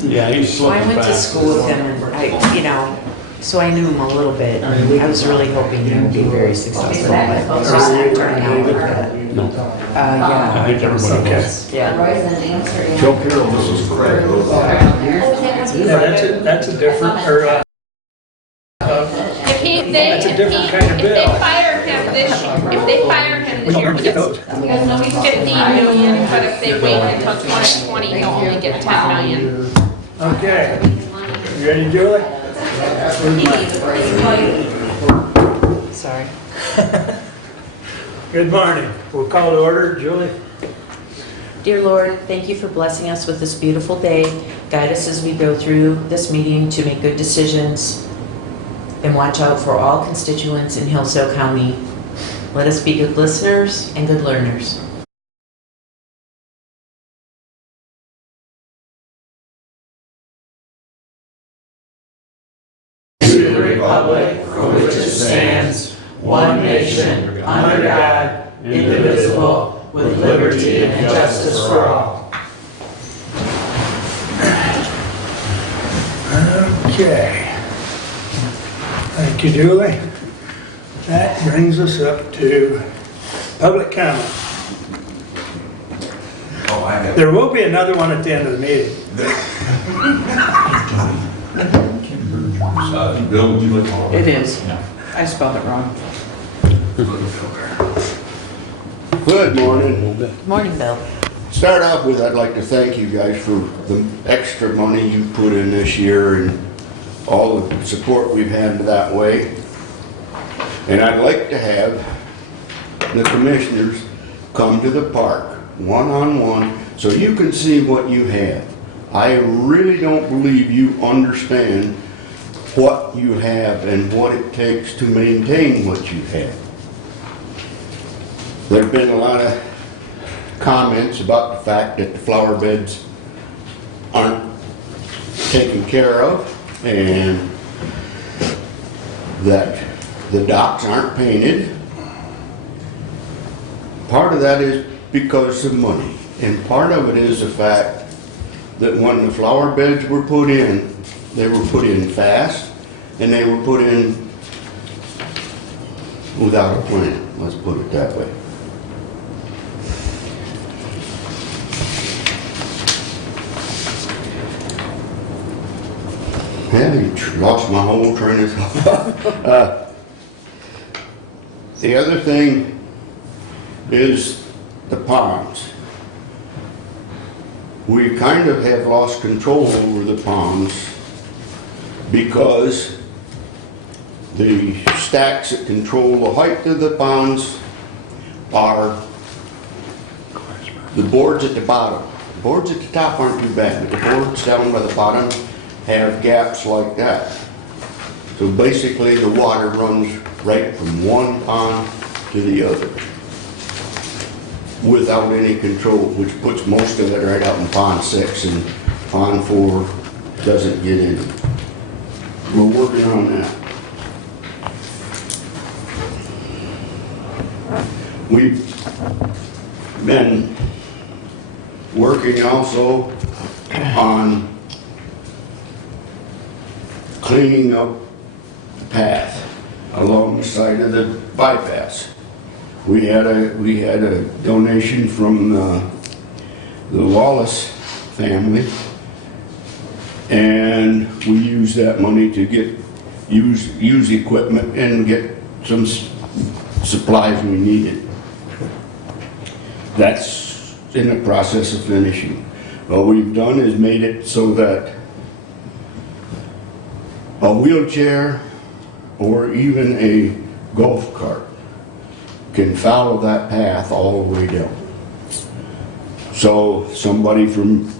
Yeah, he's Well, slipping I went to fast. school with him and so I knew him a little bit. I was really hoping he would be very successful, but it's just not turning out like that. No. Yeah. I think everybody does. Yeah. Joe Carroll, this is correct. Yeah, that's a different, that's a different kind of If bill. they fire him this year, he gets 15 million, but if they wait until 2020, he'll only get 10 million. Okay. You ready, Julie? Sorry. Good morning. We'll call to order. Julie? Dear Lord, thank you for blessing us with this beautiful day. Guide us as we go through this meeting to make good decisions and watch out for all constituents in Hillsdale County. Let us be good listeners and good learners. To the republic for which it stands, one nation, under God, indivisible, with liberty and justice for all. Okay. Thank you, Julie. That brings us up to public comment. There will be another one at the end of the meeting. Bill, would you like to? It is. I spelled it wrong. Good morning. Good morning, Bill. Start off with, I'd like to thank you guys for the extra money you put in this year and all the support we've had that way. And I'd like to have the commissioners come to the park one-on-one so you can see what you have. I really don't believe you understand what you have and what it takes to maintain what you have. There have been a lot of comments about the fact that the flower beds aren't taken care of and that the docks aren't painted. Part of that is because of money, and part of it is the fact that when the flower beds were put in, they were put in fast and they were put in without a plan, let's put it that way. Yeah, you lost my whole train of thought. The other thing is the ponds. We kind of have lost control over the ponds because the stacks that control the height of the ponds are the boards at the bottom. The boards at the top aren't too bad, but the boards down by the bottom have gaps like that. So basically the water runs right from one pond to the other without any control, which puts most of it right out in pond 6, and pond 4 doesn't get in. We're working on that. We've been working also on cleaning up the path along the side of the bypass. We had a donation from the Wallace family, and we used that money to use equipment and get some supplies we needed. That's in the process of finishing. What we've done is made it so that a wheelchair or even a golf cart can follow that path all the way down. So somebody from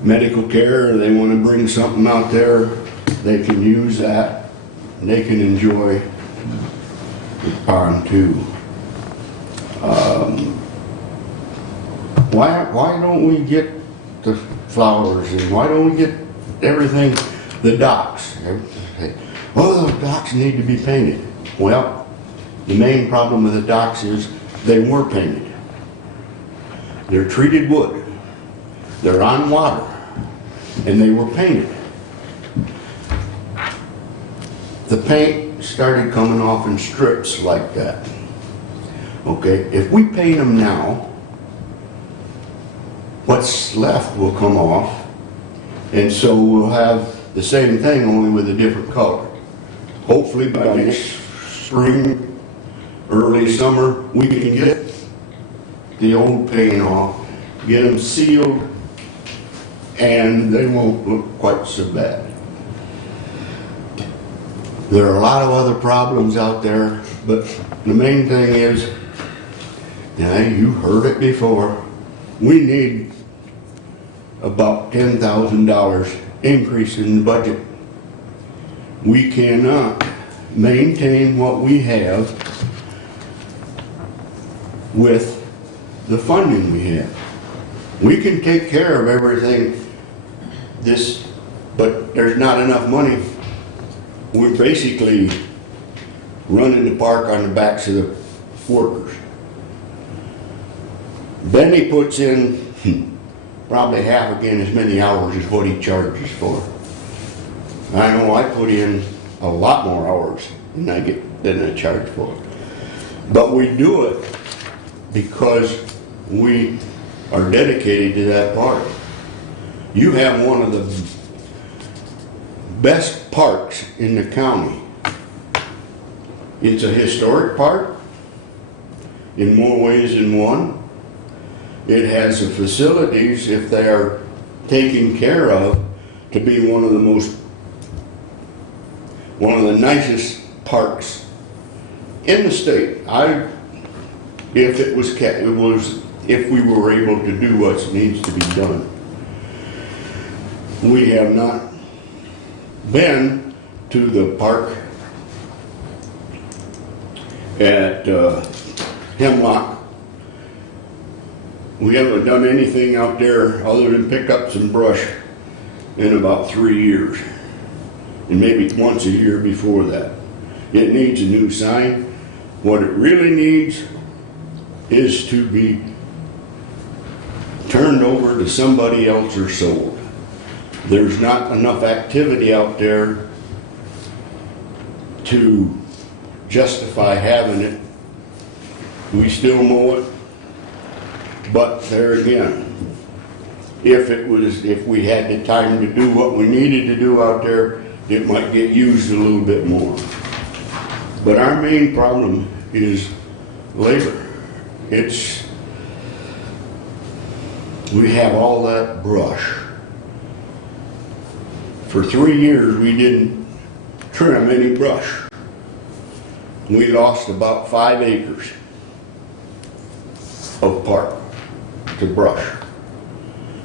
medical care, they want to bring something out there, they can use that, and they can enjoy the pond too. Why don't we get the flowers and why don't we get everything, the docks? Oh, the docks need to be painted. Well, the main problem with the docks is they were painted. They're treated wood. They're on water. and they were painted. The paint started coming off in strips like that. Okay, if we paint them now, what's left will come off, and so we'll have the same thing, only with a different color. Hopefully by next spring, early summer, we can get the old paint off, get them sealed, and they won't look quite so bad. There are a lot of other problems out there, but the main thing is, you heard it before, we need about $10,000 increase in the budget. We cannot maintain what we have with the funding we have. We can take care of everything but there's not enough money. We're basically running the park on the backs of the workers. Benny puts in probably half again as many hours as what he charges for. I know I put in a lot more hours than I charge for. But we do it because we are dedicated to that park. You have one of the best parks in the county. It's a historic park in more ways than one. It has the facilities, if they are taken care of, to be one of the nicest parks in the state. If we were able to do what needs to be done. We have not been to the park at Hemlock. We haven't done anything out there other than pick up some brush in about 3 years, and maybe once a year before that. It needs a new sign. What it really needs is to be turned over to somebody else or sold. There's not enough activity out there to justify having it. We still mow it, but there again, if we had the time to do what we needed to do out there, it might get used a little bit more. But our main problem is labor. We have all that brush. For 3 years, we didn't trim any brush. We lost about 5 acres of park to brush.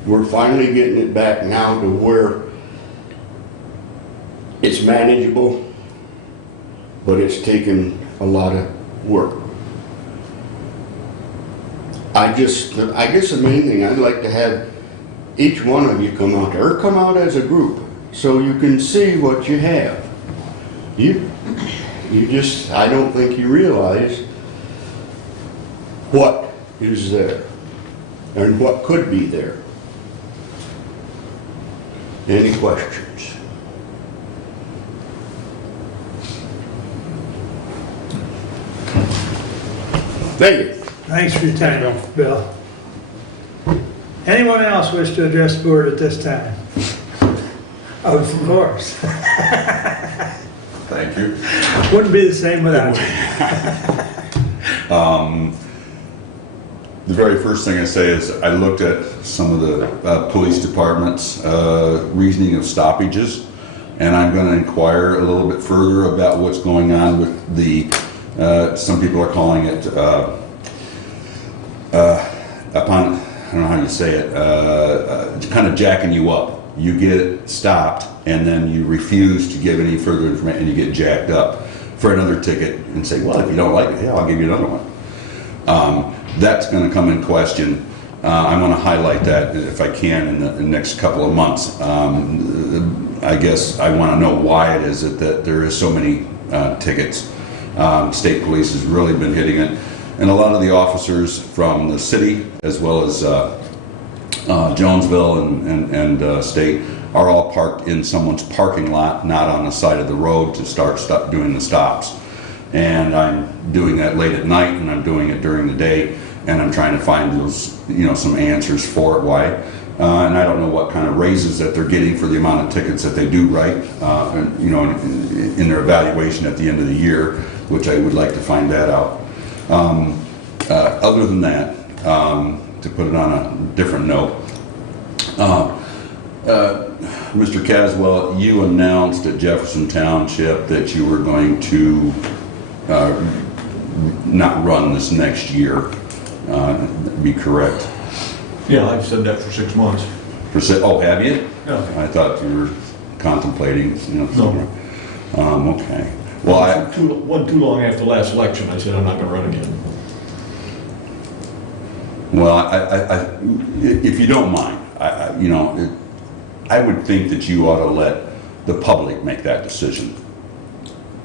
We're finally getting it back now to where it's manageable, but it's taken a lot of work. I guess the main thing, I'd like to have each one of you come out there, or come out as a group, so you can see what you have. I don't think you realize what is there and what could be there. Any questions? Thank you. Thanks for your time, Bill. Anyone else wish to address the board at this time? Of course. Thank you. Wouldn't be the same without you. The very first thing I say is I looked at some of the police departments' reasoning of stoppages, and I'm going to inquire a little bit further about what's going on with the, some people are calling it, I don't know how you say it, kind of jacking you up. You get stopped and then you refuse to give any further information and you get jacked up for another ticket and say, well, if you don't like it, yeah, I'll give you another one. That's going to come in question. I'm going to highlight that if I can in the next couple of months. I guess I want to know why it is that there is so many tickets. State police has really been hitting it. And a lot of the officers from the city, as well as Jonesville and State are all parked in someone's parking lot, not on the side of the road to start doing the stops. And I'm doing that late at night, and I'm doing it during the day, and I'm trying to find those, some answers for it, why. And I don't know what kind of raises that they're getting for the amount of tickets that they do write, in their evaluation at the end of the year, which I would like to find that out. Other than that, to put it on a different note, Mr. Caswell, you announced at Jefferson Township that you were going to not run this next year. Be correct? Yeah, I've said that for 6 months. Oh, have you? Yeah. I thought you were contemplating. No. Okay. Well, One too long after the last election, I said I'm not going to run again. Well, if you don't mind, I would think that you ought to let the public make that decision.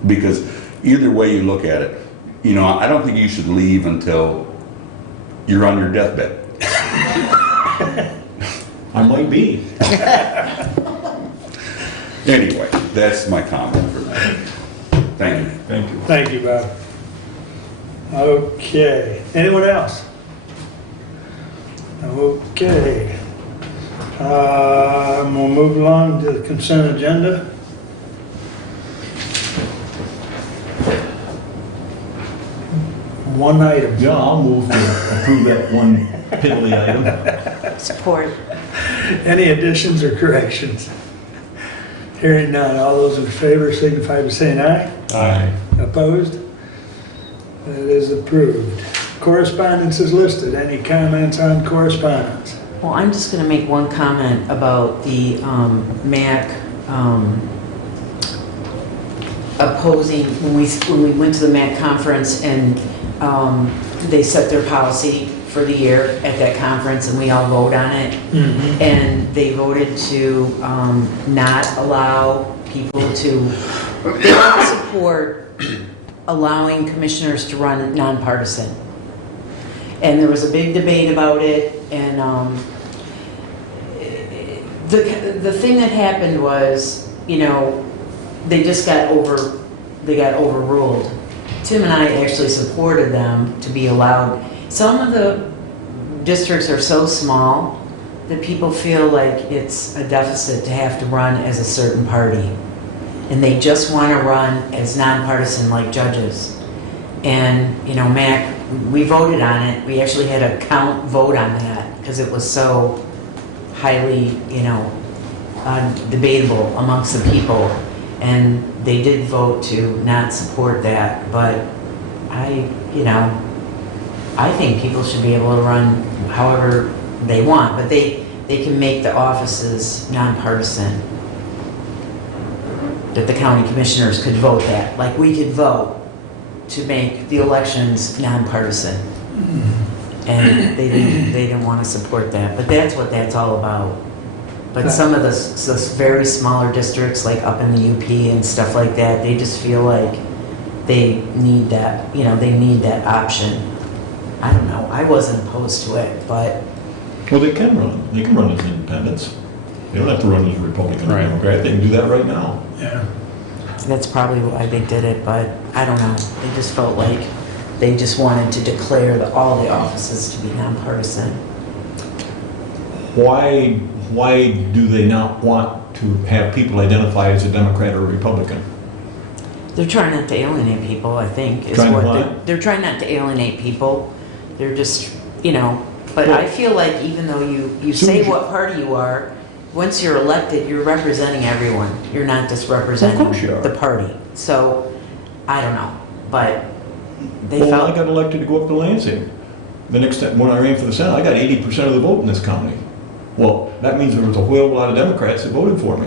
Because either way you look at it, I don't think you should leave until you're on your deathbed. I might be. Anyway, that's my comment for that. Thank you. Thank you. Thank you, Bob. Okay, anyone else? Okay. We'll move along to the consent agenda. One item. Yeah, I'll move to approve that one piddly item. Support. Any additions or corrections? Hearing none, all those in favor signify by saying aye. Aye. Opposed? That is approved. Correspondence is listed. Any comments on correspondence? Well, I'm just going to make one comment about the MAC opposing, when we went to the MAC conference and they set their policy for the year at that conference and we all vote on it. Mm-hmm. And they voted to not allow people to, they don't support allowing commissioners to run nonpartisan. And there was a big debate about it, and the thing that happened was, they just got overruled. Tim and I actually supported them to be allowed. Some of the districts are so small that people feel like it's a deficit to have to run as a certain party. And they just want to run as nonpartisan like judges. And, MAC, we voted on it. We actually had a count vote on that because it was so highly, debatable amongst the people. And they did vote to not support that. But I think people should be able to run however they want. But they can make the offices nonpartisan. That the county commissioners could vote that. Like we could vote to make the elections nonpartisan. And they didn't want to support that. But that's what that's all about. But some of the very smaller districts, like up in the UP and stuff like that, they just feel like they need that, they need that option. I don't know. I wasn't opposed to it, but... Well, they can run. They can run as independents. They don't have to run as a Republican or Democrat. They can do that right now. Yeah. That's probably why they did it, but I don't know. They just felt like they just wanted to declare all the offices to be nonpartisan. Why do they not want to have people identify as a Democrat or a Republican? They're trying not to alienate people, I think. They're trying not to alienate people. They're just, but I feel like even though you say what party you are, once you're elected, you're representing everyone. You're not just representing the party. So, I don't know, but they felt... I got elected to go up to Lansing. The next time, when I ran for the Senate, I got 80% of the vote in this county. Well, that means there was a whole lot of Democrats that voted for me.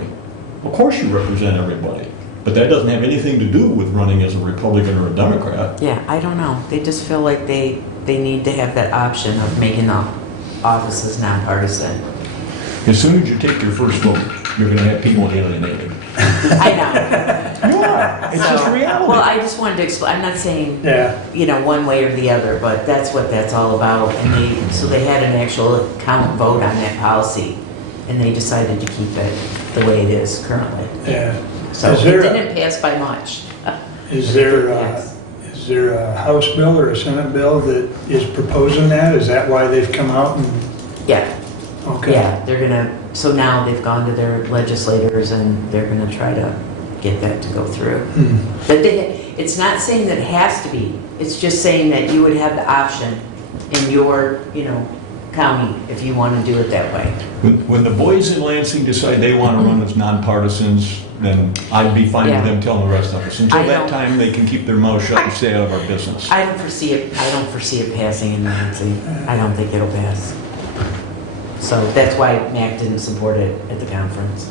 Of course you represent everybody. But that doesn't have anything to do with running as a Republican or a Democrat. Yeah, I don't know. They just feel like they need to have that option of making the offices nonpartisan. As soon as you take your first vote, you're gonna have people alienated. I know. You are, it's just So, reality. Well, I just wanted to explain, I'm not saying, Yeah, one way or the other, but that's what that's all about. And so they had an actual count vote on that policy, and they decided to keep it the way it is currently. yeah. So Is it there a- didn't pass by much. Is there, Yes. is there a House bill or a Senate bill that is proposing that? Is that why they've come out and, Yeah, okay? yeah, they're gonna, so now they've gone to their legislators and they're gonna try to get that to go through. Hmm. But it's not saying that it has to be, it's just saying that you would have the option in your, county if you want to do it that way. When the boys in Lansing decide they want to run as nonpartisans, then I'd be fine with Yeah. them telling the rest of us. Until I that don't- time, they can keep their mouth shut and stay out of our business. I don't foresee it passing in Lansing. I don't think it'll pass. So that's why Mac didn't support it at the conference.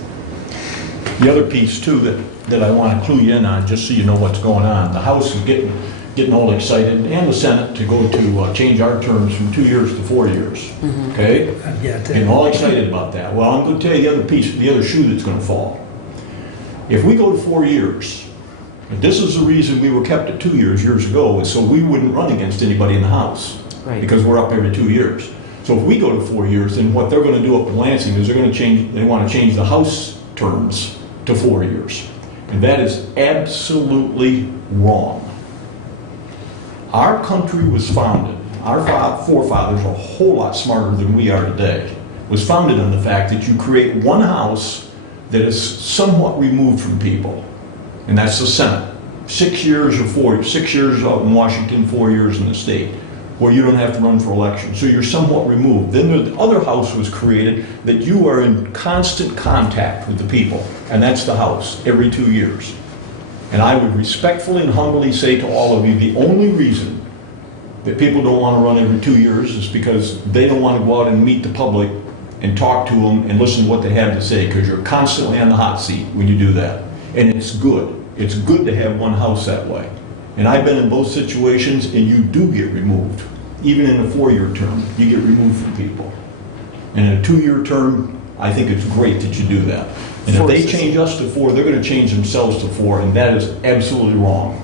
The other piece too that I want to clue you in on, just so you know what's going on, the House is getting all excited, and the Senate to go to change our terms from 2 years to 4 years. Okay? I get Getting that. all excited about that. Well, I'm going to tell you the other piece, the other shoe that's going to fall. If we go to 4 years, and this is the reason we were kept at 2 years ago, is so we wouldn't run against anybody in the House. Right. Because we're up every 2 years. So if we go to 4 years, then what they're going to do up in Lansing is they want to change the House terms to 4 years. And that is absolutely wrong. Our country was founded, our forefathers are a whole lot smarter than we are today, was founded on the fact that you create one house that is somewhat removed from people, and that's the Senate. 6 years or 6 years out in Washington, 4 years in the state, where you don't have to run for election. So you're somewhat removed. Then the other house was created that you are in constant contact with the people, and that's the House, every 2 years. And I would respectfully and humbly say to all of you, the only reason that people don't want to run every 2 years is because they don't want to go out and meet the public and talk to them and listen to what they have to say, because you're constantly on the hot seat when you do that. And it's good. It's good to have one house that way. And I've been in both situations, and you do get removed. Even in a 4-year term, you get removed from people. And in a 2-year term, I think it's great that you do that. And if they change us to 4, they're going to change themselves to 4, and that is absolutely wrong.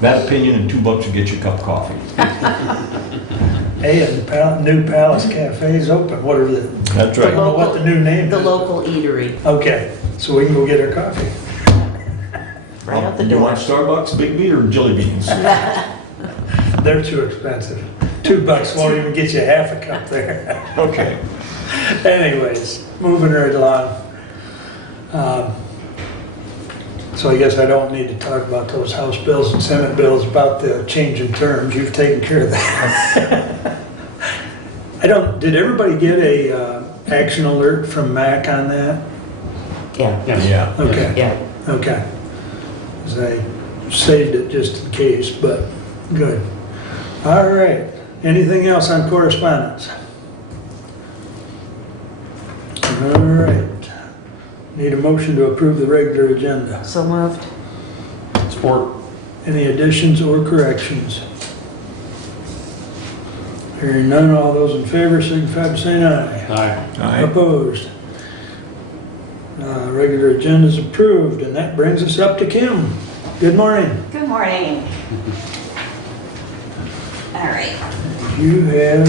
That opinion and $2 will get you a cup of coffee. Hey, and the new Palace Cafe is open, whatever the, That's I don't know what the new name The is. local eatery, Okay, so we can go get our coffee. right out the You door. want Starbucks, Big B, or Jelly Beans? They're too expensive. $2 won't even get you half a cup there. Okay. Anyways, moving right along. So I guess I don't need to talk about those House bills and Senate bills about the change in terms. You've taken care of that. Did everybody get a action alert from MAC on that? Yeah, Yeah. Okay, yeah. okay. 'Cause I saved it just in case, but good. All right. Anything else on correspondence? All right. Need a motion to approve the regular agenda. So moved. Sport. Any additions or corrections? Hearing none, all those in favor signify by saying aye. Aye. Opposed? Regular agenda is approved, and that brings us up to Kim. Good morning. Good morning. All right. You have,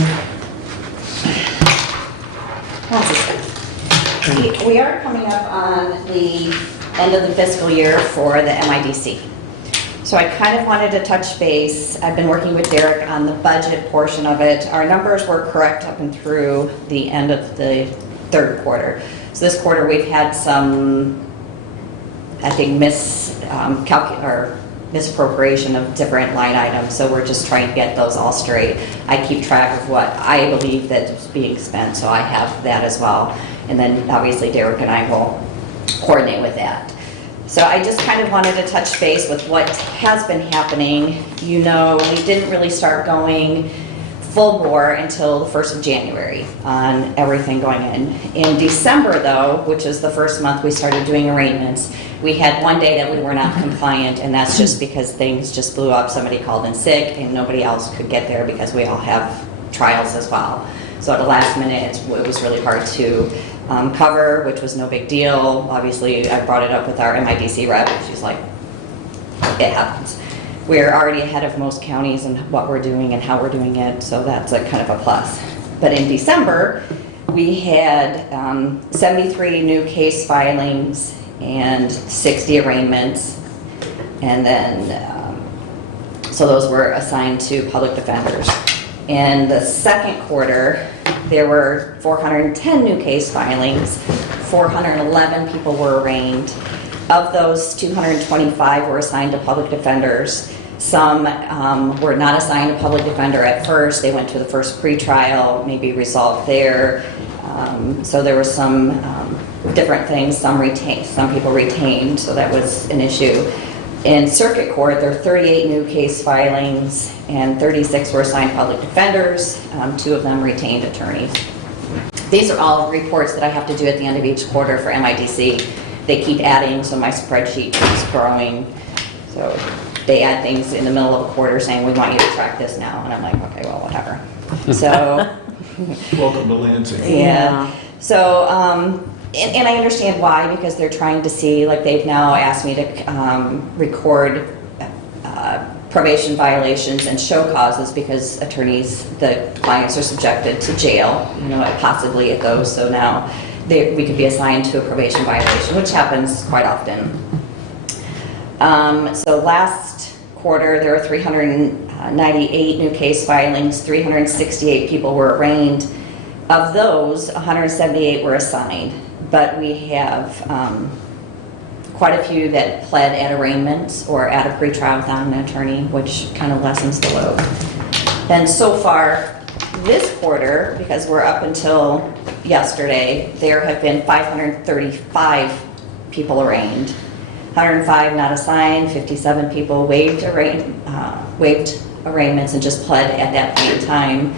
We are coming up on the end of the fiscal year for the MIDC. So I kind of wanted to touch base. I've been working with Derek on the budget portion of it. Our numbers were correct up and through the end of the third quarter. So this quarter, we've had some, I think, misappropriation of different line items, so we're just trying to get those all straight. I keep track of what I believe that is being spent, so I have that as well. And then obviously Derek and I will coordinate with that. So I just kind of wanted to touch base with what has been happening. You know, we didn't really start going full bore until the 1st of January on everything going in. In December though, which is the first month we started doing arraignments, we had one day that we were not compliant, and that's just because things just blew up. Somebody called in sick and nobody else could get there because we all have trials as well. So at the last minute, it was really hard to cover, which was no big deal. Obviously, I brought it up with our MIDC rep, and she's like, it happens. We're already ahead of most counties in what we're doing and how we're doing it, so that's a kind of a plus. But in December, we had 73 new case filings and 60 arraignments, and then, so those were assigned to public defenders. In the second quarter, there were 410 new case filings, 411 people were arraigned. Of those, 225 were assigned to public defenders. Some were not assigned a public defender at first. They went to the first pretrial, maybe resolved there. So there were some different things. Some retained, some people retained, so that was an issue. In circuit court, there were 38 new case filings and 36 were assigned public defenders. 2 of them retained attorneys. These are all reports that I have to do at the end of each quarter for MIDC. They keep adding, so my spreadsheet keeps growing. So they add things in the middle of a quarter saying, we want you to track this now. And I'm like, okay, well, whatever. So, Welcome to Lansing. yeah. So, and I understand why, because they're trying to see, like they've now asked me to record probation violations and show causes because attorneys, the clients are subjected to jail, you know, possibly at those. So now we could be assigned to a probation violation, which happens quite often. So last quarter, there were 398 new case filings, 368 people were arraigned. Of those, 178 were assigned, but we have quite a few that pled at arraignments or at a pretrial without an attorney, which kind of lessens the load. And so far, this quarter, because we're up until yesterday, there have been 535 people arraigned. 105 not assigned, 57 people waived arraignments and just pled at that point in time.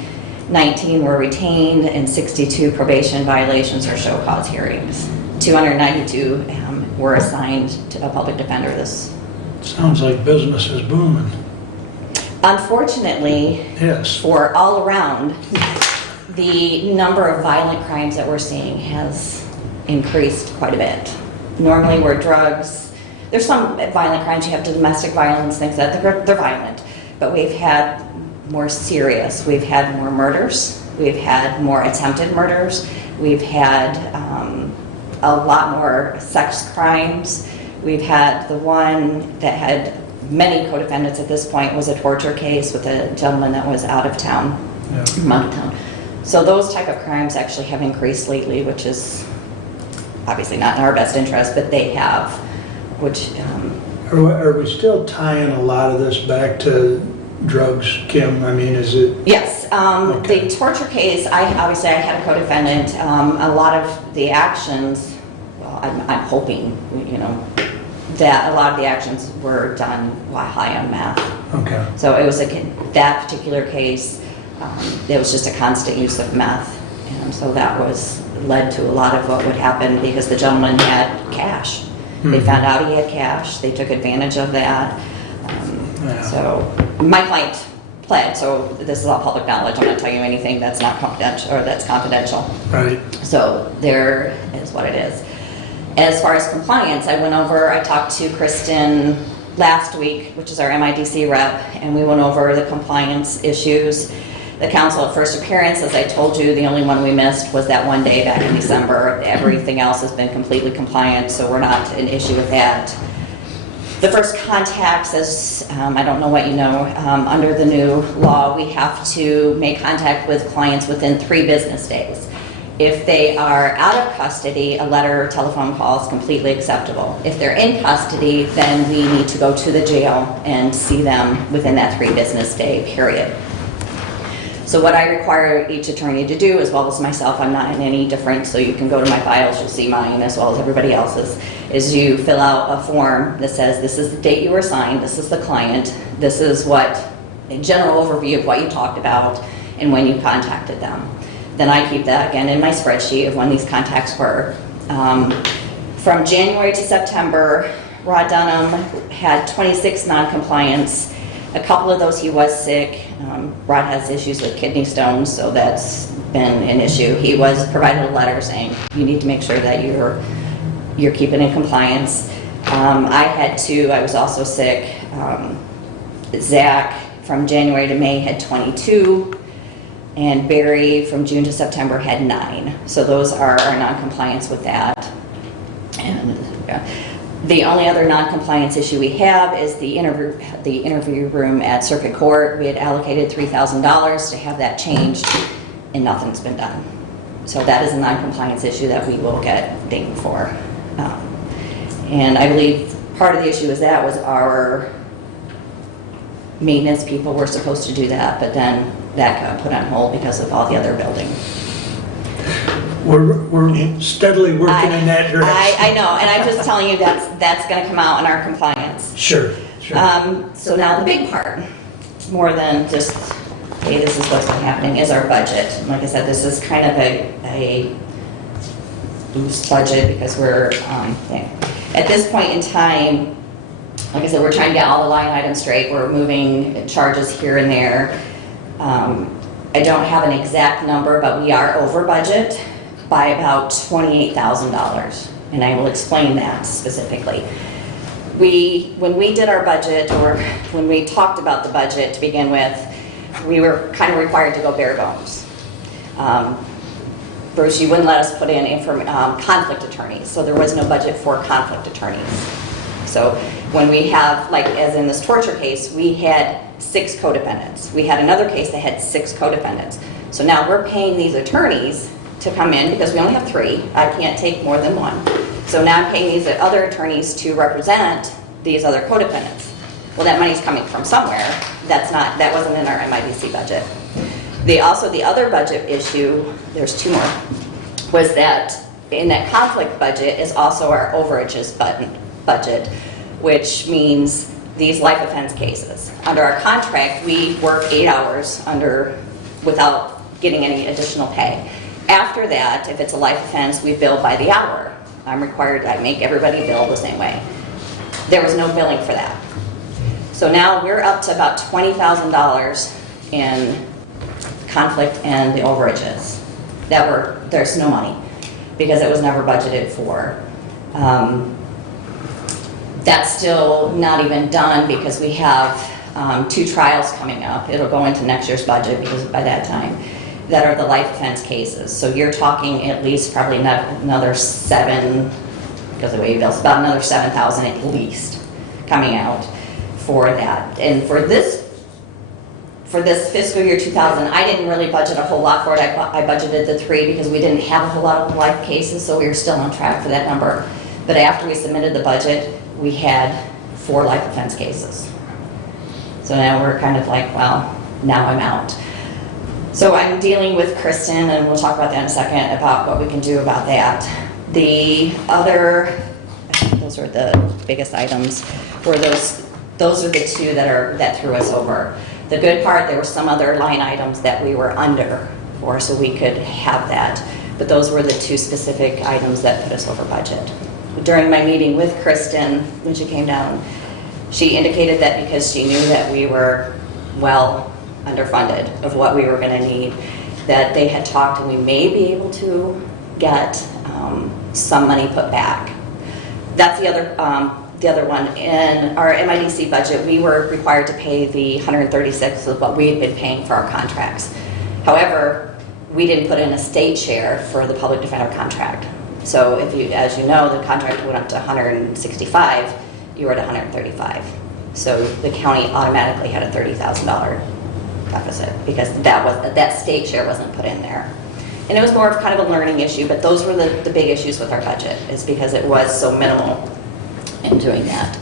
19 were retained and 62 probation violations or show cause hearings. 292 were assigned to a public defender this. Sounds like business is booming. Unfortunately, Yes. for all around, the number of violent crimes that we're seeing has increased quite a bit. Normally where drugs, there's some violent crimes, you have domestic violence, things that they're violent, but we've had more serious, we've had more murders, we've had more attempted murders, we've had a lot more sex crimes. We've had the one that had many co-defendants at this point was a torture case with a gentleman that was out of town, from out of town. So those type of crimes actually have increased lately, which is obviously not in our best interest, but they have, which... Are we still tying a lot of this back to drugs, Kim? I mean, is it... Yes, Okay. the torture case, I had a co-defendant. A lot of the actions, well, I'm hoping, you know, that a lot of the actions were done while high on meth. Okay. So it was that particular case, it was just a constant use of meth. And so that led to a lot of what would happen because the gentleman had cash. They found out he had cash, they took advantage of that. Yeah. So my client pled, so this is all public knowledge. I'm not telling you anything that's not confidential or that's confidential. Right. So there is what it is. As far as compliance, I talked to Kristen last week, which is our MIDC rep, and we went over the compliance issues. The council at first appearance, as I told you, the only one we missed was that one day back in December. Everything else has been completely compliant, so we're not an issue with that. The first contacts, as I don't know what you know, under the new law, we have to make contact with clients within 3 business days. If they are out of custody, a letter or telephone call is completely acceptable. If they're in custody, then we need to go to the jail and see them within that 3 business day period. So what I require each attorney to do, as well as myself, I'm not in any different, so you can go to my files, you'll see mine as well as everybody else's, is you fill out a form that says this is the date you were assigned, this is the client, this is a general overview of what you talked about and when you contacted them. Then I keep that again in my spreadsheet of when these contacts were. From January to September, Rod Dunham had 26 non-compliance. A couple of those he was sick. Rod has issues with kidney stones, so that's been an issue. He was provided a letter saying, you need to make sure that you're keeping in compliance. I was also sick. Zach, from January to May, had 22, and Barry, from June to September, had 9. So those are our non-compliance with that. And the only other non-compliance issue we have is the interview room at Circuit Court. We had allocated $3,000 to have that changed, and nothing's been done. So that is a non-compliance issue that we will get dinged for. And I believe part of the issue was our maintenance people were supposed to do that, but then that got put on hold because of all the other building. We're steadily working in that direction. I know, and I'm just telling you that's gonna come out in our compliance. Sure. So now the big part, more than just, hey, this is what's been happening, is our budget. Like I said, this is kind of a loose budget because we're, at this point in time, like I said, we're trying to get all the line items straight. We're moving charges here and there. I don't have an exact number, but we are over budget by about $28,000, and I will explain that specifically. When we did our budget, or when we talked about the budget to begin with, we were kind of required to go bare bones. Bruce, you wouldn't let us put in conflict attorneys, so there was no budget for conflict attorneys. So when we have, like as in this torture case, we had 6 co-defendants. We had another case that had 6 co-defendants. So now we're paying these attorneys to come in because we only have 3. I can't take more than 1. So now I'm paying these other attorneys to represent these other co-defendants. Well, that money's coming from somewhere. That wasn't in our MIDC budget. The other budget issue, there's 2 more, was that in that conflict budget is also our overages budget, which means these life offense cases. Under our contract, we work 8 hours without getting any additional pay. After that, if it's a life offense, we bill by the hour. I make everybody bill the same way. There was no billing for that. So now we're up to about $20,000 in conflict and the overages. There's no money because it was never budgeted for. That's still not even done because we have 2 trials coming up. It'll go into next year's budget because by that time, that are the life offense cases. So you're talking at least probably another 7, because of the way you bill, it's about another 7,000 at least coming out for that. And for this fiscal year 2000, I didn't really budget a whole lot for it. I budgeted the 3 because we didn't have a whole lot of life cases, so we were still on track for that number. But after we submitted the budget, we had 4 life offense cases. So now we're kind of like, well, now I'm out. So I'm dealing with Kristen, and we'll talk about that in a second, about what we can do about that. Those are the biggest items, were those are the 2 that threw us over. The good part, there were some other line items that we were under for, so we could have that. But those were the 2 specific items that put us over budget. During my meeting with Kristen, when she came down, she indicated that because she knew that we were well underfunded of what we were going to need, that they had talked and we may be able to get some money put back. That's the other one. In our MIDC budget, we were required to pay the $136 of what we had been paying for our contracts. However, we didn't put in a state share for the public defender contract. So as you know, the contract went up to $165, you were at $135. So the county automatically had a $30,000 deficit because that state share wasn't put in there. And it was more of kind of a learning issue, but those were the big issues with our budget, is because it was so minimal in doing that.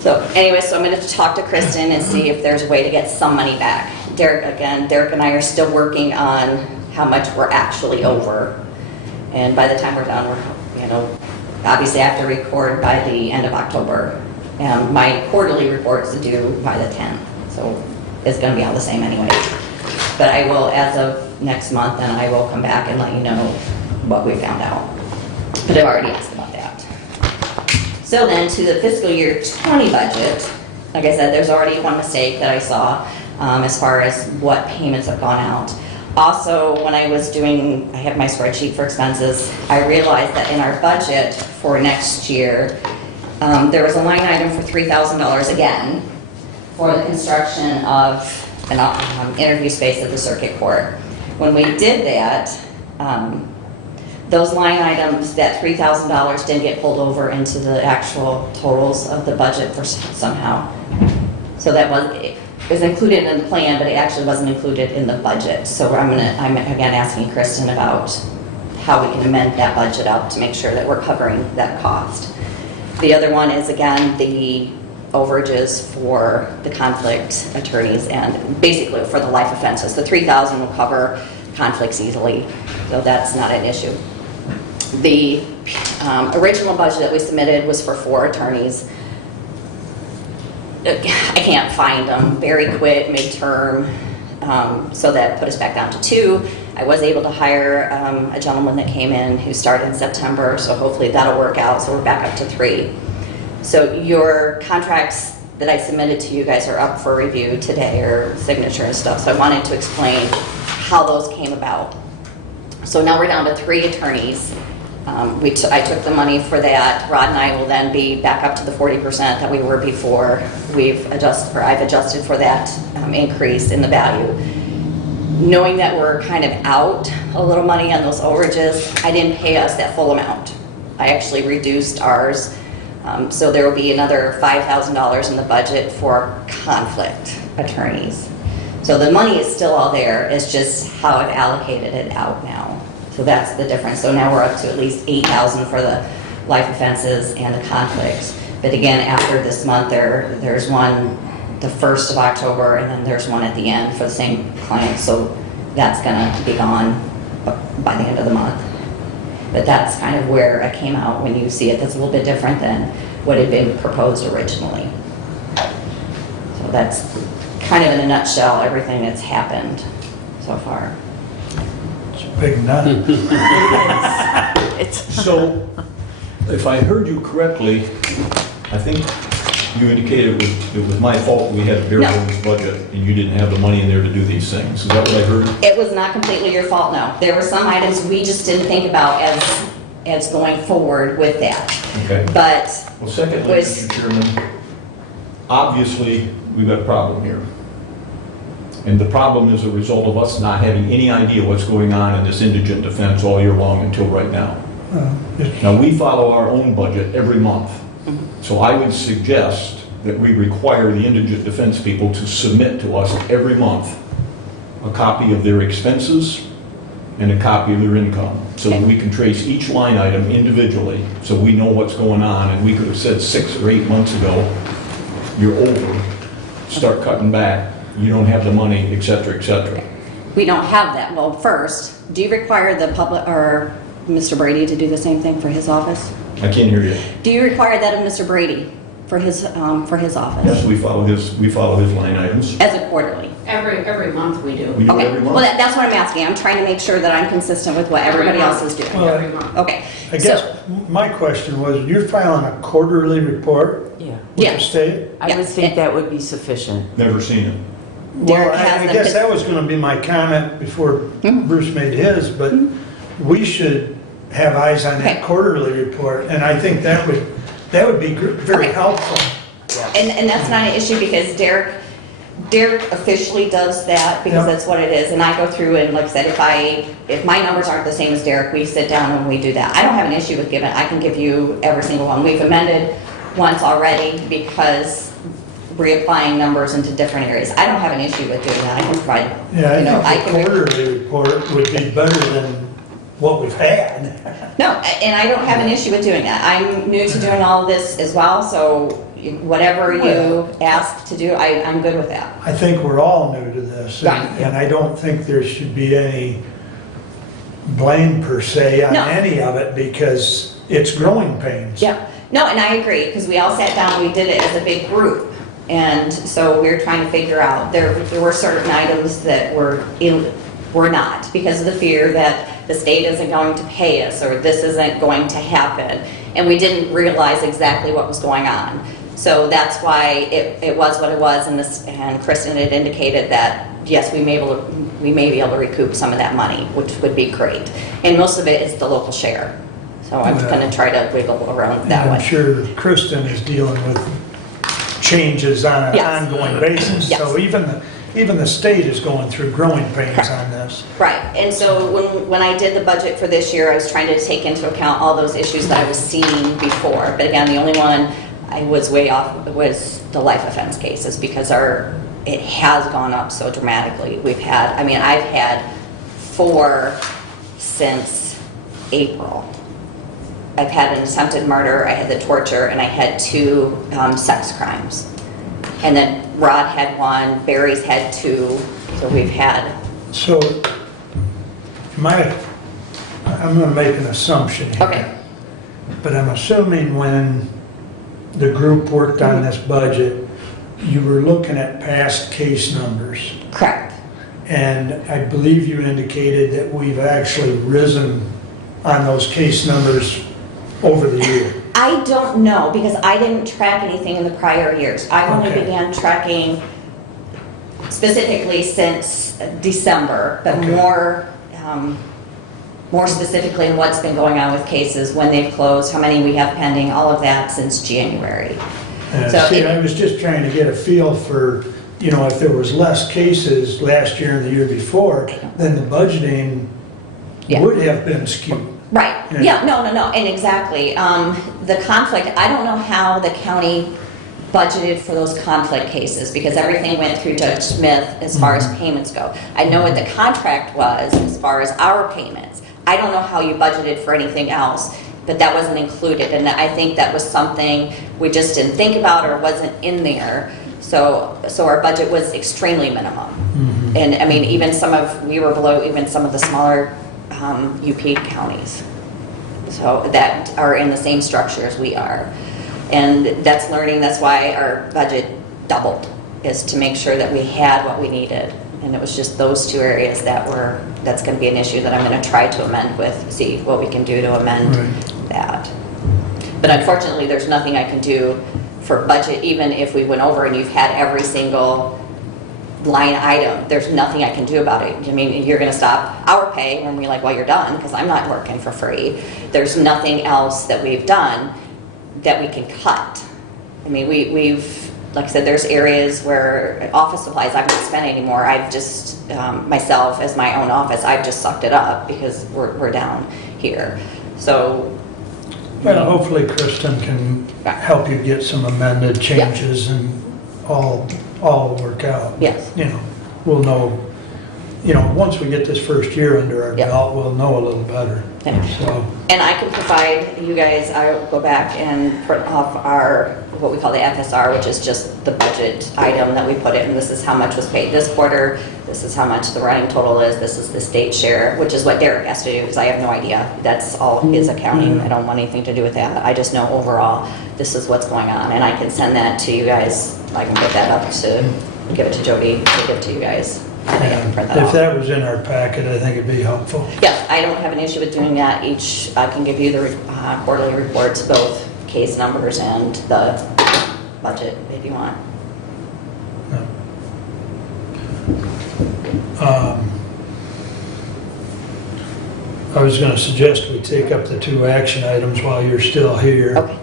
So anyway, so I'm going to talk to Kristen and see if there's a way to get some money back. Derek and I are still working on how much we're actually over. And by the time we're done, obviously I have to record by the end of October. And my quarterly reports are due by the 10th. So it's going to be all the same anyway. But I will, as of next month, and I will come back and let you know what we found out. But I've already asked about that. So then to the fiscal year 20 budget, like I said, there's already one mistake that I saw as far as what payments have gone out. Also, when I was doing, I have my spreadsheet for expenses, I realized that in our budget for next year, there was a line item for $3,000 again for the construction of an interview space at the circuit court. When we did that, those line items, that $3,000 didn't get pulled over into the actual totals of the budget for somehow. So it was included in the plan, but it actually wasn't included in the budget. So I'm again asking Kristen about how we can amend that budget up to make sure that we're covering that cost. The other one is, again, the overages for the conflict attorneys and basically for the life offenses. The $3,000 will cover conflicts easily, so that's not an issue. The original budget that we submitted was for 4 attorneys. I can't find them. Barry quit midterm, so that put us back down to 2. I was able to hire a gentleman that came in who started in September, so hopefully that'll work out, so we're back up to 3. So your contracts that I submitted to you guys are up for review today, or signature and stuff, so I wanted to explain how those came about. So now we're down to 3 attorneys. I took the money for that. Rod and I will then be back up to the 40% that we were before. I've adjusted for that increase in the value. Knowing that we're kind of out a little money on those overages, I didn't pay us that full amount. I actually reduced ours. So there will be another $5,000 in the budget for conflict attorneys. So the money is still all there. It's just how I've allocated it out now. So that's the difference. So now we're up to at least $8,000 for the life offenses and the conflicts. But again, after this month, there's one the 1st of October, and then there's one at the end for the same client. So that's gonna be gone by the end of the month. But that's kind of where I came out when you see it. That's a little bit different than what had been proposed originally. So that's kind of in a nutshell everything that's happened so far. It's a big nut. So, if I heard you correctly, I think you indicated it was my fault we had a bare bones budget and you didn't have the money in there to do these things. Is that what I heard? It was not completely your fault, no. There were some items we just didn't think about as going forward with that. Okay. But Well, secondly, was- Mr. Chairman, obviously, we've got a problem here. And the problem is a result of us not having any idea what's going on in this indigent defense all year long until right now. Now, we follow our own budget every month. So I would suggest that we require the indigent defense people to submit to us every month a copy of their expenses and a copy of their income, so that we can trace each line item individually, so we know what's going on, and we could have said 6 or 8 months ago, you're over, start cutting back, you don't have the money, et cetera, et cetera. we don't have that. Well, first, do you require the public, or Mr. Brady to do the same thing for his office? I can't hear you. Do you require that of Mr. Brady for his office? Yes, we follow his line items. As a quarterly? Every month we do. We do it Okay, every well, month. that's what I'm asking. I'm trying to make sure that I'm consistent with what everybody else is doing. Well, Every month. Okay. I guess my question was, you're filing a quarterly report Yeah, with the Yes. state? I would think that would be sufficient. Never seen it. Well, Derek has I the guess phys- that was gonna be my comment before Bruce made his, but we should have eyes on Okay. that quarterly report, and I think that would be very Okay. helpful. And that's not an issue because Derek officially does that because Yeah. that's what it is. And I go through and like I said, if my numbers aren't the same as Derek, we sit down and we do that. I don't have an issue with giving, I can give you every single one. We've amended once already because reapplying numbers into different areas. I don't have an issue with doing that. I can provide, Yeah, you know, I I think the can. quarterly report would be better than what we've had. No, and I don't have an issue with doing that. I'm new to doing all of this as well, so whatever you ask to do, I'm good with that. I think we're all new to this, Right. and I don't think there should be any blame per se on No. any of it because it's growing pains. Yeah, no, and I agree, because we all sat down, we did it as a big group. And so we were trying to figure out, there were certain items that were not, because of the fear that the state isn't going to pay us, or this isn't going to happen. And we didn't realize exactly what was going on. So that's why it was what it was, and Kristen had indicated that yes, we may be able to recoup some of that money, which would be great. And most of it is the local share. So I'm Yeah. gonna try to wiggle around that And I'm one. sure Kristen is dealing with changes on an Yes. ongoing basis. Yes. So even the state is going through growing pains on this. Right, and so when I did the budget for this year, I was trying to take into account all those issues that I was seeing before. But again, the only one I was way off was the life offense cases, because it has gone up so dramatically. I've had 4 since April. I've had an attempted murder, I had the torture, and I had 2 sex crimes. And then Rod had 1, Barry's had 2, so we've had. So I'm gonna make an assumption here. Okay. But I'm assuming when the group worked on this budget, you were looking at past case numbers. Correct. And I believe you indicated that we've actually risen on those case numbers over the year. I don't know, because I didn't track anything in the prior years. I only Okay. began tracking specifically since December, but Okay. more specifically in what's been going on with cases, when they've closed, how many we have pending, all of that since January. So See, it- I was just trying to get a feel for, if there was less cases last year and the year before, then the budgeting Yeah. would have been skewed. Right, Yeah. yeah, no, and exactly. The conflict, I don't know how the county budgeted for those conflict cases, because everything went through Judge Smith as far as payments go. I know what the contract was as far as our payments. I don't know how you budgeted for anything else, but that wasn't included, and I think that was something we just didn't think about or wasn't in there. So our budget was extremely minimum. And I mean, we were below even some of the smaller UP counties. So that are in the same structure as we are. And that's why our budget doubled, is to make sure that we had what we needed. And it was just those 2 areas that's gonna be an issue that I'm gonna try to amend with, see what we can do to amend that. But unfortunately, there's nothing I can do for budget, even if we went over and you've had every single line item, there's nothing I can do about it. I mean, you're gonna stop our pay when you're done, because I'm not working for free. There's nothing else that we've done that we can cut. I mean, we've, like I said, there's areas where office supplies I've not spent anymore. I've just, myself as my own office, I've just sucked it up because we're down here. So. Well, hopefully Kristen can help you get some amended changes and all work out. Yes. We'll know, once we get this first year under our Yeah. belt, we'll know a little better. Yeah. So, And I can provide you guys, I'll go back and print off what we call the FSR, which is just the budget item that we put in. This is how much was paid this quarter, this is how much the running total is, this is the state share, which is what Derek has to do, because I have no idea. That's all his accounting. I don't want anything to do with that. I just know overall, this is what's going on. And I can send that to you guys. I can put that up to, give it to Jody, to give to you guys. And I can print that if off. that was in our packet, I think it'd be helpful. Yes, I don't have an issue with doing that. I can give you the quarterly reports, both case numbers and the budget, if you want. I was gonna suggest we take up the 2 action items while you're still here. Okay.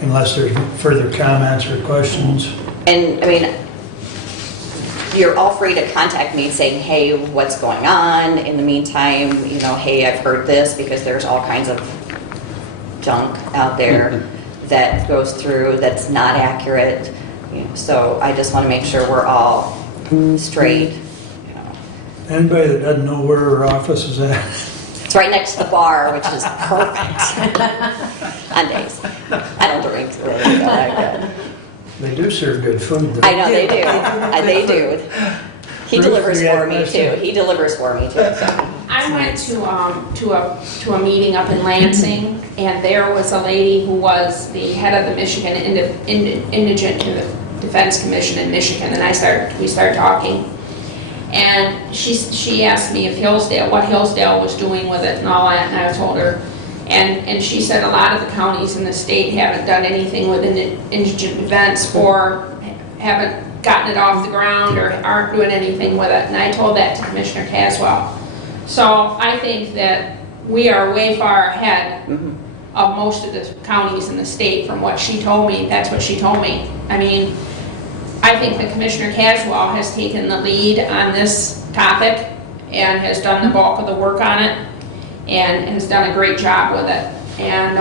Unless there's further comments or questions. And, I mean, you're all free to contact me saying, hey, what's going on? In the meantime, hey, I've heard this, because there's all kinds of junk out there that goes through that's not accurate. So I just want to make sure we're all straight. Anybody that doesn't know where our office is at? It's right next to the bar, which is perfect on days. I don't drink really, but I could. They do serve good food there. I know they do. They do. He Ruth, delivers you have for me questions? too. He delivers for me too. So. I went to a meeting up in Lansing, and there was a lady who was the head of the Michigan Indigent Defense Commission in Michigan, and we started talking. And she asked me if what Hillsdale was doing with it and all that, and I told her. And she said a lot of the counties in the state haven't done anything with indigent events, or haven't gotten it off the ground or aren't doing anything with it, and I told that to Commissioner Caswell. So I think that we are way far ahead of most of the counties in the state from what she told me. That's what she told me. I mean, I think that Commissioner Caswell has taken the lead on this topic and has done the bulk of the work on it and has done a great job with it. And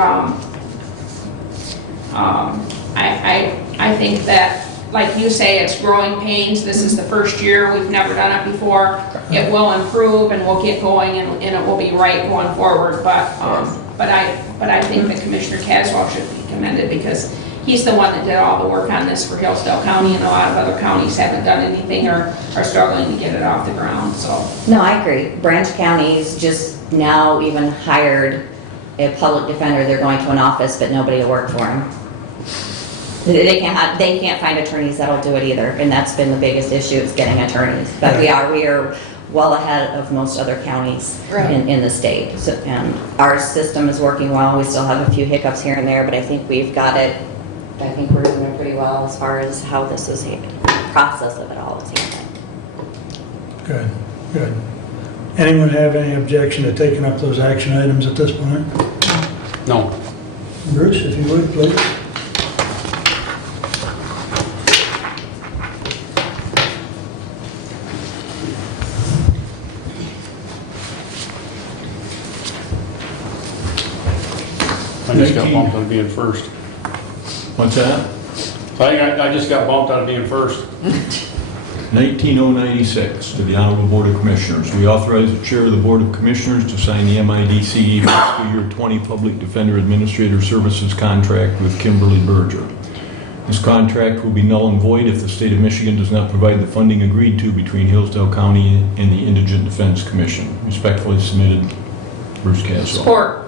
I think that, like you say, it's growing pains. This is the first year. We've never done it before. It will improve and we'll get going and it will be right going forward. But I think that Commissioner Caswell should be commended because he's the one that did all the work on this for Hillsdale County, and a lot of other counties haven't done anything or are struggling to get it off the ground, so. No, I agree. Branch counties just now even hired a public defender. They're going to an office, but nobody will work for them. They can't find attorneys that'll do it either, and that's been the biggest issue, is getting attorneys. But we are well ahead of most other counties in the state. So, and our system is working well. We still have a few hiccups here and there, but I think we've got it. I think we're doing it pretty well as far as how this is, the process of it all is handled. Good, good. Anyone have any objection to taking up those action items at this point? No. Bruce, if you would, please. I just got bumped out of being first. What's that? I just got bumped out of being first. 19096 to the Honorable Board of Commissioners. We authorize the Chair of the Board of Commissioners to sign the MIDC fiscal year 20 Public Defender Administrator Services contract with Kimberly Berger. This contract will be null and void if the state of Michigan does not provide the funding agreed to between Hillsdale County and the Indigent Defense Commission. Respectfully submitted, Bruce Caswell. Support.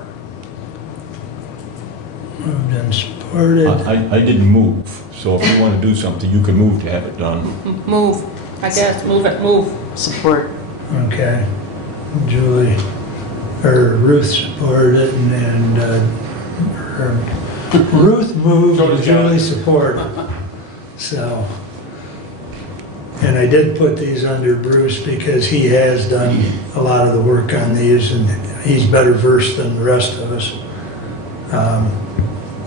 Moved and supported. I didn't move, so if you want to do something, you can move to have it done. Move. I guess, move it, move. Support. Okay. Ruth supported it and Ruth moved and Julie supported. So, and I did put these under Bruce because he has done a lot of the work on these and he's better versed than the rest of us.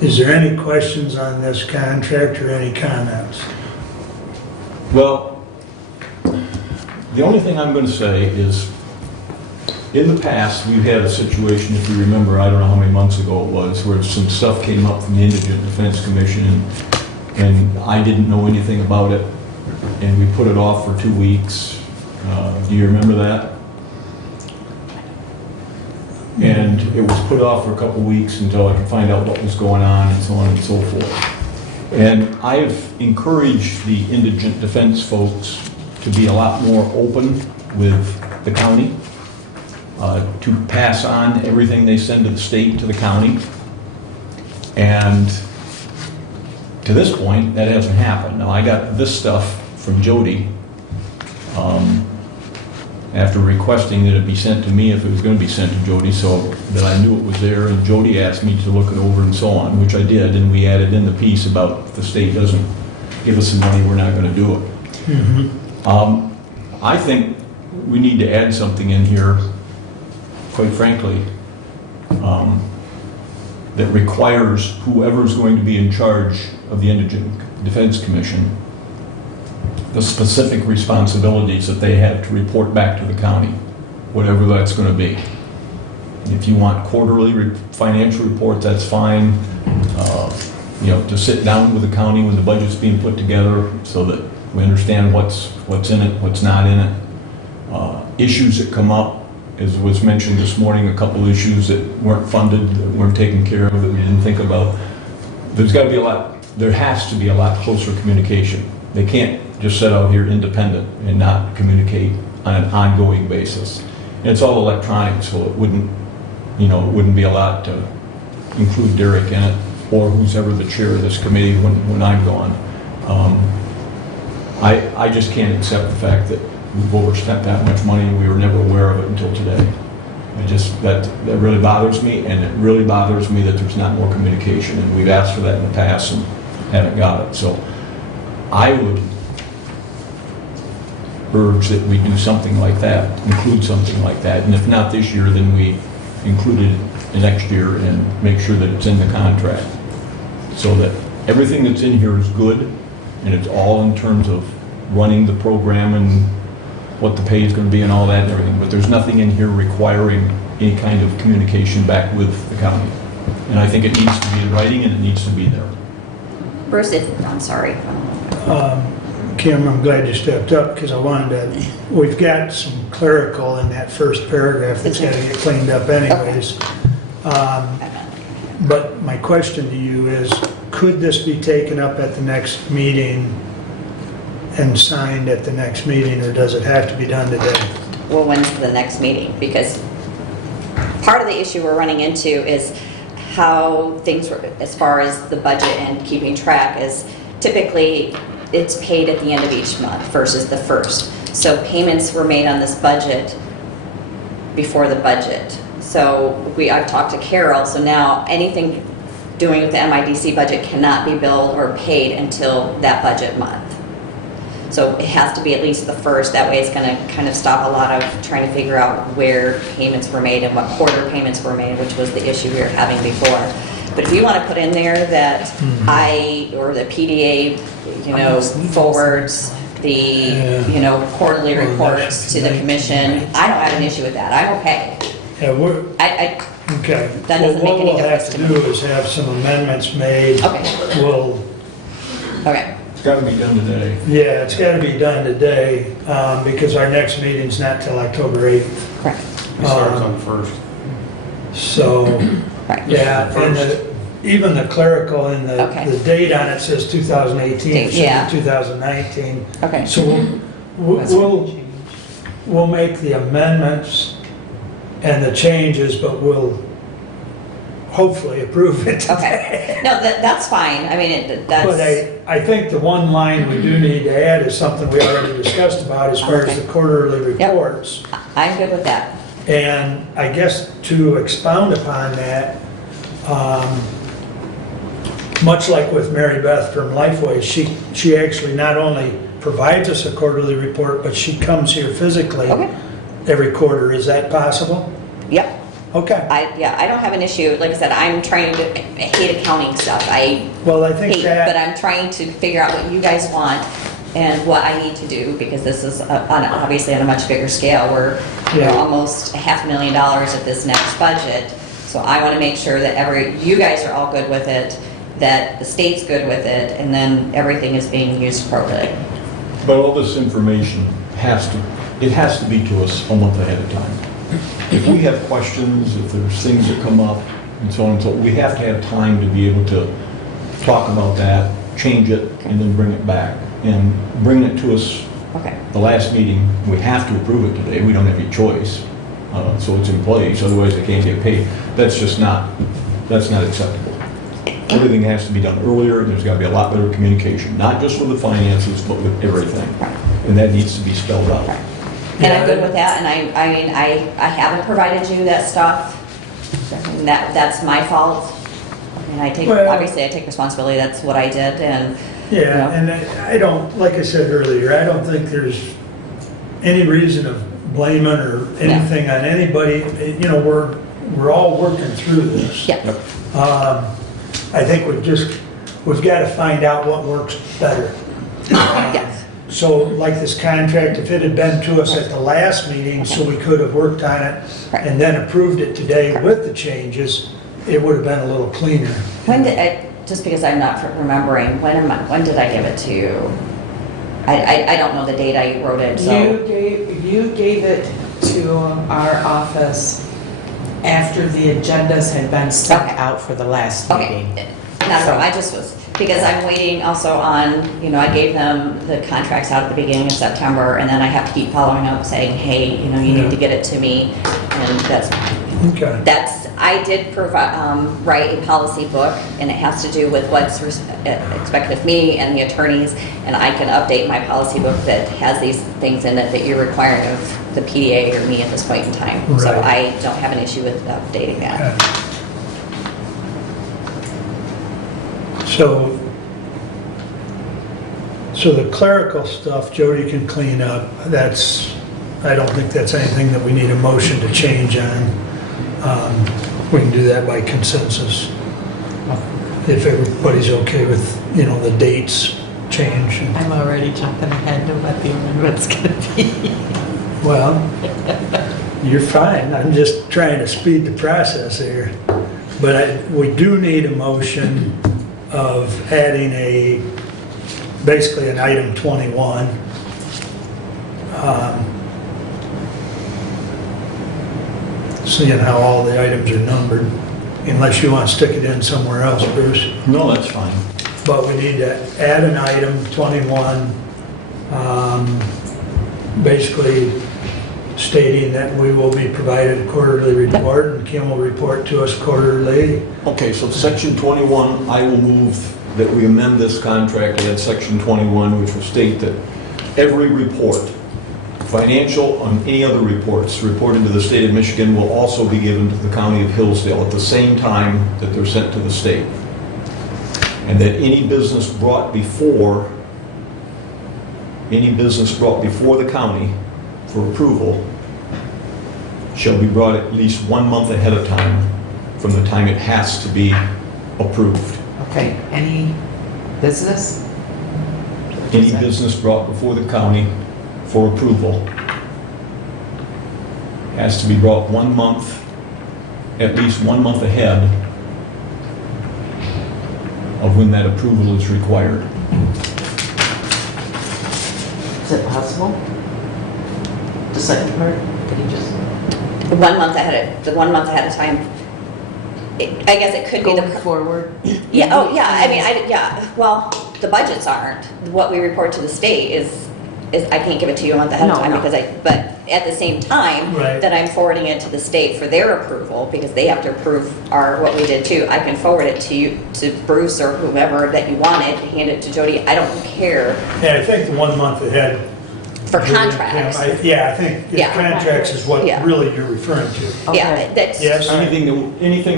Is there any questions on this contract or any comments? Well, the only thing I'm going to say is, in the past, we've had a situation, if you remember, I don't know how many months ago it was, where some stuff came up from the Indigent Defense Commission, and I didn't know anything about it, and we put it off for 2 weeks. Do you remember that? And it was put off for a couple weeks until I could find out what was going on and so on and so forth. And I've encouraged the indigent defense folks to be a lot more open with the county, to pass on everything they send to the state to the county. And to this point, that hasn't happened. Now, I got this stuff from Jody after requesting that it be sent to me if it was going to be sent to Jody, so that I knew it was there, and Jody asked me to look it over and so on, which I did, and we added in the piece about if the state doesn't give us the money, we're not going to do it. I think we need to add something in here, quite frankly, that requires whoever's going to be in charge of the Indigent Defense Commission the specific responsibilities that they have to report back to the county, whatever that's going to be. If you want quarterly financial reports, that's fine. To sit down with the county when the budget's being put together so that we understand what's in it, what's not in it. Issues that come up, as was mentioned this morning, a couple issues that weren't funded, that weren't taken care of, that we didn't think about. There has to be a lot closer communication. They can't just sit out here independent and not communicate on an ongoing basis. And it's all electronic, so it wouldn't be a lot to include Derek in it, or who's ever the chair of this committee when I'm gone. I just can't accept the fact that we've overspent that much money and we were never aware of it until today. That really bothers me, and it really bothers me that there's not more communication, and we've asked for that in the past and haven't got it. So I would urge that we do something like that, include something like that. And if not this year, then we include it next year and make sure that it's in the contract. So that everything that's in here is good, and it's all in terms of running the program and what the pay is going to be and all that and everything. But there's nothing in here requiring any kind of communication back with the county. And I think it needs to be in writing and it needs to be there. Bruce, I'm sorry. Kim, I'm glad you stepped up because I wanted to, we've got some clerical in that first paragraph that's got to get cleaned up anyways. But my question to you is, could this be taken up at the next meeting and signed at the next meeting, or does it have to be done today? Well, when's the next meeting? Because part of the issue we're running into is how things were, as far as the budget and keeping track, is typically it's paid at the end of each month versus the first. So payments were made on this budget before the budget. So I've talked to Carol, so now anything doing with the MIDC budget cannot be billed or paid until that budget month. So it has to be at least the first. That way it's going to kind of stop a lot of trying to figure out where payments were made and what quarter payments were made, which was the issue we were having before. But if you want to put in there that or the PDA, forwards the, quarterly reports to the commission, I don't have an issue with that. I'm okay. Yeah, okay. That doesn't make any difference to me. What we'll have to do is have some amendments made. Okay. Okay. It's got to be done today. Yeah, it's got to be done today because our next meeting's not till October 8th. Correct. It starts on the 1st. So, Right. yeah, and even the clerical and Okay. the date on it says 2018, it should Yeah. be 2019. Okay. So we'll make the amendments and the changes, but we'll hopefully approve it today. Okay. No, that's fine. I mean, that's. But I think the one line we do need to add is something we already discussed about as far as the quarterly Yep. reports. I'm good with that. And I guess to expound upon that, much like with Mary Beth from Lifeway, she actually not only provides us a quarterly report, but she comes here physically Okay. every quarter. Is that possible? Yep. Okay. I don't have an issue. Like I said, I'm trying to, I hate accounting stuff. Well, I think But that, I'm trying to figure out what you guys want and what I need to do, because this is obviously on a much bigger scale. We're Yeah. almost $500,000 at this next budget. So I want to make sure that you guys are all good with it, that the state's good with it, and then everything is being used appropriately. But all this information has to be to us a month ahead of time. If we have questions, if there's things that come up, and so on and so, we have to have time to be able to talk about that, change it, and then bring it back. And bring it to us Okay. the last meeting, we have to approve it today, we don't have any choice. So it's in place, otherwise they can't get paid. That's not acceptable. Everything has to be done earlier, and there's got to be a lot better communication, not just with the finances, but with everything. Right. And that needs to be spelled out. Right. And I'm good with that, and I haven't provided you that stuff. And that's my fault. And obviously I take responsibility, that's what I did, and. yeah, and I don't, like I said earlier, I don't think there's any reason of blaming or anything on anybody. We're all working through this. Yeah. I think we've got to find out what works better. Yes. So like this contract, if it had been to us at the last meeting, so we could have worked on it Right. and then approved it today with the changes, it would have been a little cleaner. When did just because I'm not remembering, when did I give it to you? I don't know the date I wrote it, so. You gave it to our office after the agendas had been sent Okay. out for the last Okay, meeting. not a problem. I just was, because I'm waiting also on, I gave them the contracts out at the beginning of September, and then I have to keep following up saying, hey, you need to get it to me, and Okay. I did write a policy book, and it has to do with what's expected of me and the attorneys, and I can update my policy book that has these things in it that you're requiring of the PDA or me at this point in time. So Right. I don't have an issue with updating that. Okay. So the clerical stuff Jody can clean up, I don't think that's anything that we need a motion to change on. We can do that by consensus. If everybody's okay with, the dates change. I'm already jumping ahead to what the amendment's gonna be. Well, you're fine, I'm just trying to speed the process here. But we do need a motion of adding basically an item 21. Seeing how all the items are numbered, unless you want to stick it in somewhere else, Bruce. No, that's fine. But we need to add an item 21, basically stating that we will be provided a quarterly report and Kim will report to us quarterly. Okay, so section 21, I will move that we amend this contract, add section 21, which will state that every report, financial and any other reports reported to the state of Michigan will also be given to the county of Hillsdale at the same time that they're sent to the state. And that any business brought before the county for approval shall be brought at least 1 month ahead of time from the time it has to be approved. Okay, any business? Any business brought before the county for approval has to be brought 1 month, at least 1 month ahead of when that approval is required. Is it possible? The second part, can you just? The 1 month ahead of time. I guess it could be Going the, forward? yeah, oh, yeah, I mean, well, the budgets aren't. What we report to the state is I can't give it to you a month ahead of No, time no. but at the same time, Right. that I'm forwarding it to the state for their approval, because they have to approve what we did too. I can forward it to you, to Bruce or whoever that you wanted, hand it to Jody, I don't care. Yeah, I think the 1 month ahead. For contracts. I think Yeah. contracts is what Yeah. really you're referring to. Yeah, Okay. that's. Yes? Anything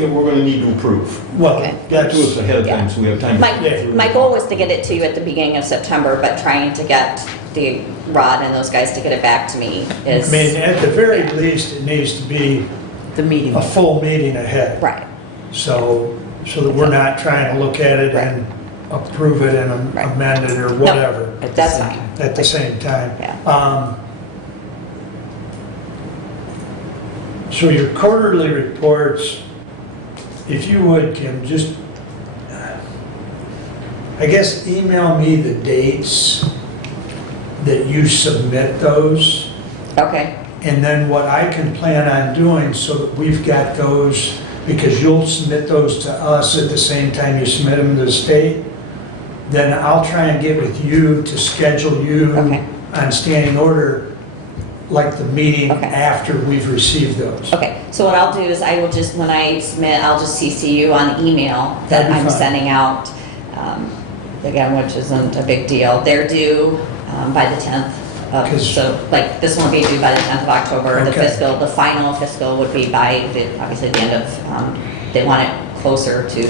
that we're going to need to approve, Well, Okay. get to us ahead of Yeah. time so we have time. My goal was to get it to you at the beginning of September, but trying to get the Rod and those guys to get it back to me I is. mean, at the very least, it needs to be The meeting. a full meeting ahead. Right, So that we're not trying to look at it and approve it and Right. amend it or whatever At the that's same fine. time. at the same time. Yeah. So your quarterly reports, if you would, Kim, just, I guess, email me the dates that you submit those. Okay, And then what I can plan on doing so that we've got those, because you'll submit those to us at the same time you submit them to the state, then I'll try and get with you to schedule you Okay. on standing order, like the meeting Okay. after we've received those. okay. So what I'll do is I will just, when I submit, I'll just CC you on the email that That'd be I'm fine. sending out. Again, which isn't a big deal. They're due by the 10th. 'Cause- So like this one will be due by the 10th of October. The Okay. the final fiscal would be by obviously the end of, they want it closer to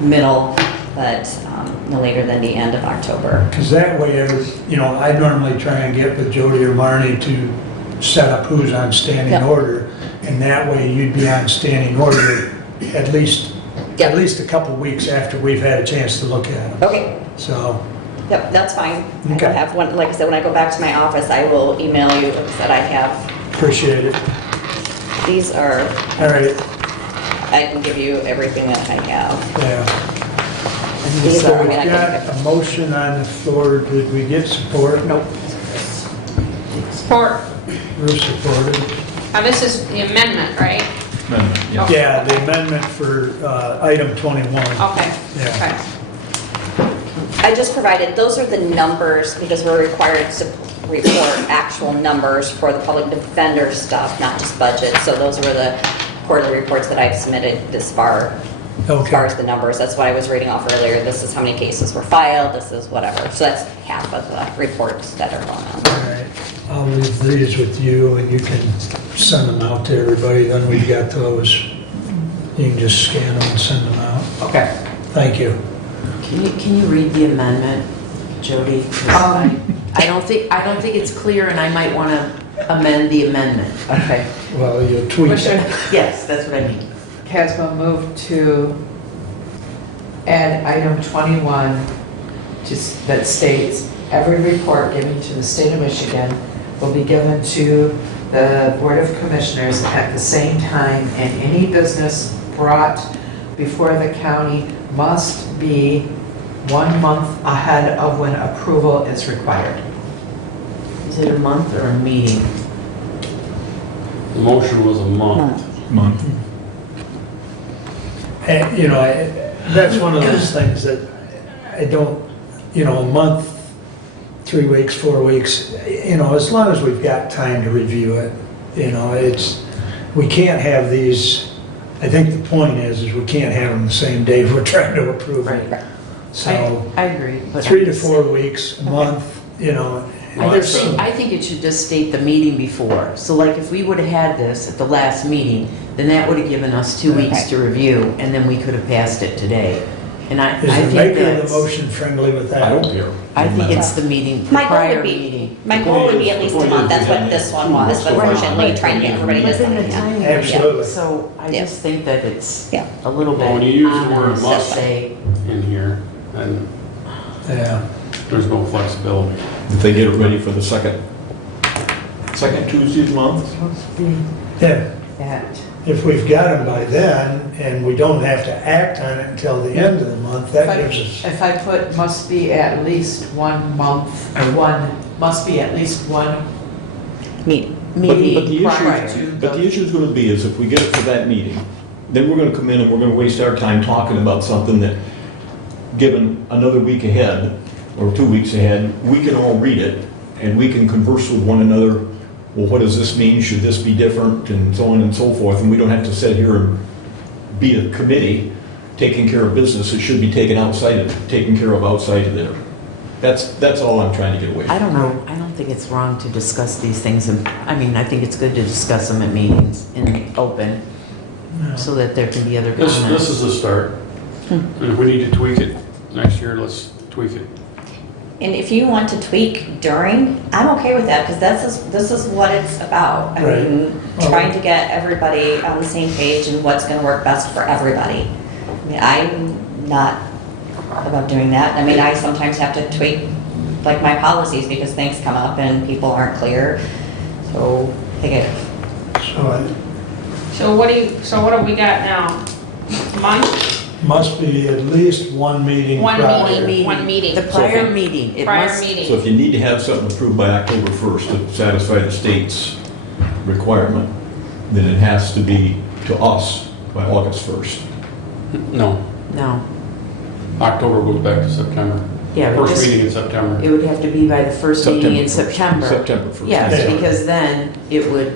middle, but no later than the end of October. Because that way, I normally try and get with Jody or Marnie to set up who's on standing Yep. order. And that way you'd be on standing order at least Yep. a couple weeks after we've had a chance to look at them. Okay, So, yep, that's fine. I Okay. will have one, like I said, when I go back to my office, I will email you that I have. appreciate it. These are, All right, I can give you everything that I have. yeah. These So are, I we've mean, I got can, a motion on the floor. Did we get support? Nope. Support. Bruce supported. Now, this is the amendment, right? Yeah. Yeah, the amendment for item 21. Okay, Yeah. okay. I just provided, those are the numbers, because we're required to report actual numbers for the public defender stuff, not just budget. So those were the quarterly reports that I've submitted this far, as far as the numbers. That's what I was reading off earlier. This is how many cases were filed, this is whatever. So that's half of the reports that are going on. All right, I'll leave these with you and you can send them out to everybody. Then we've got those. You can just scan them and send them out. Okay. Thank you. Can you read the amendment? Jody? 'Cause I don't think it's clear, and I might want to amend the amendment. Okay. Well, you tweak it. Yes, that's what I mean. Caswell moved to add item 21, that states, every report given to the state of Michigan will be given to the Board of Commissioners at the same time, and any business brought before the county must be 1 month ahead of when approval is required. Is it a month or a meeting? The motion was a month. Month. And, you know, that's one of those things that I don't, you know, a month, 3 weeks, 4 weeks, you know, as long as we've got time to review it, you know, we can't have these, I think the point is we can't have them the same day we're trying to approve it. Right. So, I agree. But 3 to 4 weeks, a month, you know. I think it should just state the meeting before. So like if we would have had this at the last meeting, then that would have given us 2 weeks Okay. to review, and then we could have passed it today. And I Is the think maker of the that's, motion friendly with that? I don't care. I think it's the meeting, the My goal prior would be, meeting. my goal would be at least a month, that's what this one was, but unfortunately, trying to get everybody But this then the done. timing. Absolutely. So I Yeah. just think that it's Yeah. a little bit Well, when you use the word ominous to must- say, In here, and Yeah. there's no flexibility. If they get it ready for the second Tuesday of the month? Must be Yeah, at, if we've got them by then, and we don't have to act on it until the end of the month, that gives us, if I put must be at least 1 month, or must be at least one Meeting. meeting But prior the to issue, but the issue is gonna be is if we get it for that meeting, then we're gonna come in and we're gonna waste our time talking about something that, given another week ahead, or 2 weeks ahead, we can all read it, and we can converse with one another, well, what does this mean, should this be different, and so on and so forth, and we don't have to sit here and be a committee taking care of business, it should be taken care of outside of there. That's all I'm trying to get away from. I don't know, I don't think it's wrong to discuss these things, and, I mean, I think it's good to discuss them at meetings in open, so that there can be other This comments. is a start. And if we need to tweak it next year, let's tweak it. And if you want to tweak during, I'm okay with that, because this is what it's about. I Right. mean, trying to get everybody on the same page and what's gonna work best for everybody. I mean, I'm not about doing that. I mean, I sometimes have to tweak, like, my policies because things come up and people aren't clear. So, I get it. so So what have we got now? Month? it must be at least one meeting One prior. meeting. One meeting. The prior meeting, it Prior must, So meeting. if you need to have something approved by October 1st to satisfy the state's requirement, then it has to be to us by August 1st. No, no, October goes back to September. yeah, but First just, meeting in September. it would have to be by the first meeting in 1st. September. September 1st. Yes, Yeah. because then it would,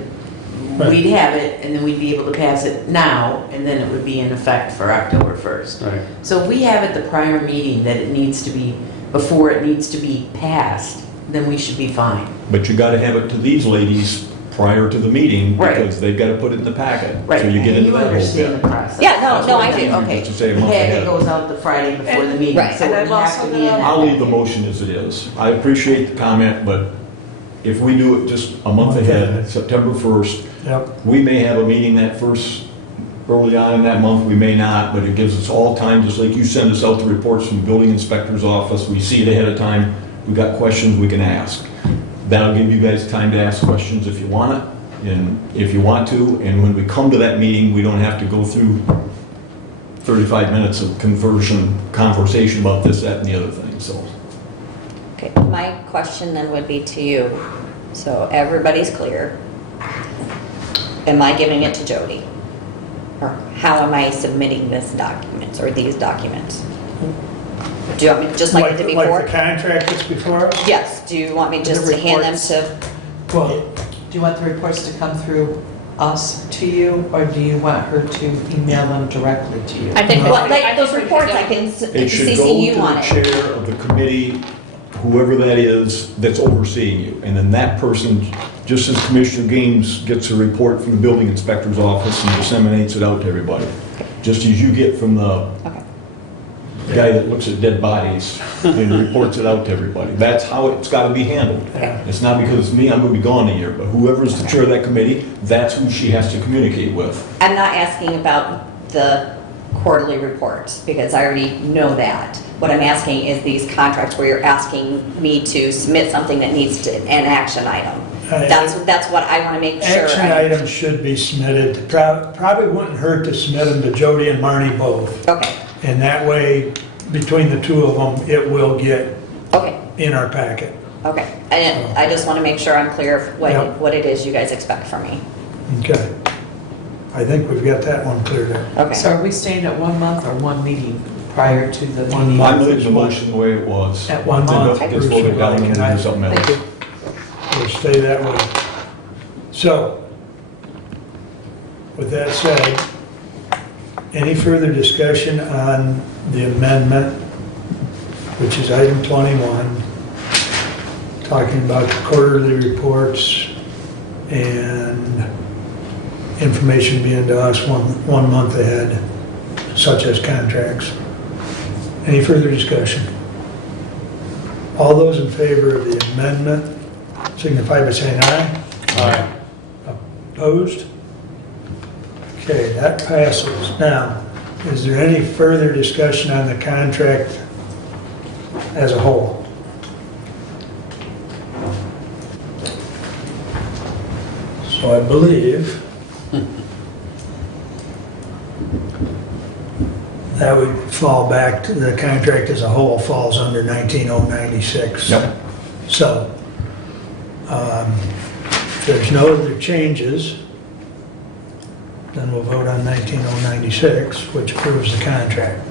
we'd have it, and then we'd be able to pass it now, and then it would be in effect for October 1st. Right. So if we have at the prior meeting that it needs to be, before it needs to be passed, then we should be fine. But you gotta have it to these ladies prior to the meeting, Right. because they've gotta put it in the packet. Right, So you get and into you that whole understand bit. the process. Yeah, no, That's no, what I do. mean. Okay. Just to say a The month packet ahead. goes out the Friday before the meeting, Right. so it And would I've have also to be in got- that I'll leave the packet. motion as it is. I appreciate the comment, but if we do it just a month ahead, September 1st, Yep, we may have a meeting that first, early on in that month, we may not, but it gives us all time, just like you send us out the reports from the building inspector's office, we see it ahead of time, we got questions we can ask. That'll give you guys time to ask questions if you want it, and if you want to, and when we come to that meeting, we don't have to go through 35 minutes of conversation about this, that, and the other thing, so. Okay, my question then would be to you, so everybody's clear. Am I giving it to Jody? Or how am I submitting this document, or these documents? Do you want me, just like I did like before? the contract that's before us? Yes, do you want me just The to hand them reports. to, Well, Do you want the reports to come through us to you, or do you want her to email them directly to you? I think. well, I like think those we reports, could I do- can It should go CC you to on the it. chair of the committee, whoever that is, that's overseeing you. And then that person, just as Commissioner Gaines gets a report from the building inspector's office and disseminates it out to everybody. Just as you get from the Okay. The guy that looks at dead bodies and reports it out to everybody. That's how it's gotta be handled. Yeah. It's not because it's me, I'm gonna be gone a year, but whoever's the chair of that committee, that's who she has to communicate with. I'm not asking about the quarterly reports, because I already know that. What I'm asking is these contracts where you're asking me to submit something that needs to, an action item. That's what I want to make sure. Action items should be submitted, probably wouldn't hurt to submit them to Jody and Marnie both. Okay, And that way, between the two of them, it will get okay, in our packet. okay. And I just want to make sure I'm clear of Yep. what it is you guys expect from me. Okay. I think we've got that one cleared up. Okay. So are we staying at 1 month or one meeting prior to the meeting? I'm leaving the motion the way it was. At 1 Until month. it gets voted down and we'll do something else. We'll stay that way. So, with that said, any further discussion on the amendment, which is item 21, talking about the quarterly reports and information being to us one month ahead, such as contracts? Any further discussion? All those in favor of the amendment signify by saying aye. Aye. Opposed? Okay, that passes. Now, is there any further discussion on the contract as a whole? So I believe that would fall back to, the contract as a whole falls under 19096. Yep. So, if there's no other changes, then we'll vote on 19096, which approves the contract.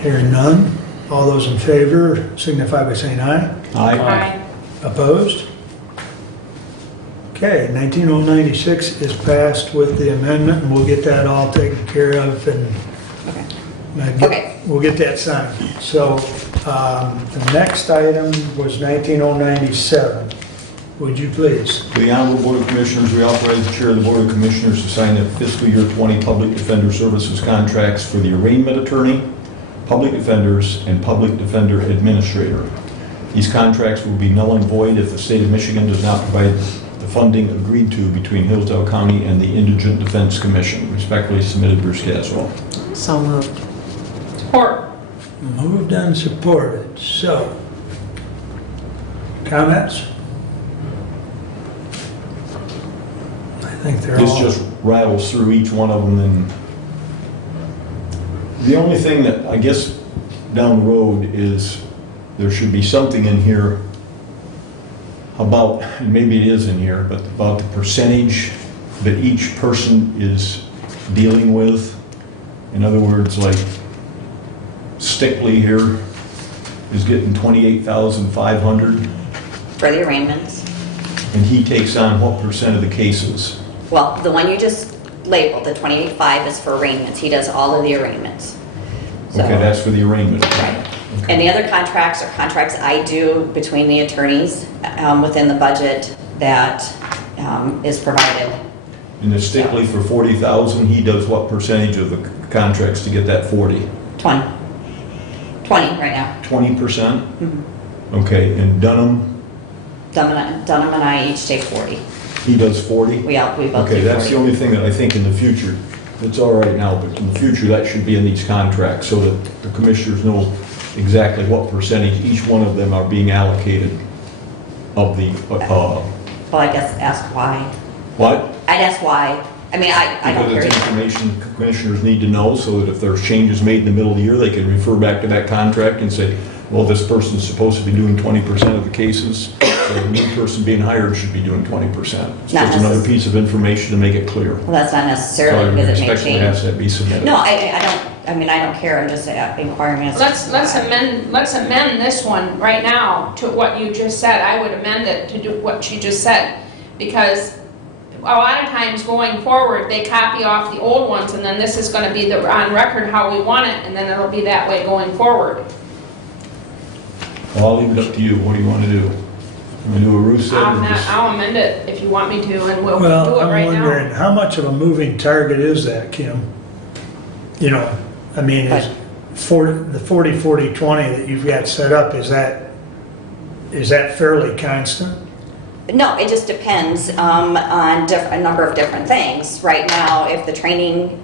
Hearing none, all those in favor signify by saying aye. Aye. Opposed? Okay, 19096 is passed with the amendment, and we'll get that all taken care of, and Okay. we'll get that signed. So, the next item was 19097. Would you please? To the Honorable Board of Commissioners, we authorize the Chair of the Board of Commissioners to sign the fiscal year 20 Public Defender Services contracts for the arraignment attorney, public defenders, and public defender administrator. These contracts will be null and void if the state of Michigan does not provide the funding agreed to between Hillsdale County and the Indigent Defense Commission. Respectfully submitted, Bruce Caswell. So moved. Support. Moved and supported. So, comments? I think they're This all... just rattles through each one of them, and the only thing that I guess down the road is there should be something in here about, and maybe it is in here, but about the percentage that each person is dealing with. In other words, like Stickley here is getting $28,500, For the arraignments. and he takes on what percent of the cases? Well, the one you just labeled, the 28.5 is for arraignments. He does all of the arraignments. So- Okay, that's for the arraignment. Right. And the other contracts are contracts I do between the attorneys within the budget that is provided. And the Stickley for 40,000, he does what percentage of the contracts to get that 40? 20. 20 right now. 20%? Mhm. Okay, and Dunham, Dunham and I each take 40. he does 40? We both take 40. Okay, that's the only thing that I think in the future, it's all right now, but in the future, that should be in these contracts so that the commissioners know exactly what percentage each one of them are being allocated of the, Well, I guess ask why. what? I'd ask why. I mean, I don't Because care. it's information commissioners need to know so that if there's changes made in the middle of the year, they can refer back to that contract and say, well, this person's supposed to be doing 20% of the cases, so the new person being hired should be doing 20%. It's Not just another necess- piece of information to make it clear. Well, that's not So I necessarily would because it may expect it has change. to be submitted. No, I don't care. I'm just inquiring as. Let's amend this one right now to what you just said. I would amend it to do what she just said. Because a lot of times going forward, they copy off the old ones and then this is gonna be on record how we want it and then it'll be that way going forward. Well, I'll leave it up to you. What do you want to do? Want to do a Ruth said or just? I'll amend it if you want me to and we'll do Well, it I'm right wondering, now. how much of a moving target is that, Kim? You know, I mean, the 40-40-20 that you've got set up, is that fairly constant? No, it just depends on a number of different things. Right now, if the training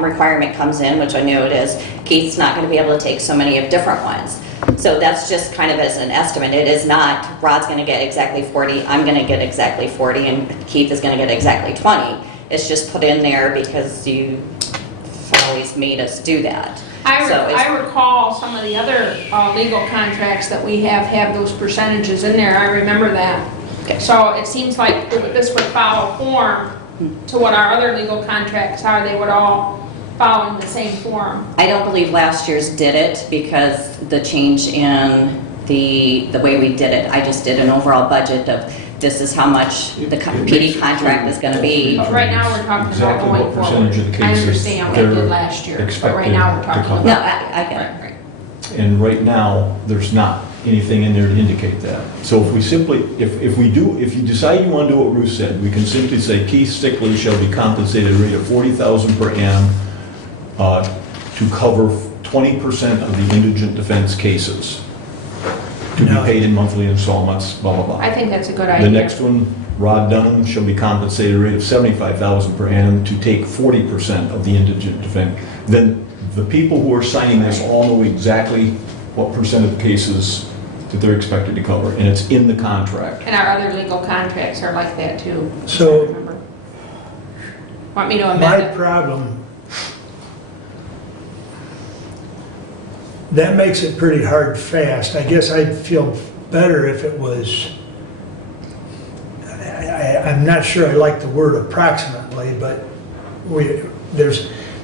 requirement comes in, which I know it is, Keith's not going to be able to take so many of different ones. So that's just kind of as an estimate. It is not, Rod's going to get exactly 40, I'm going to get exactly 40, and Keith is going to get exactly 20. It's just put in there because you always made us do that. I recall some of the other legal contracts that we have those percentages in there. I remember that. Okay. So it seems like this would follow form to what our other legal contracts are. They would all follow in the same form. I don't believe last year's did it because the change in the way we did it. I just did an overall budget of this is how much the PD contract is going to be. But right now, we're talking about Exactly going what forward. percentage of the I cases understand what we did they're last year, but right expected now, we're to talking cover. No, about. I get it. Right, right. And right now, there's not anything in there to indicate that. So if we simply, if you decide you want to do what Ruth said, we can simply say Keith Stickley shall be compensated at a rate of $40,000 per annum to cover 20% of the indigent defense cases, to be No. paid in monthly installments, blah, blah, blah. I think that's a good idea. The next one, Rod Dunham shall be compensated at a rate of $75,000 per annum to take 40% of the indigent defense. Then the people who are signing this all know exactly what percent of the cases that they're expected to cover, and it's in the contract. And our other legal contracts are like that too. So- Remember? Want me to amend My it? problem, that makes it pretty hard and fast. I guess I'd feel better if it was, I'm not sure I like the word approximately, but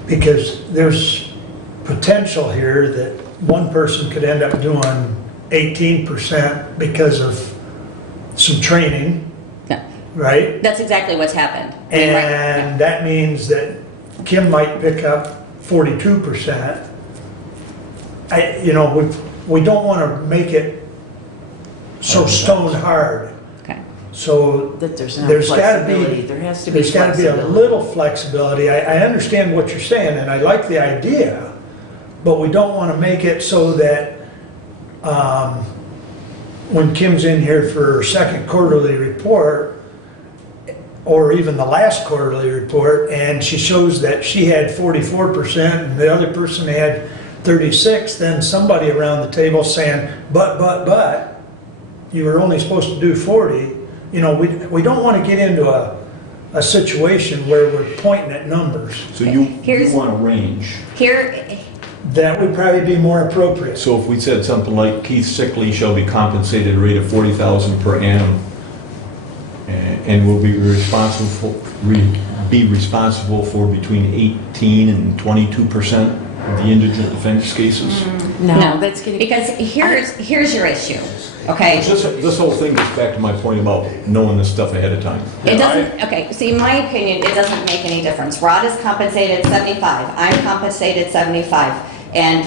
because there's potential here that one person could end up doing 18% because of some training, No, right? that's exactly what's happened. And that means that Kim might pick up 42%. We don't want to make it so stone hard. Okay. So That there's no There's gotta be- flexibility. There has to be there's got to be a flexibility. little flexibility. I understand what you're saying, and I like the idea, but we don't want to make it so that when Kim's in here for her second quarterly report, or even the last quarterly report, and she shows that she had 44% and the other person had 36, then somebody around the table saying, but, you were only supposed to do 40. We don't want to get into a situation where we're pointing at numbers. So you Here's- want a range. Here, That would probably be more appropriate. So if we said something like Keith Sickley shall be compensated at a rate of $40,000 per annum and will be responsible for between 18 and 22% of the indigent defense cases. No, that's getting. because here's your issue, okay? This whole thing gets back to my point about knowing this stuff ahead of time. It doesn't, okay, see, in my opinion, it doesn't make any difference. Rod is compensated 75, I'm compensated 75, and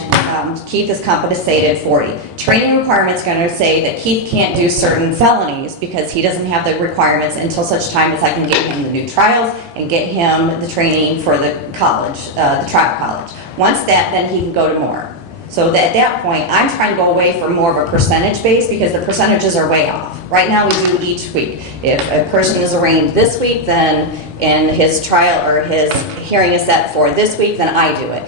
Keith is compensated 40. Training requirements are going to say that Keith can't do certain felonies because he doesn't have the requirements until such time as I can get him the new trials and get him the training for the college, the trial college. Once that, then he can go to more. So that at that point, I'm trying to go away from more of a percentage base because the percentages are way off. Right now, we do each week. If a person is arraigned this week, then in his trial or his hearing is set for this week, then I do it.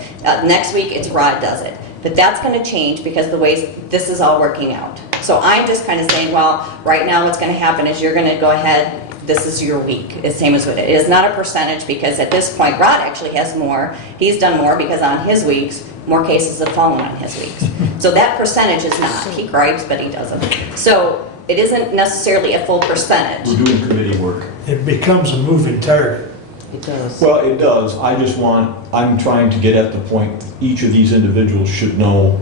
Next week, it's Rod does it. But that's going to change because the ways this is all working out. So I'm just kind of saying, well, right now what's going to happen is you're going to go ahead, this is your week, the same as what it is. Not a percentage because at this point, Rod actually has more. He's done more because on his weeks, more cases have fallen on his weeks. So that percentage is not. He gripes, but he doesn't. So it isn't necessarily a full percentage. We're doing committee work. It becomes a moving target. It does. Well, it does. I'm trying to get at the point, each of these individuals should know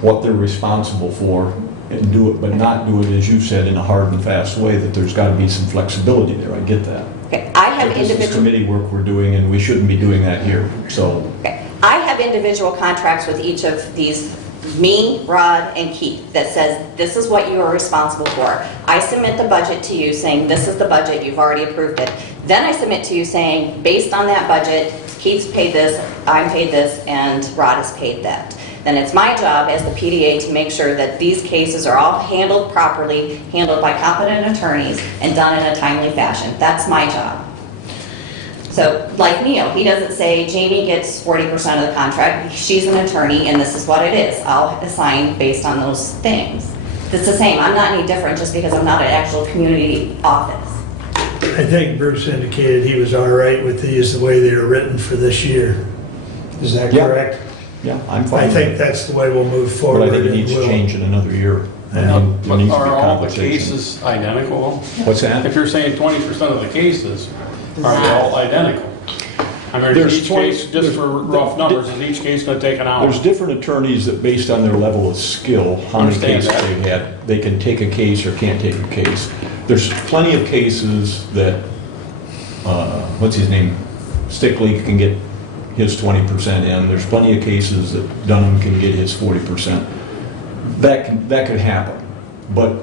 what they're responsible for and do it, but not do it, as you said, in a hard and fast way, that there's got to be some flexibility there. I get that. Okay, I have But this is individual. committee work we're doing, and we shouldn't be doing that here, so. Okay. I have individual contracts with each of these, me, Rod, and Keith, that says, this is what you are responsible for. I submit the budget to you saying, this is the budget, you've already approved it. Then I submit to you saying, based on that budget, Keith's paid this, I'm paid this, and Rod has paid that. Then it's my job as the PDA to make sure that these cases are all handled properly, handled by competent attorneys, and done in a timely fashion. That's my job. So, like Neil, he doesn't say Jamie gets 40% of the contract. She's an attorney, and this is what it is. I'll assign based on those things. It's the same. I'm not any different just because I'm not an actual community office. I think Bruce indicated he was all right with these the way they are written for this year. Is that Yeah. correct? Yeah, I'm fine I with think it. that's the way we'll move But forward. I think it and needs to we'll- change in another year. I Yeah. mean, there needs to be Are all the conversation. cases identical? What's that? If you're saying 20% of the cases, are they all identical? I mean, There's is each 20 case, just for rough numbers, is each case gonna take an hour? There's different attorneys that, based on their level of skill, how many Understand cases that. they had, they can take a case or can't take a case. There's plenty of cases that, what's his name, Stickley can get his 20% in. There's plenty of cases that Dunham can get his 40%. That could happen. But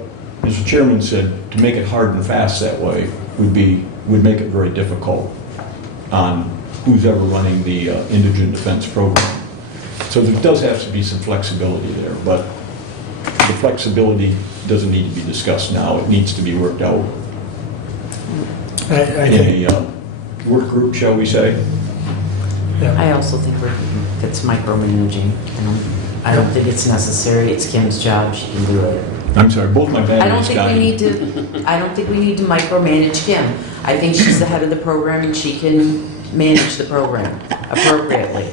as the chairman said, to make it hard and fast that way would make it very difficult on who's ever running the indigent defense program. So there does have to be some flexibility there, but the flexibility doesn't need to be discussed now. It needs to be worked out I in think, a work group, shall we say? I also think that's micromanaging. I don't think it's necessary. It's Kim's job. She can do it. I'm sorry, both my I don't batteries think died. I don't think we need to micromanage Kim. I think she's the head of the program and she can manage the program appropriately.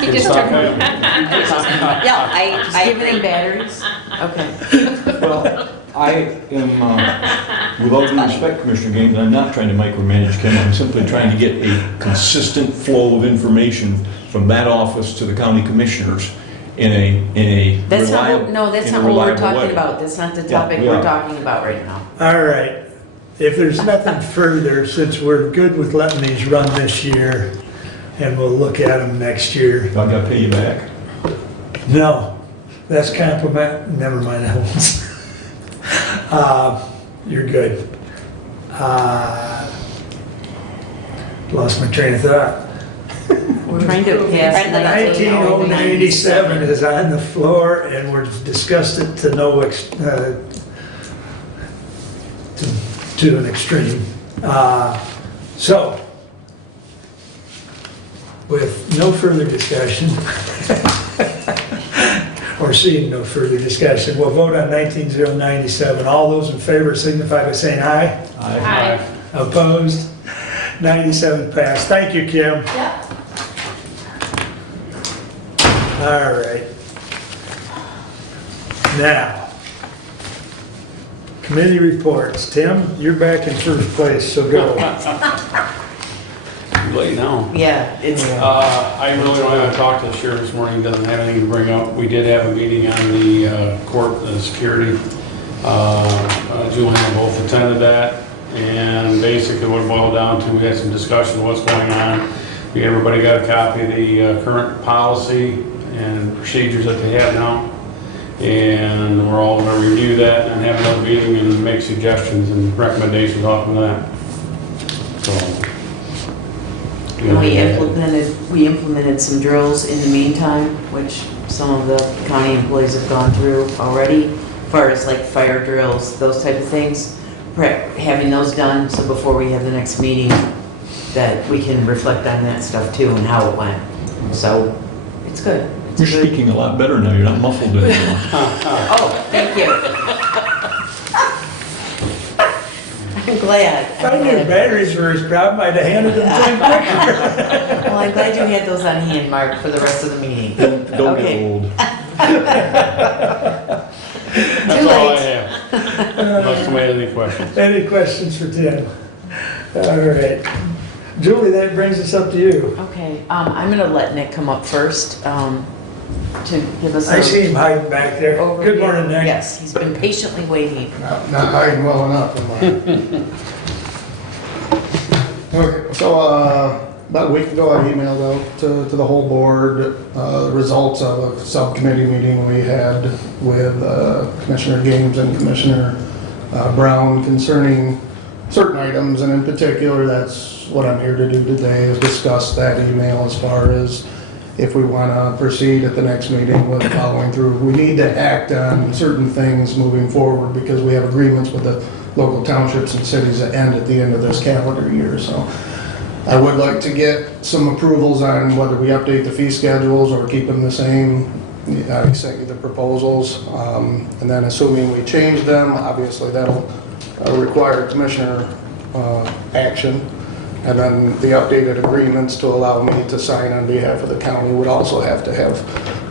He just Stop took it. Yeah, Just I giving them agree. batteries? Okay. Well, I am, with all due respect, Commissioner Gaines, I'm not trying to micromanage Kim. I'm simply trying to get a consistent flow of information from that office to the county commissioners in a That's reliable, not, no, that's in a not what we're reliable talking way. about. That's not the Yeah, topic we we're are. talking about right now. all right. If there's nothing further, since we're good with letting these run this year, and we'll look at them next year. I gotta pay you back. No, that's compliment, never mind that one. You're good. Lost my train of thought. We're trying to pass Friendly. 19097 is on the floor, and we've discussed it to an extreme. So, with no further discussion, or seeing no further discussion, we'll vote on 19097. All those in favor signify by saying aye. Aye. Opposed? 97 passed. Thank you, Kim. Yeah. All right. Now, committee reports. Tim, you're back in first place, so go. Too late now. Yeah, it's, I really don't have to talk to the sheriff this morning, he doesn't have anything to bring up. We did have a meeting on the court security. Julie and I both attended that, and basically what it boiled down to, we had some discussion of what's going on. Everybody got a copy of the current policy and procedures that they have now, and we're all going to review that and have another meeting and make suggestions and recommendations off of that. So. we implemented some drills in the meantime, which some of the county employees have gone through already, as far as like fire drills, those type of things. Having those done, so before we have the next meeting, that we can reflect on that stuff too and how it went. So, it's good. It's You're good. speaking a lot better now, you're not muffled anymore. Oh, thank you. I'm glad. If I knew batteries were his problem, I'd have handed them to him quicker. Well, I'm glad you had those on hand, Mark, for the rest of the meeting. Don't get Okay. old. That's all I have. Unless somebody has any questions. Any questions for Tim? All right. Julie, that brings us up to you. Okay, I'm gonna let Nick come up first, to give us I see a him hiding back there. overview. Good morning, Nick. Yes, he's been patiently waiting. Not hiding well enough, am I? Okay, so about a week ago, I emailed out to the whole board the results of a subcommittee meeting we had with Commissioner Gaines and Commissioner Brown concerning certain items, and in particular, that's what I'm here to do today, is discuss that email as far as if we want to proceed at the next meeting with following through. We need to act on certain things moving forward because we have agreements with the local townships and cities that end at the end of this calendar year. So I would like to get some approvals on whether we update the fee schedules or keep them the same. I sent you the proposals, and then assuming we change them, obviously that'll require commissioner action. And then the updated agreements to allow me to sign on behalf of the county would also have to have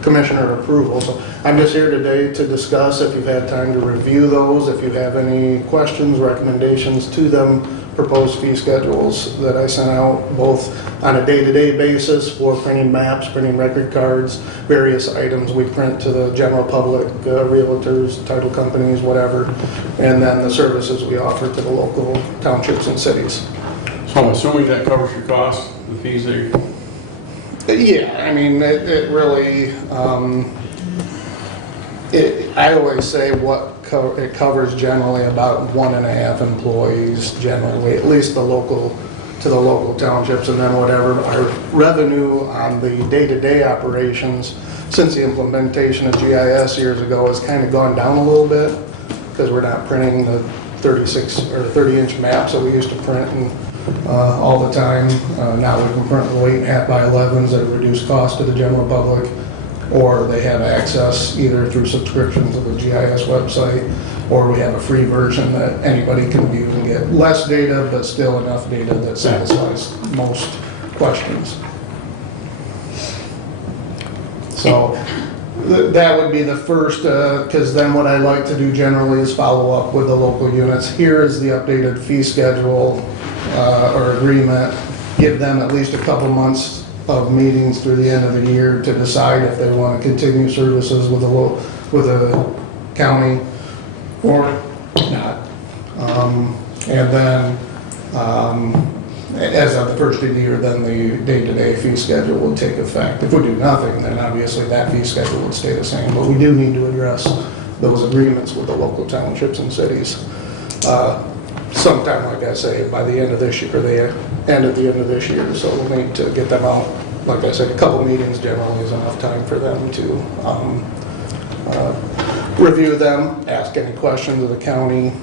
commissioner approval. So I'm just here today to discuss, if you've had time to review those, if you have any questions, recommendations to them, proposed fee schedules that I sent out, both on a day-to-day basis for printing maps, printing record cards, various items we print to the general public, realtors, title companies, whatever, and then the services we offer to the local townships and cities. So I'm assuming that covers your costs, the fees that you... Yeah, I mean, it really, I always say it covers generally about 1.5 employees generally, at least to the local townships, and then whatever our revenue on the day-to-day operations since the implementation of GIS years ago has kind of gone down a little bit because we're not printing the 36 or 30-inch maps that we used to print and all the time. Now we can print little 8.5 by 11s at a reduced cost to the general public, or they have access either through subscription to the GIS website, or we have a free version that anybody can view and get less data, but still enough data that satisfies most questions. So that would be the first, because then what I like to do generally is follow up with the local units. Here is the updated fee schedule or agreement. Give them at least a couple months of meetings through the end of the year to decide if they want to continue services with the county or not. And then as of the first of the year, then the day-to-day fee schedule will take effect. If we do nothing, then obviously that fee schedule would stay the same, but we do need to address those agreements with the local townships and cities. Sometime, like I say, by the end of this year, or the end of the end of this year, so we'll need to get them out. Like I said, a couple meetings generally is enough time for them to review them, ask any questions of the county,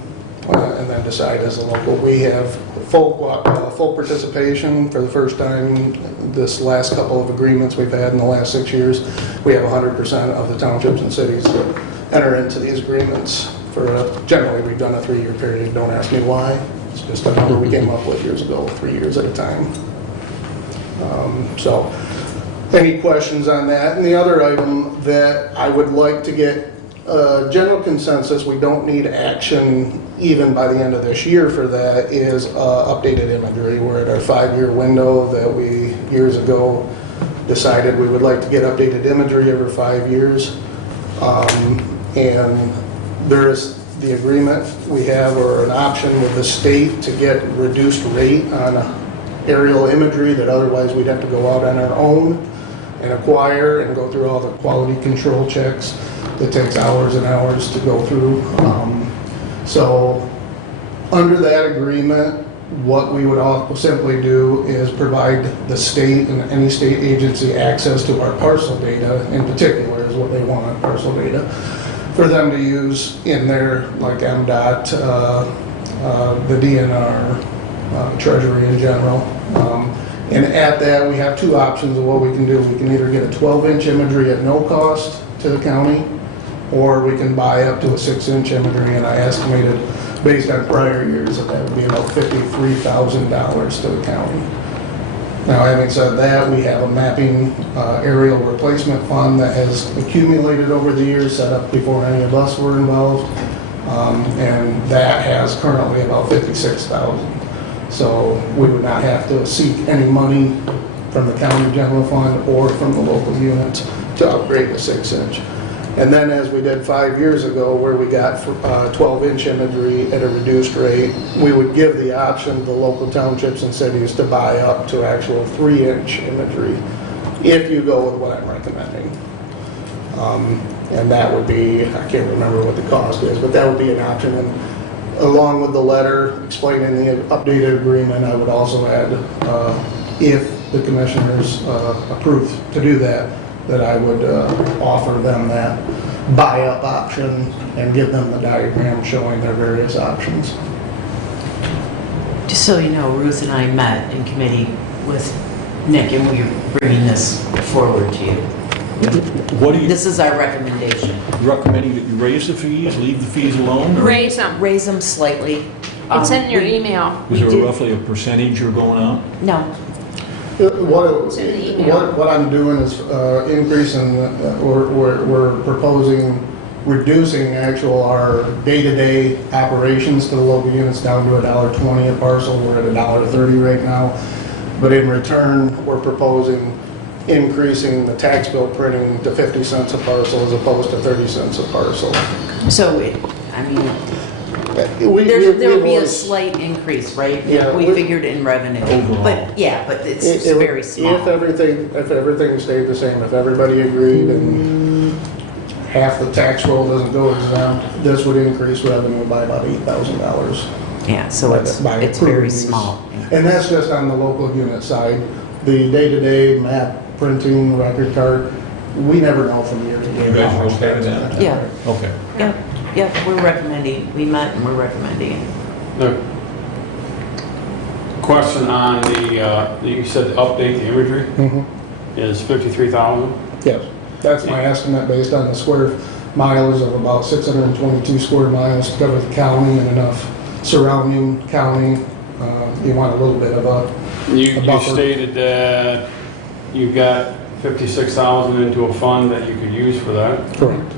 and then decide as a local. We have full participation for the first time. This last couple of agreements we've had in the last 6 years, we have 100% of the townships and cities that enter into these agreements. Generally, we've done a 3-year period. Don't ask me why. It's just a number we came up with years ago, 3 years at a time. So, any questions on that? And the other item that I would like to get general consensus, we don't need action even by the end of this year for that, is updated imagery. We're at our 5-year window that we years ago decided we would like to get updated imagery every 5 years. And there is the agreement we have, or an option with the state to get reduced rate on aerial imagery that otherwise we'd have to go out on our own and acquire and go through all the quality control checks that takes hours and hours to go through. So under that agreement, what we would simply do is provide the state and any state agency access to our parcel data, in particular is what they want, parcel data, for them to use in their, like MDOT, the DNR, Treasury in general. And at that, we have 2 options of what we can do. We can either get a 12-inch imagery at no cost to the county, or we can buy up to a 6-inch imagery, and I estimated, based on prior years, that would be about $53,000 to the county. Now, having said that, we have a mapping aerial replacement fund that has accumulated over the years, set up before any of us were involved, and that has currently about $56,000. So we would not have to seek any money from the county general fund or from the local units to upgrade the 6-inch. And then, as we did 5 years ago, where we got 12-inch imagery at a reduced rate, we would give the option to the local townships and cities to buy up to actual 3-inch imagery, if you go with what I'm recommending. And that would be, I can't remember what the cost is, but that would be an option. And along with the letter explaining the updated agreement, I would also add, if the commissioners approve to do that, that I would offer them that buy-up option and give them the diagram showing their various options. Just so you know, Ruth and I met in committee with Nick, and we are bringing this forward to you. What are you This is our recommendation. recommending, that you raise the fees, leave the fees alone? or Raise them. Raise them slightly. It's in your We- email. Is there we did- roughly a percentage you're going out? No, What in the email. what I'm doing is increasing, we're proposing reducing our day-to-day operations to the local units down to $1.20 a parcel. We're at $1.30 right now. But in return, we're proposing increasing the tax bill printing to 50 cents a parcel as opposed to 30 cents a parcel. so, I mean, We- there we will be a always- slight increase, right? Yeah, We we- figured in revenue. Overall. But, yeah, but it's It- it- very small. If everything stayed the same, if everybody agreed and half the tax roll doesn't go exempt, this would increase revenue by about $8,000. Yeah, so it's by very approving these. small. And that's just on the local unit side. The day-to-day map printing, record card, we never know from year to year. You guys how are much okay with that's that? gonna Yeah. generate. Okay. Yep, yep, we're recommending, we met and we're recommending. The question on you said update the imagery Mhm. is 53,000? Yes, that's my estimate based on the square miles of about 622 square miles to cover the county and enough surrounding county. You want a little bit of a You buffer. stated that you got 56,000 into a fund that you could use for that, correct.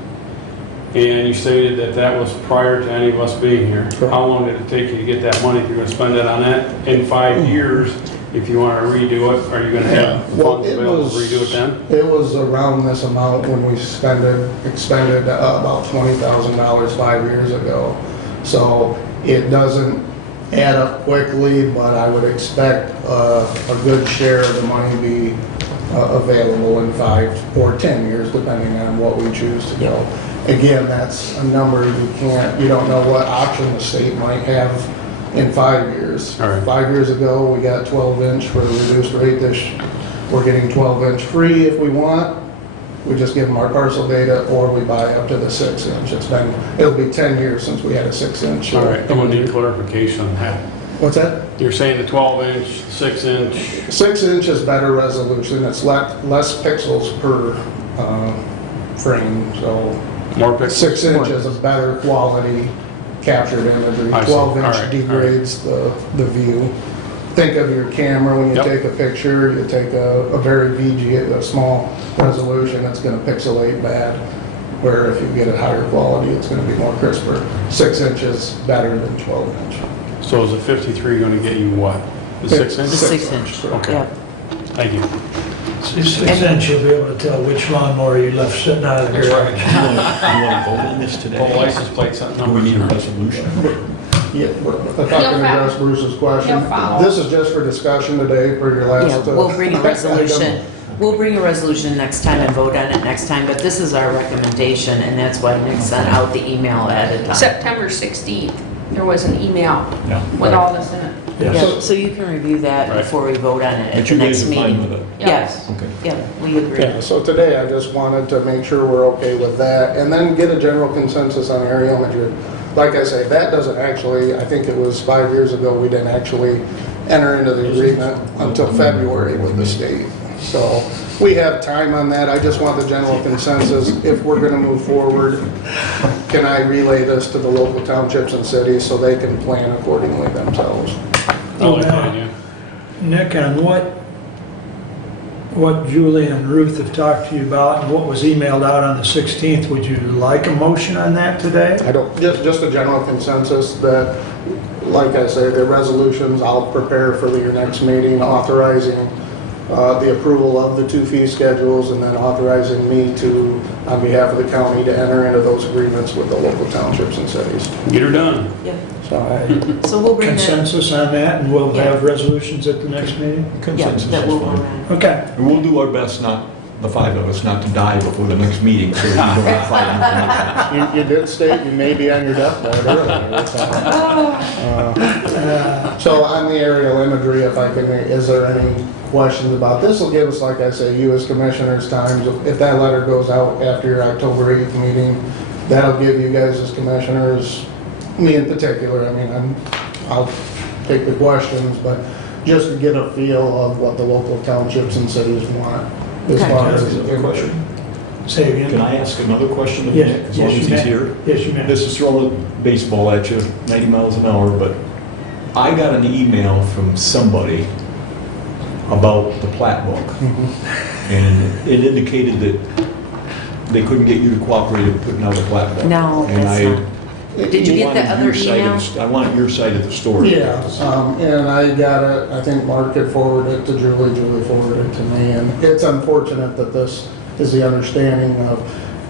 and you stated that that was prior to any of us being here. Correct. How long did it take you to get that money? If you're gonna spend it on that in 5 years, if you wanna redo it, are you gonna have Well, funds it available was- to redo it then? It was around this amount when we expended about $20,000 5 years ago. So it doesn't add up quickly, but I would expect a good share of the money be available in 5 or 10 years, depending on what we choose to go. Again, that's a number you don't know what option the state might have in 5 years. All right. 5 years ago, we got 12-inch for a reduced rate. We're getting 12-inch free if we want. We just give them our parcel data, or we buy up to the 6-inch. It'll be 10 years since we had a 6-inch. All right, I'm gonna need clarification on that. What's that? You're saying the 12-inch, 6-inch, 6-inch is better resolution. It's less pixels per frame, so more pixels? 6-inch is a better quality captured imagery. I see. All 12-inch right, degrades the view. Think of your camera when you Yep. take a picture, you take a very a small resolution, it's gonna pixelate bad. Where if you get a higher quality, it's gonna be more crisper. 6-inch is better than 12-inch. So is the 53 gonna get you what? The 6-inch? The 6-inch, Okay. yeah. Thank you. See, 6 inch, you'll be able to tell which lawnmower you left sitting out of the garage. You want to vote on this today? Pull license plates, that Do we number. need a resolution? Yeah, if I can address Bruce's question, He'll follow. this is just for discussion today for your last. Yeah, we'll bring a item. resolution. We'll bring a resolution next time and vote on it next time, but this is our recommendation, and that's why Nick sent out the email ahead of time. September 16th, there was an email Yeah. with all this in it. Yeah, so you can review that Right. before we vote on it at But the you next guys are fine meeting. with it? Yes, Okay. yeah, we agree. Yeah, so today I just wanted to make sure we're okay with that, and then get a general consensus on aerial imagery. Like I say, that doesn't actually, I think it was 5 years ago, we didn't actually enter into the agreement until February with the state. So we have time on that, I just want the general consensus. If we're gonna move forward, can I relay this to the local townships and cities so they can plan accordingly themselves? I like that idea. Nick, on what Julie and Ruth have talked to you about and what was emailed out on the 16th, would you like a motion on that today? I don't, just a general consensus that, like I say, the resolutions I'll prepare for your next meeting authorizing the approval of the 2 fee schedules and then authorizing me to, on behalf of the county, to enter into those agreements with the local townships and cities. Get her done. Yeah, So so we'll bring that, Consensus on that, and we'll Yeah. have resolutions at the next meeting? yeah, Consensus that is we'll vote fine. on. Okay. And we'll do our best not the five of us not to die before the next meeting, so you don't have five minutes. You did state you may be on your deathbed earlier. So on the aerial imagery, if I can, is there any questions about this? Will give us, like I say, you as commissioners time, if that letter goes out after your October 8th meeting, that'll give you guys as commissioners, me in particular, I mean, I'll take the questions, but just to get a feel of what the local townships and cities want as Okay. far Can I as ask another question? Say Can again? I ask another question of Yes, Nick, as yes, long you as he's may. here? Yes, you may. This is throwing a baseball at you, 90 miles an hour, but I got an email from somebody about the plat book. Mm-hmm. And it indicated that they couldn't get you to cooperate in putting out a plat book. No, And that's I not. Did you get the wanted other your side of email? the- I want your side of the story. Yeah, and I got it, I think Mark had forwarded it to Julie, Julie forwarded it to me, and it's unfortunate that this is the understanding of,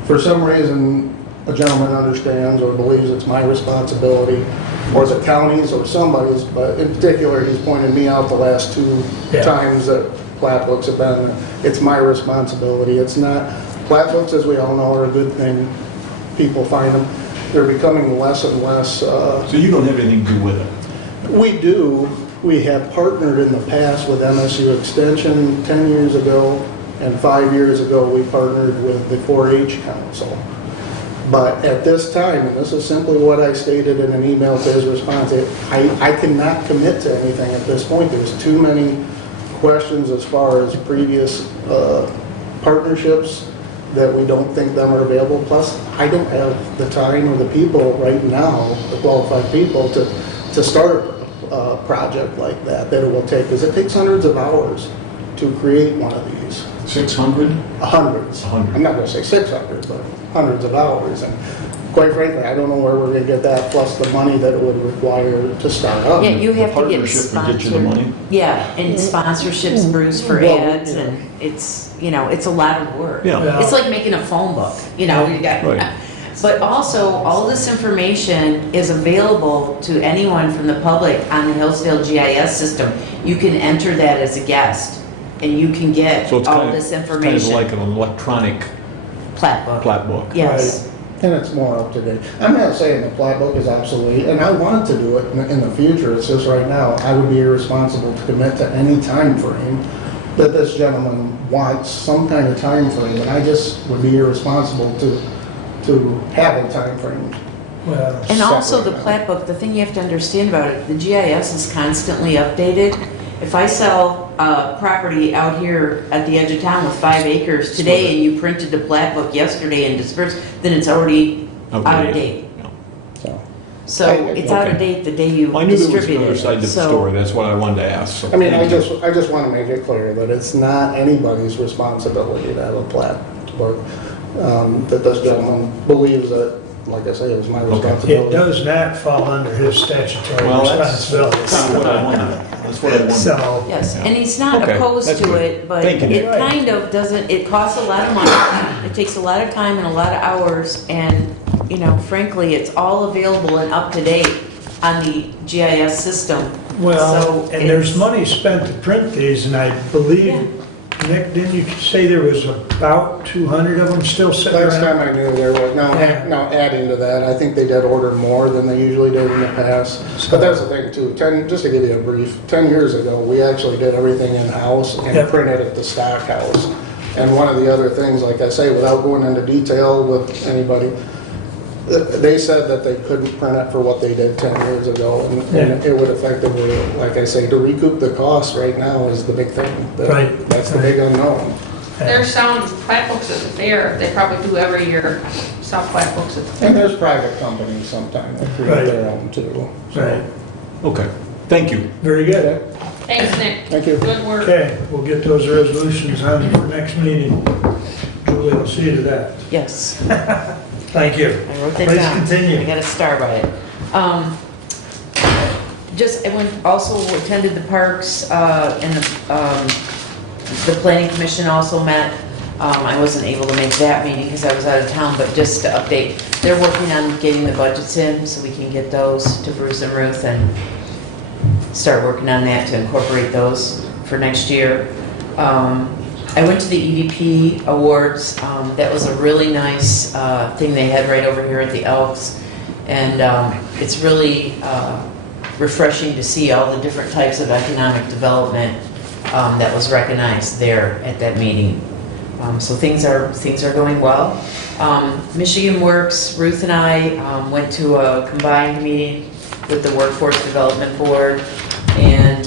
for some reason, a gentleman understands or believes it's my responsibility, or the county's or somebody's, but in particular, he's pointed me out the last two Yeah. times that plat books have been, it's my responsibility. It's not, plat books, as we all know, are a good thing. People find them. They're becoming less and less, So you don't have anything to do with it? we do. We have partnered in the past with MSU Extension 10 years ago, and 5 years ago, we partnered with the 4-H Council. But at this time, and this is simply what I stated in an email to his response, I cannot commit to anything at this point. There's too many questions as far as previous partnerships that we don't think them are available. Plus, I don't have the time or the people right now, the qualified people, to start a project like that it will take, because it takes hundreds of hours to create one of these. 600? Hundreds. 100. I'm not gonna say 600, but hundreds of hours. And quite frankly, I don't know where we're gonna get that, plus the money that it would require to start up. Yeah, you The have to get partnership would get you the sponsored. money? Yeah, and sponsorships, Bruce, for Well, ads, yeah. and it's, you know, it's a lot of work. Yeah. It's like making a phone book, you know, you got. Right. But also, all this information is available to anyone from the public on the Hillsdale GIS system. You can enter that as a guest, and you can get So it's all kind of, this it's kind of information. like an electronic Plat book. plat book. Yes. And it's more up to date. I'm not saying the plat book is obsolete, and I want to do it in the future. It's just right now, I would be irresponsible to commit to any time frame that this gentleman wants, some kind of time frame, and I just would be irresponsible to have a time frame. Well, And also the separate. plat book, the thing you have to understand about it, the GIS is constantly updated. If I sell property out here at the edge of town with 5 acres today and you printed the plat book yesterday and dispersed, then it's already out of Outdated. date. So, So it's out of Okay. date the day you I knew there was distribute another it. side to the So- story, that's what I wanted to ask. So I mean, thank you. I just want to make it clear that it's not anybody's responsibility to have a plat book. That this gentleman believes that, like I say, it was my it responsibility. does not fall under his statutory Well, that's kind of responsibility. what I wanted. That's what I wanted. So, Yes, and he's not Okay, opposed that's to good. it, but Thank you. it kind of doesn't, it costs a lot of money. It takes a lot of time and a lot of hours, and, you know, frankly, it's all available and up to date on the GIS system. well, So and there's it's- money spent to print these, and I believe, Yeah. Nick, didn't you say there was about 200 of them still sitting Last around? time I knew there was, Yeah. now adding to that, I think they did order more than they usually did in the past. But that's the thing too, just to give you a brief, 10 years ago, we actually did everything in-house and Yep. printed at the stock house. And one of the other things, like I say, without going into detail with anybody, they said that they couldn't print it for what they did 10 years ago. And it would effectively, like I say, to recoup the cost right now is the big thing. Right. That's the big unknown. They're selling plat books at the fair, they probably do every year, sell plat books at the fair. And there's private companies sometimes that create Right. their own too. So, Right, Okay, thank you. very good. Thanks, Nick. Thank you. Good work. Okay, we'll get those resolutions on for next meeting. Julie will see to that. Yes, Thank you. I wrote that Please down. continue. I got a star by it. Just, I went, also attended the parks, and the planning commission also met. I wasn't able to make that meeting because I was out of town, but just to update, they're working on getting the budgets in so we can get those to Bruce and Ruth and start working on that to incorporate those for next year. I went to the EVP Awards. That was a really nice thing they had right over here at the Elks. And it's really refreshing to see all the different types of economic development that was recognized there at that meeting. So things are going well. Michigan Works, Ruth and I went to a combined meeting with the Workforce Development Board, and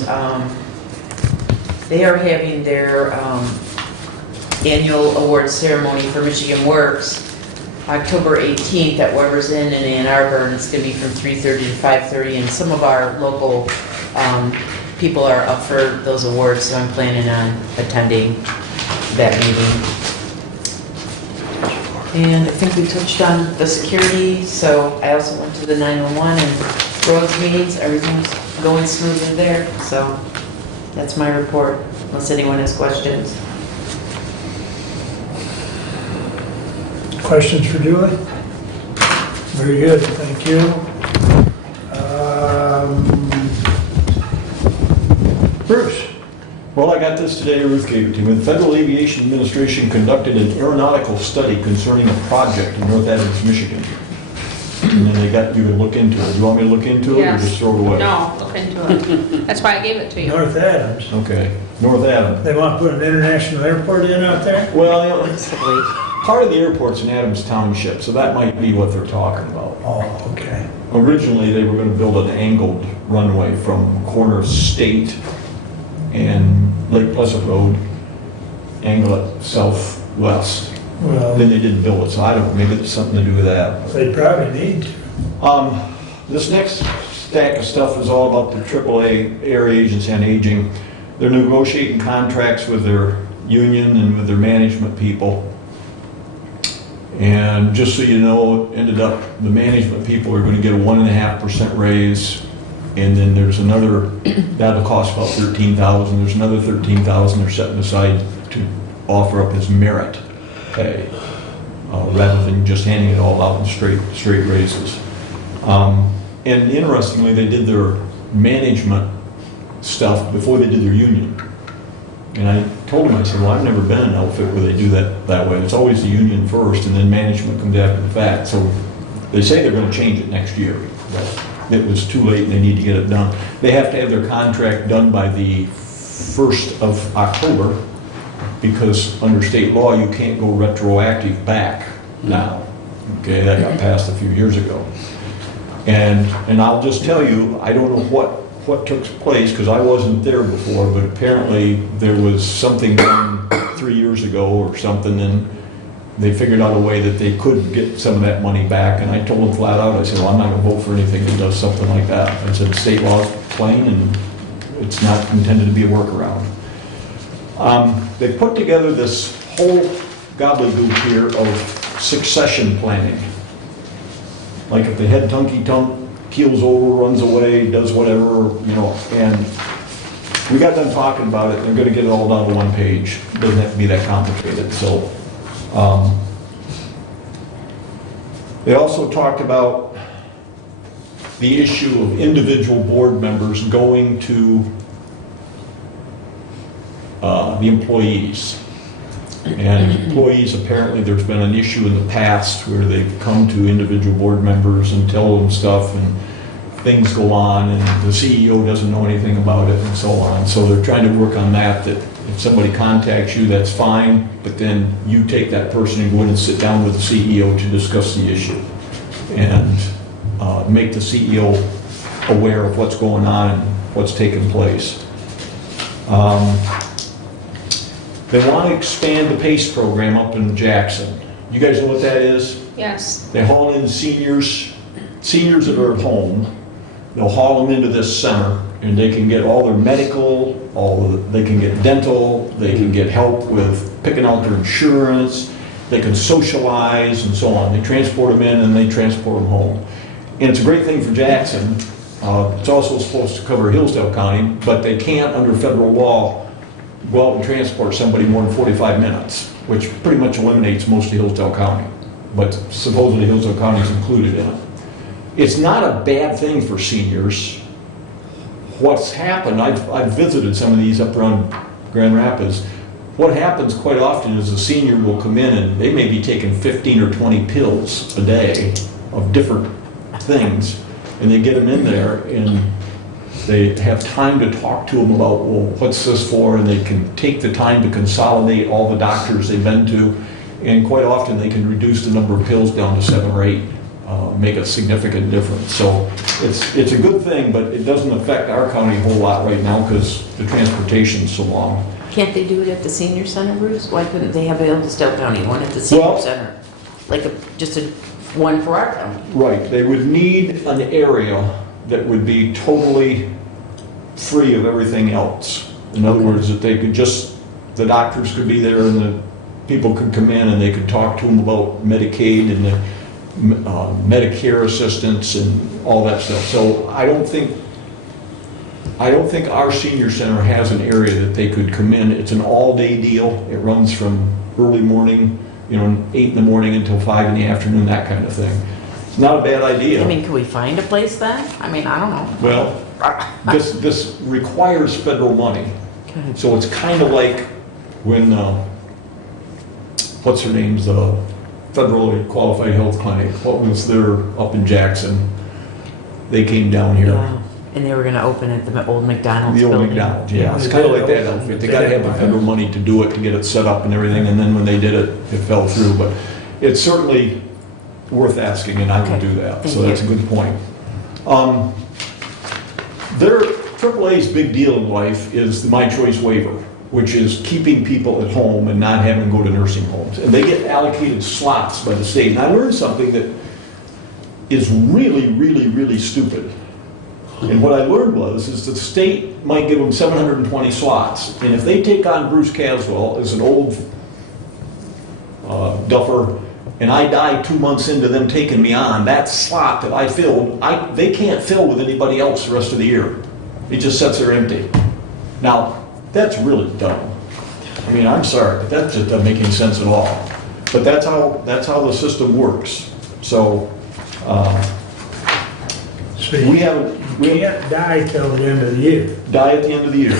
they are having their annual award ceremony for Michigan Works October 18th at Weber's Inn in Ann Arbor, and it's going to be from 3:30 to 5:30, and some of our local people are up for those awards, so I'm planning on attending that meeting. And I think we touched on the security, so I also went to the 911 and roads meetings. Everything's going smoothly there, so that's my report, unless anyone has questions. Questions for Julie? Very good, thank you. Bruce? Well, I got this today, Ruth gave it to me. The Federal Aviation Administration conducted an aeronautical study concerning a project in North Adams, Michigan. And then they got you to look into it. Do you want me to look into it or Yes. just throw it away? No, look into it. That's why I gave it to you. North Adams. Okay, North Adams. They want to put an international airport in out there? Well, you know, part of the airport's in Adams Township, so that might be what they're talking about. Oh, okay. Originally, they were going to build an angled runway from corner State and Lake Pleasant Road, angle it southwest. Well, Then they didn't build it, so I don't know, maybe it's something to do with that. they probably need to. This next stack of stuff is all about the AAA Area Agency on Aging. They're negotiating contracts with their union and with their management people. And just so you know, it ended up, the management people are going to get a 1.5% raise. And then there's another, that'll cost about $13,000. There's another $13,000 they're setting aside to offer up as merit pay, rather than just handing it all out in straight raises. And interestingly, they did their management stuff before they did their union. And I told them, I said, well, I've never been in an outfit where they do that way. It's always the union first, and then management comes after the fact. So they say they're going to change it next year. But it was too late, and they need to get it done. They have to have their contract done by the 1st of October, because under state law, you can't go retroactive back now. Okay, that got passed a few years ago. And I'll just tell you, I don't know what took place, because I wasn't there before, but apparently there was something done 3 years ago or something, and they figured out a way that they could get some of that money back. And I told them flat out, I said, well, I'm not going to vote for anything that does something like that. I said, state law is plain, and it's not intended to be a workaround. They put together this whole gobbledygook here of succession planning. Like if the head tunky-tunk keels over, runs away, does whatever, you know, and we got done talking about it. They're going to get it all down to one page. It doesn't have to be that complicated. So they also talked about the issue of individual board members going to the employees. And employees, apparently there's been an issue in the past where they've come to individual board members and tell them stuff, and things go on, and the CEO doesn't know anything about it, and so on. So they're trying to work on that if somebody contacts you, that's fine, but then you take that person and go in and sit down with the CEO to discuss the issue, and make the CEO aware of what's going on and what's taking place. They want to expand the PACE program up in Jackson. You guys know what that is? Yes. They haul in seniors that are at home. They'll haul them into this center, and they can get all their medical, they can get dental, they can get help with picking out their insurance, they can socialize and so on. They transport them in and they transport them home. And it's a great thing for Jackson. It's also supposed to cover Hillsdale County, but they can't, under federal law, go out and transport somebody more than 45 minutes, which pretty much eliminates most of Hillsdale County. But supposedly Hillsdale County is included in it. It's not a bad thing for seniors. What's happened, I've visited some of these up around Grand Rapids. what happens quite often is a senior will come in and they may be taking 15 or 20 pills a day of different things, and they get them in there and they have time to talk to them about, well, what's this for, and they can take the time to consolidate all the doctors they've been to, and quite often they can reduce the number of pills down to 7 or 8, make a significant difference. So it's a good thing, but it doesn't affect our county a whole lot right now because the transportation's so long. Can't they do it at the senior center, Bruce? Why couldn't they have a Hillsdale County one at the senior Well- center? Like just a one for our county? Right, they would need an area that would be totally free of everything else. In other words, that they could just, the doctors could be there and the people could come in and they could talk to them about Medicaid and the Medicare assistance and all that stuff. So I don't think our senior center has an area that they could come in. It's an all-day deal. It runs from early morning, 8 in the morning until 5 in the afternoon, that kind of thing. It's not a bad idea. I mean, can we find a place then? I mean, I don't know. Well, this requires federal money. Okay. So it's kind of like when, what's her name's, the Federally Qualified Health Clinic, what was there up in Jackson? They came down here. Yeah. And they were gonna open at the old McDonald's The old building. McDonald's, yeah. It's kind of like that outfit. They gotta have the federal money to do it, to get it set up and everything, and then when they did it, it fell through. But it's certainly worth asking, and I can Okay. do that. Thank So that's a you. good point. AAA's big deal in life is the My Choice waiver, which is keeping people at home and not having to go to nursing homes. And they get allocated slots by the state. And I learned something that is really, really, really stupid. And what I learned is that the state might give them 720 slots. And if they take on Bruce Caswell as an old duffer, and I die 2 months into them taking me on, that slot that I filled, they can't fill with anybody else the rest of the year. It just sits there empty. Now, that's really dumb. I mean, I'm sorry, but that just doesn't make any sense at all. But that's how the system works. So, So we you haven't, can't die till the end of the year. die at the end of the year.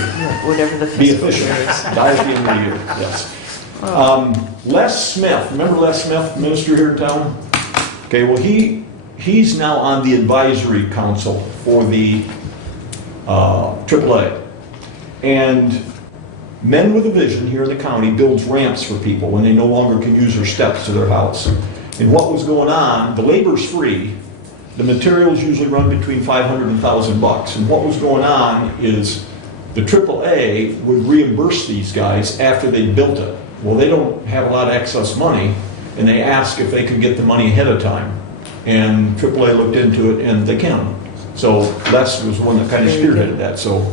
Whatever the Be fiscal efficient. year is. Die at the end of the year, yes. Les Smith, remember Les Smith, minister here in town? Okay, well, he's now on the advisory council for the AAA. And Men with a Vision here in the county builds ramps for people when they no longer can use their steps to their house. And what was going on, the labor's free, the materials usually run between $500 and $1,000. And what was going on is the AAA would reimburse these guys after they built it. Well, they don't have a lot of excess money, and they asked if they could get the money ahead of time. And AAA looked into it, and they can. So Les was one that kind of spearheaded that, so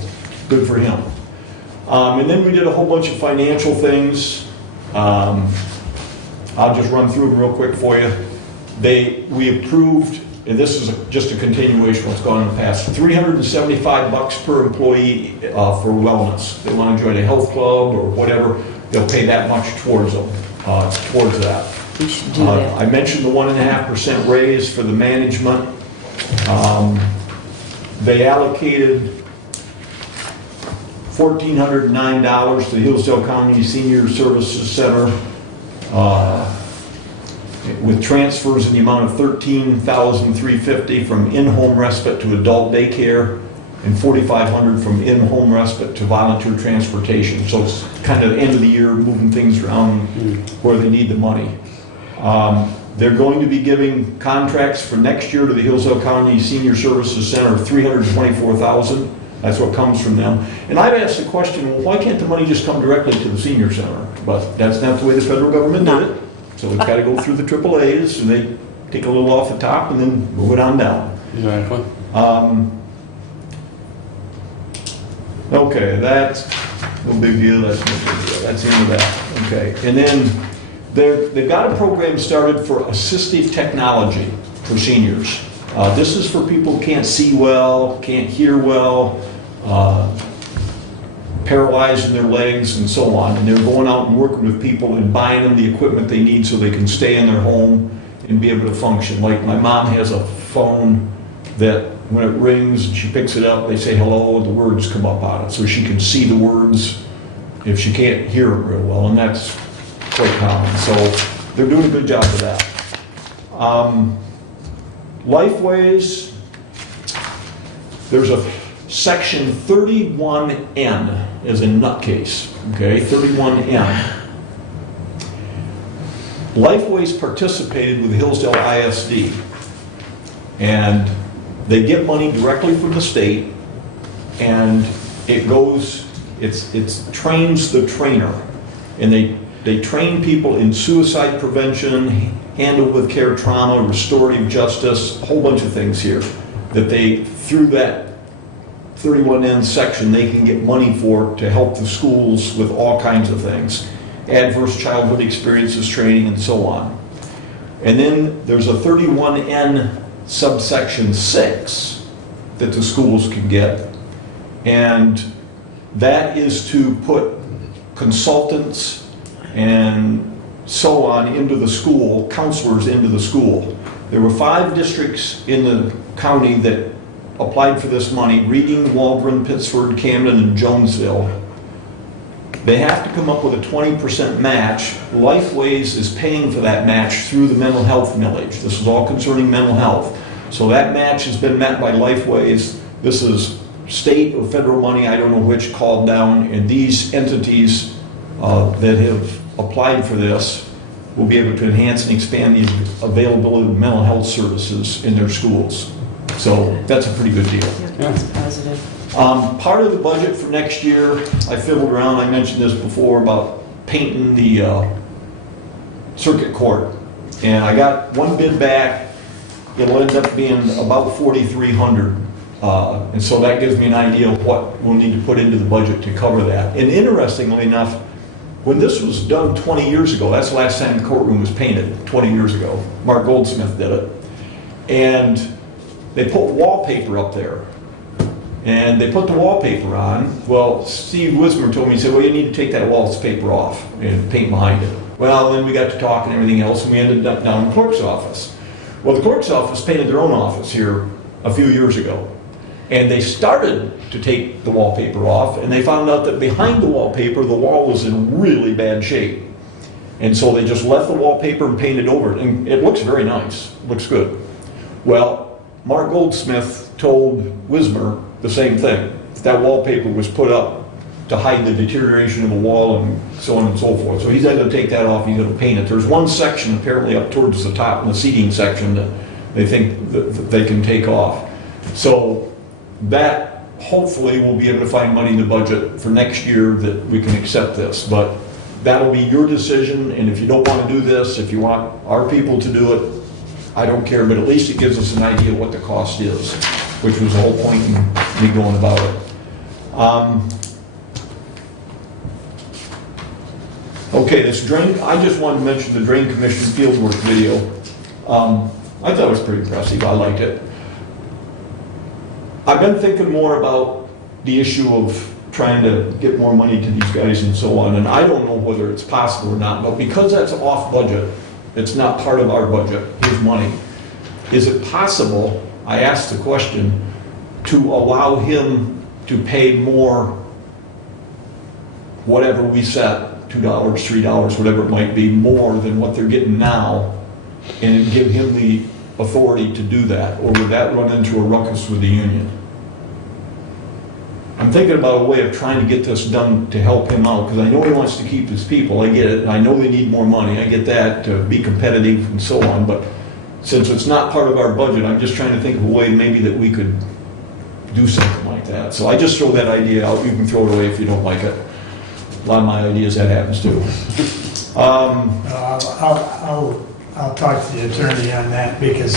good for him. And then we did a whole bunch of financial things. I'll just run through them real quick for you. We approved, and this is just a continuation of what's gone in the past, $375 per employee for wellness. They want to join a health club or whatever, they'll pay that much towards them, towards that. We should do that. I mentioned the 1.5% raise for the management. They allocated $1,409 to the Hillsdale County Senior Services Center with transfers in the amount of $13,350 from in-home respite to adult daycare and $4,500 from in-home respite to volunteer transportation. So it's kind of the end of the year, moving things around where they need the money. They're going to be giving contracts for next year to the Hillsdale County Senior Services Center of $324,000. That's what comes from them. And I've asked the question, well, why can't the money just come directly to the senior center? But that's not the way the federal government did it. So it's got to go through the AAAs, and they take a little off the top and then move it on down. Exactly. Okay, that's no big deal, that's no big deal, that's the end of that, okay. And then they've got a program started for assistive technology for seniors. This is for people who can't see well, can't hear well, paralyzed in their legs and so on. And they're going out and working with people and buying them the equipment they need so they can stay in their home and be able to function. Like my mom has a phone that when it rings and she picks it up, they say hello and the words come up on it. So she can see the words if she can't hear it real well, and that's quite common. So they're doing a good job of that. Lifeways, there's a section 31N as a nutcase, okay, 31N. Lifeways participated with Hillsdale ISD, and they get money directly from the state, and it goes, it's trains the trainer, and they train people in suicide prevention, handle with care trauma, restorative justice, a whole bunch of things here that they, through that 31N section, they can get money for to help the schools with all kinds of things. Adverse childhood experiences training and so on. And then there's a 31N subsection 6 that the schools can get. And that is to put consultants and so on into the school, counselors into the school. There were 5 districts in the county that applied for this money: Reading, Waldron, Pittsford, Camden, and Jonesville. They have to come up with a 20% match. Lifeways is paying for that match through the mental health millage. This is all concerning mental health. So that match has been met by Lifeways. This is state or federal money, I don't know which, called down, and these entities that have applied for this will be able to enhance and expand the availability of mental health services in their schools. So that's a pretty good deal. That's positive. Part of the budget for next year, I fiddled around, I mentioned this before, about painting the circuit court. And I got one bid back. It'll end up being about $4,300. And so that gives me an idea of what we'll need to put into the budget to cover that. And interestingly enough, when this was done 20 years ago, that's the last time the courtroom was painted, 20 years ago. Mark Goldsmith did it. And they put wallpaper up there. And they put the wallpaper on. Well, Steve Wismer told me, he said, well, you need to take that wallpaper off and paint behind it. Well, then we got to talk and everything else, and we ended up down in the clerk's office. Well, the clerk's office painted their own office here a few years ago. And they started to take the wallpaper off, and they found out that behind the wallpaper, the wall was in really bad shape. And so they just left the wallpaper and painted over it, and it looks very nice, looks good. Well, Mark Goldsmith told Wismer the same thing. That wallpaper was put up to hide the deterioration of the wall and so on and so forth. So he's going to take that off, he's going to paint it. There's one section apparently up towards the top, in the seating section, that they think that they can take off. So that hopefully we'll be able to find money in the budget for next year that we can accept this. But that'll be your decision, and if you don't want to do this, if you want our people to do it, I don't care, but at least it gives us an idea of what the cost is, which was the whole point in me going about it. Okay, this drain, I just wanted to mention the Drain Commission fieldwork video. I thought it was pretty impressive, I liked it. I've been thinking more about the issue of trying to get more money to these guys and so on, and I don't know whether it's possible or not, but because that's off budget, it's not part of our budget, his money, is it possible, I asked the question, to allow him to pay more, whatever we set, $2, $3, whatever it might be, more than what they're getting now, and give him the authority to do that? Or would that run into a ruckus with the union? I'm thinking about a way of trying to get this done to help him out, because I know he wants to keep his people, I get it, and I know they need more money, I get that, to be competitive and so on, but since it's not part of our budget, I'm just trying to think of a way maybe that we could do something like that. So I just throw that idea out, you can throw it away if you don't like it. A lot of my ideas, that happens too. I'll talk to the attorney on that, because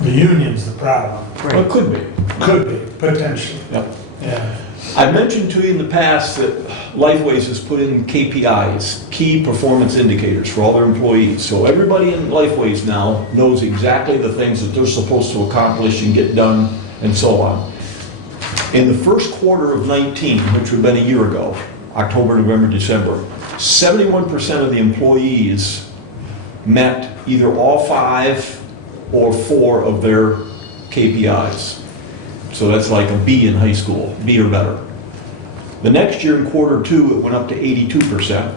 the union's the problem. Well, it could be. Could be, potentially. Yep. Yeah. I've mentioned to you in the past that Lifeways has put in KPIs, key performance indicators, for all their employees. So everybody in Lifeways now knows exactly the things that they're supposed to accomplish and get done and so on. In the first quarter of 19, which would have been a year ago, October, November, December, 71% of the employees met either all 5 or 4 of their KPIs. So that's like a B in high school, B or better. The next year in quarter two, it went up to 82%.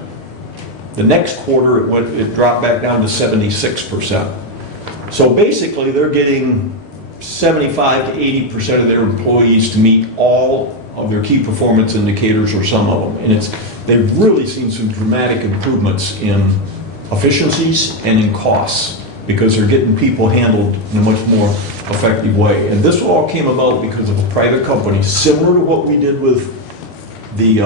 The next quarter, it dropped back down to 76%. So basically, they're getting 75 to 80% of their employees to meet all of their key performance indicators, or some of them. And they've really seen some dramatic improvements in efficiencies and in costs, because they're getting people handled in a much more effective way. And this all came about because of a private company, similar to what we did with the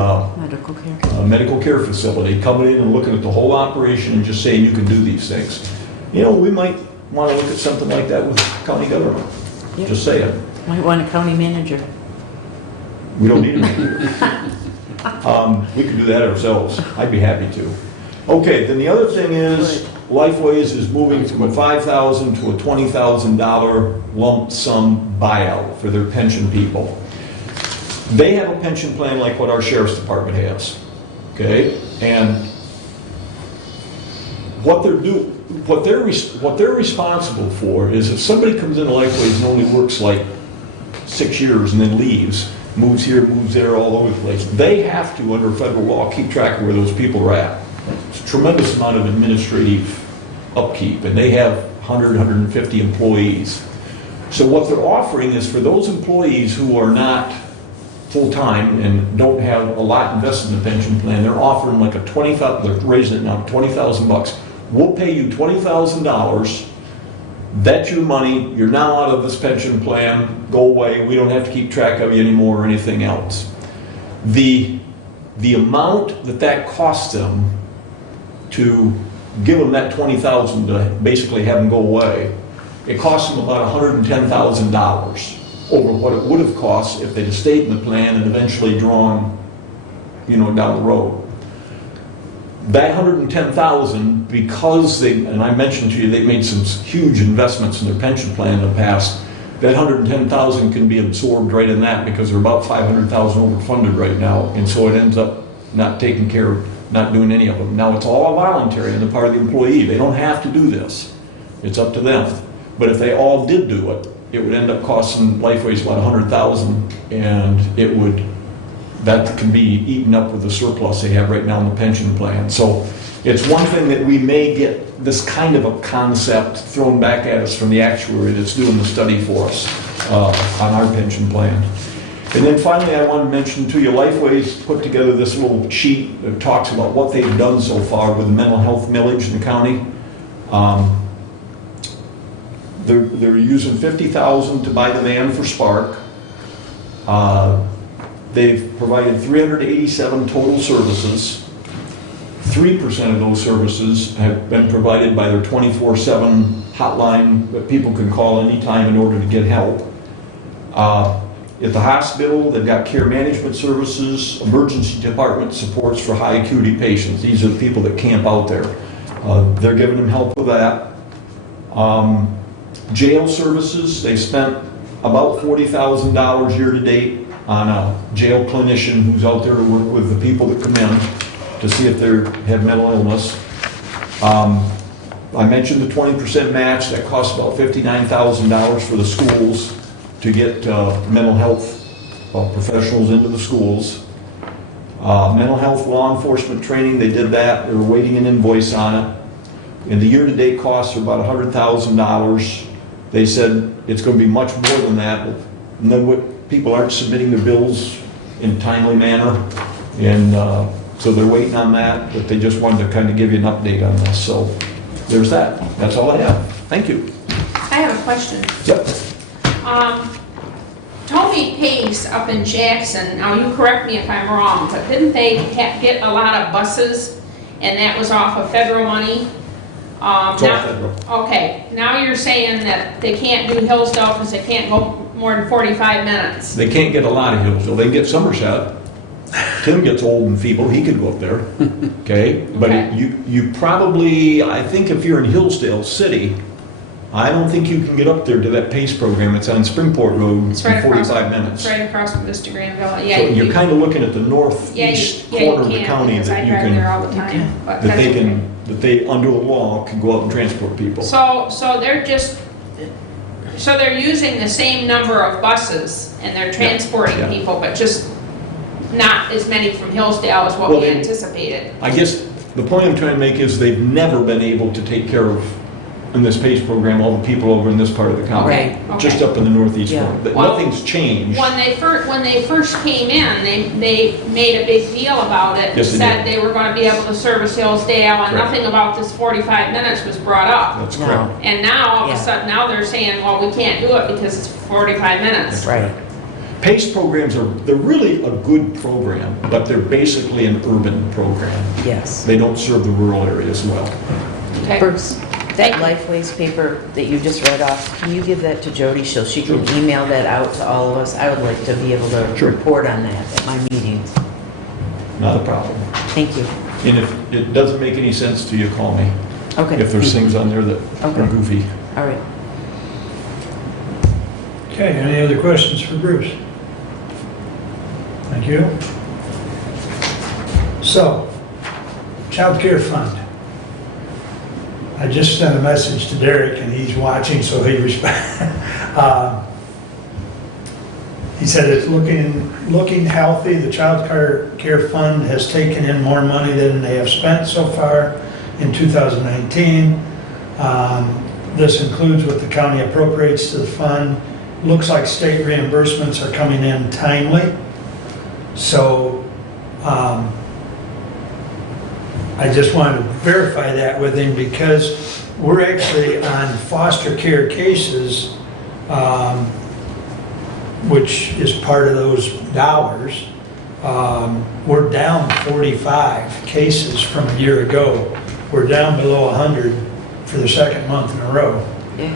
medical care facility, coming in and looking at the whole operation and just saying you can do these things. You know, we might want to look at something like that with county government. Yeah. Just saying. Might want a county manager. We don't need a manager. We could do that ourselves. I'd be happy to. Okay, then the other thing is, Lifeways is moving from a $5,000 to a $20,000 lump sum buyout for their pension people. They have a pension plan like what our sheriff's department has, okay? And what they're responsible for is, if somebody comes into Lifeways and only works like 6 years and then leaves, moves here, moves there, all over the place, they have to, under federal law, keep track of where those people are at. It's a tremendous amount of administrative upkeep, and they have 100, 150 employees. So what they're offering is, for those employees who are not full-time and don't have a lot invested in the pension plan, they're offering like they're raising it now to $20,000. We'll pay you $20,000. That's your money. You're now out of this pension plan. Go away. We don't have to keep track of you anymore or anything else. The amount that costs them to give them that $20,000 to basically have them go away, it costs them about $110,000 over what it would have cost if they'd have stayed in the plan and eventually drawn, down the road. That $110,000, because and I mentioned to you, they've made some huge investments in their pension plan in the past, that $110,000 can be absorbed right in that, because they're about $500,000 overfunded right now, and so it ends up not taking care of, not doing any of them. Now, it's all voluntary on the part of the employee. They don't have to do this. It's up to them. But if they all did do it, it would end up costing Lifeways about $100,000, and that can be eaten up with the surplus they have right now in the pension plan. So it's one thing that we may get this kind of a concept thrown back at us from the actuary that's doing the study for us on our pension plan. And then finally, I want to mention to you, Lifeways put together this little sheet that talks about what they've done so far with the mental health millage in the county. They're using $50,000 to buy the van for Spark. They've provided 387 total services. 3% of those services have been provided by their 24/7 hotline that people can call anytime in order to get help. At the hospital, they've got care management services, emergency department supports for high acuity patients. These are the people that camp out there. They're giving them help with that. Jail services, they spent about $40,000 year to date on a jail clinician who's out there to work with the people that come in to see if they have mental illness. I mentioned the 20% match. That costs about $59,000 for the schools to get mental health professionals into the schools. Mental health law enforcement training, they did that. They were waiting an invoice on it. And the year-to-date costs are about $100,000. They said it's going to be much more than that. And then what, people aren't submitting their bills in a timely manner. And so they're waiting on that, but they just wanted to kind of give you an update on this. So there's that. That's all I have. Thank you. I have a question. Yep. Toby Pace up in Jackson, now you correct me if I'm wrong, but didn't they get a lot of buses, and that was off of federal money? It's all federal. Okay, now you're saying that they can't do Hillsdale because they can't go more than 45 minutes. They can't get a lot of Hillsdale. They can get Somerset. Tim gets old and feeble. He could go up there. Okay? But Okay. you probably, I think if you're in Hillsdale City, I don't think you can get up there to that PACE program. It's on Springport Road It's right in across, 45 minutes. it's right across from Vista Granville. Yeah, So you're kind of looking at the yeah, northeast you corner of the can, county because that I you drive there can, all the time. But that that's they okay. can, that they, under the law, can go out and transport people. So they're using the same number of buses and they're transporting Yeah. people, but just not as many from Hillsdale as what Well, we they- anticipated. I guess the point I'm trying to make is they've never been able to take care of, in this PACE program, all the people over in this part of the county. Okay, Just okay. up in the northeast Yeah. corner. But Well, nothing's changed. When they first came in, they made a big deal about it. Yes, they Said they were gonna be able to service Hillsdale, and Correct. nothing about this 45 minutes was brought up. That's No. correct. And now, all of Yeah. a sudden, now they're saying, well, we can't do it because it's 45 minutes. Right. PACE programs they're really a good program, but they're basically an urban program. Yes. They don't serve the rural areas well. Okay. Bruce, Thank that you. Lifeways paper that you just read off, can you give that to Jody so she can Sure. email that out to all of us? I would like to be able to Sure. report on that at my meetings. Not a problem. Thank you. And if it doesn't make any sense to you, call me. Okay. If there's things on there that Okay. are goofy. All right. Okay, any other questions for Bruce? Thank you. So, Child Care Fund. I just sent a message to Derek and he's watching, so he he said it's looking healthy. The Child Care Fund has taken in more money than they have spent so far in 2019. This includes what the county appropriates to the fund. Looks like state reimbursements are coming in timely. So I just wanted to verify that with him because we're actually on foster care cases, which is part of those dollars. We're down 45 cases from a year ago. We're down below 100 for the second month in a row. Yeah.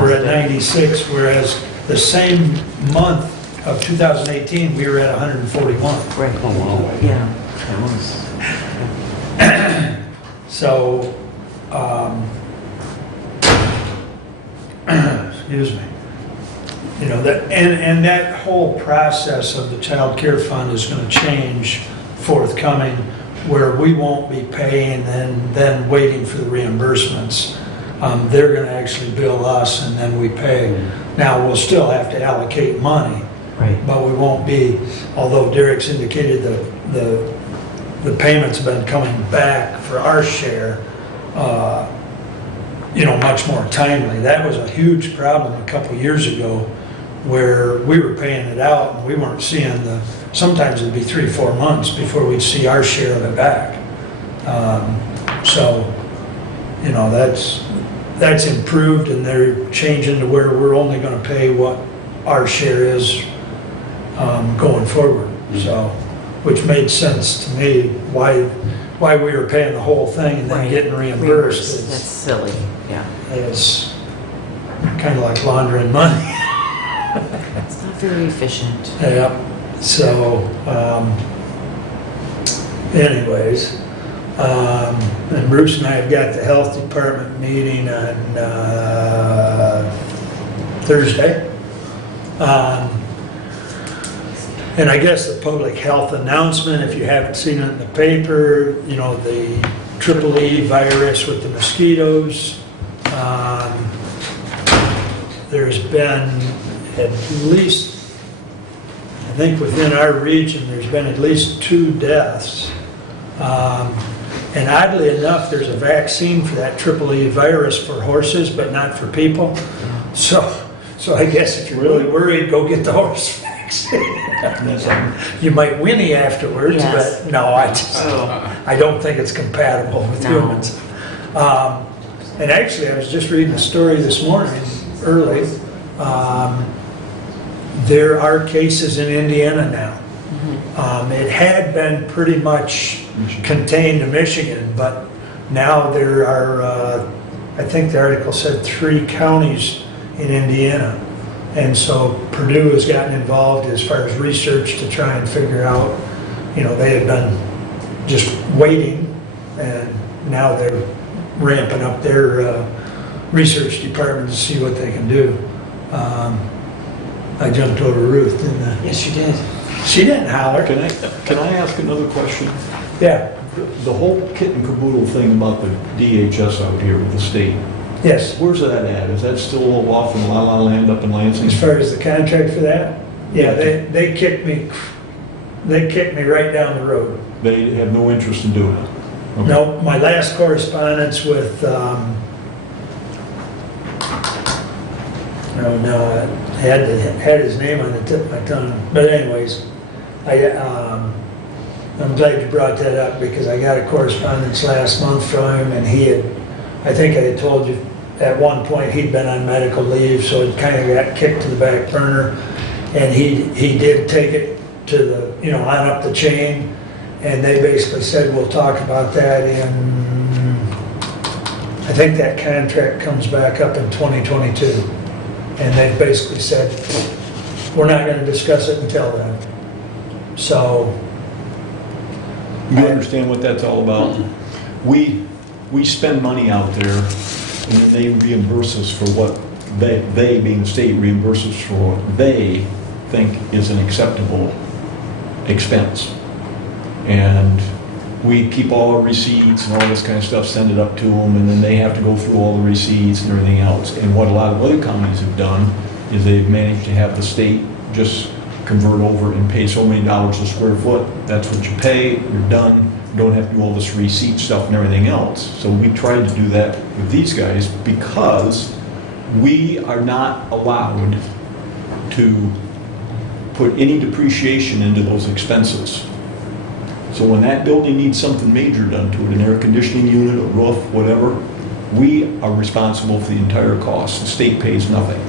We're at 96, whereas the same month of 2018, we were at 141. Right. Oh, wow. Yeah. That was. So, excuse me. You know, and that whole process of the Child Care Fund is going to change forthcoming, where we won't be paying and then waiting for the reimbursements. They're going to actually bill us and then we pay. Now, we'll still have to allocate money, Right. but we won't be, although Derek's indicated the payments have been coming back for our share, much more timely. That was a huge problem a couple years ago where we were paying it out and we weren't seeing sometimes it'd be 3-4 months before we'd see our share of it back. That's improved and they're changing to where we're only going to pay what our share is going forward. So, which made sense to me, why we were paying the whole thing and then Right. getting reimbursed. That's silly. Yeah. It's kind of like laundering money. It's not very efficient. Yeah, so, anyways, and Bruce and I have got the health department meeting on Thursday. And I guess the public health announcement, if you haven't seen it in the paper, the triple E virus with the mosquitoes. There's been at least, I think within our region, there's been at least 2 deaths. And oddly enough, there's a vaccine for that triple E virus for horses, but not for people. So I guess if you're really worried, go get the horse vaccine. You might whinny afterwards, Yes. but no, I don't think it's compatible with No. humans. And actually, I was just reading a story this morning, early. There are cases in Indiana now. It had been pretty much contained to Michigan, but now there are, I think the article said 3 counties in Indiana. And so Purdue has gotten involved as far as research to try and figure out, they had been just waiting and now they're ramping up their research department to see what they can do. I jumped over Ruth, didn't I? Yes, you did. She didn't holler. Can I ask another question? Yeah, The whole kit and caboodle thing about the DHS out here with the state, yes. where's that at? Is that still off in La La Land up in Lansing? As far as the contract for that, yeah, they kicked me They kicked me right down the road. They have no interest in doing it. Okay. No, my last correspondence with, I had his name on the tip of my tongue. But anyways, I'm glad you brought that up because I got a correspondence last month from him and I think I had told you at one point he'd been on medical leave, so it kind of got kicked to the back burner. And he did take it to the, on up the chain. And they basically said, we'll talk about that I think that contract comes back up in 2022. And they basically said, we're not going to discuss it until then. So. You understand what that's all about? We spend money out there and then they reimburse us for what they being the state, reimburses for what they think is an acceptable expense. And we keep all our receipts and all this kind of stuff, send it up to them, and then they have to go through all the receipts and everything else. And what a lot of other counties have done is they've managed to have the state just convert over and pay so many dollars a square foot. That's what you pay, you're done. You don't have to do all this receipt stuff and everything else. So we tried to do that with these guys because we are not allowed to put any depreciation into those expenses. So when that building needs something major done to it, an air conditioning unit, a roof, whatever, we are responsible for the entire cost. The state pays nothing,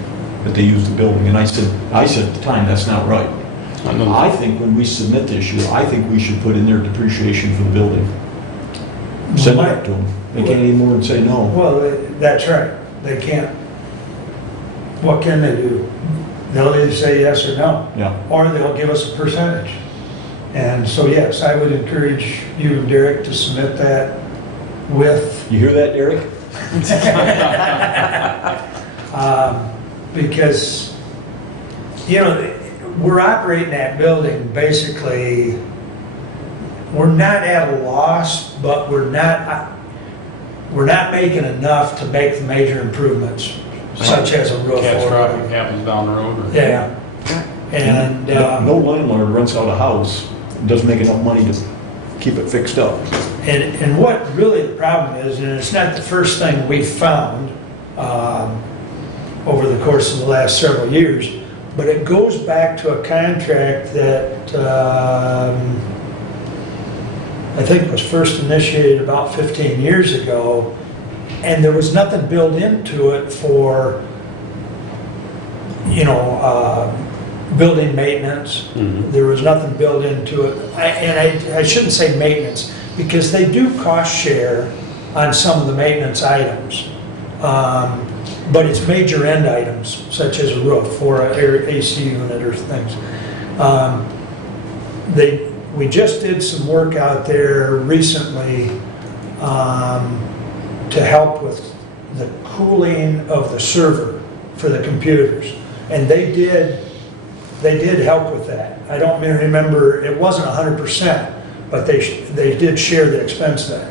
but they use the building. And I said at the time, that's not right. I think when we submit this year, I think we should put in their depreciation for the building. Send it up to them. They can't anymore and say no. Well, that's right. They can't. What can they do? They'll either say yes or no. Yeah. Or they'll give us a percentage. And so, yes, I would encourage you and Derek to submit that with, You hear that, Eric? because, we're operating that building basically, we're not at a loss, but we're not making enough to make the major improvements, such as a roof. Catastrophic happens down the road. Or- Yeah. And, No landlord rents out a house, and doesn't make enough money to keep it fixed up. And what really the problem is, and it's not the first thing we've found over the course of the last several years, but it goes back to a contract that I think was first initiated about 15 years ago, and there was nothing built into it for, building maintenance. Mhm. There was nothing built into it. I shouldn't say maintenance, because they do cost share on some of the maintenance items. But it's major end items, such as a roof or an AC unit or things. We just did some work out there recently to help with the cooling of the server for the computers. And they did help with that. I don't remember, it wasn't 100%, but they did share the expense there.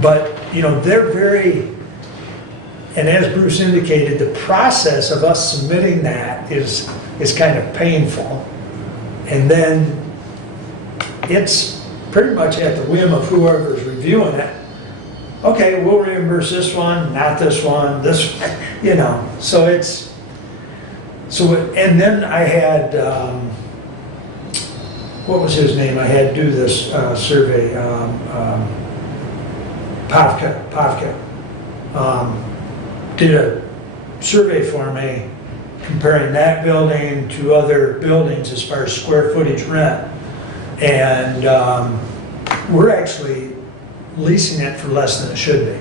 But, they're very, and as Bruce indicated, the process of us submitting that is kind of painful. And then it's pretty much at the whim of whoever's reviewing it. Okay, we'll reimburse this one, not this one, this, so it's, and then I had, what was his name? I had do this survey, Pavka. Did a survey for me comparing that building to other buildings as far as square footage rent. And we're actually leasing it for less than it should be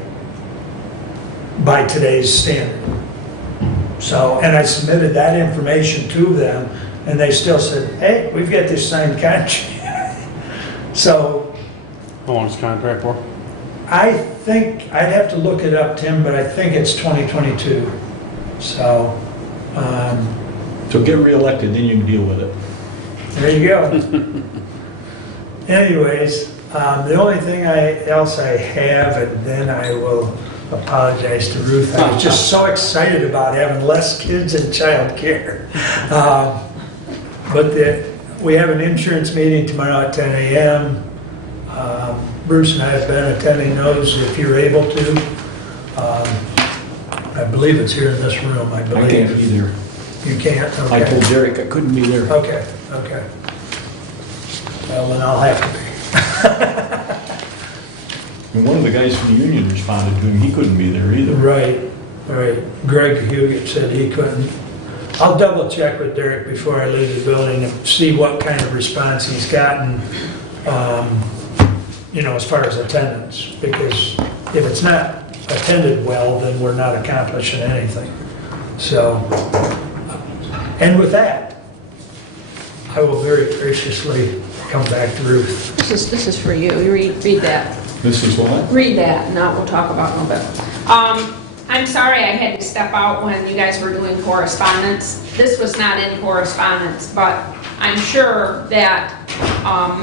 by today's standard. So, and I submitted that information to them, and they still said, hey, we've got this signed contract. So, How long is the contract for? I think, I'd have to look it up, Tim, but I think it's 2022. So, So get reelected, then you can deal with it. there you go. Anyways, the only thing else I have, and then I will apologize to Ruth. I was just so excited about having less kids in child care. But We have an insurance meeting tomorrow at 10 a.m. Bruce and I have been attending those if you're able to. I believe it's here in this room, I I believe. can't be there. You can't? I Okay. told Derek I couldn't be there. Okay, okay. Well, then I'll have to be. And one of the guys from the union responded to him, he couldn't be there either. Right, right. Greg Huguet said he couldn't. I'll double check with Derek before I leave the building and see what kind of response he's gotten, as far as attendance. Because if it's not attended well, then we're not accomplishing anything. So, and with that, I will very graciously come back to Ruth. This is for you. You read that. This is what? Read that, and now we'll talk about it a little bit. I'm sorry I had to step out when you guys were doing correspondence. This was not in correspondence, but I'm sure that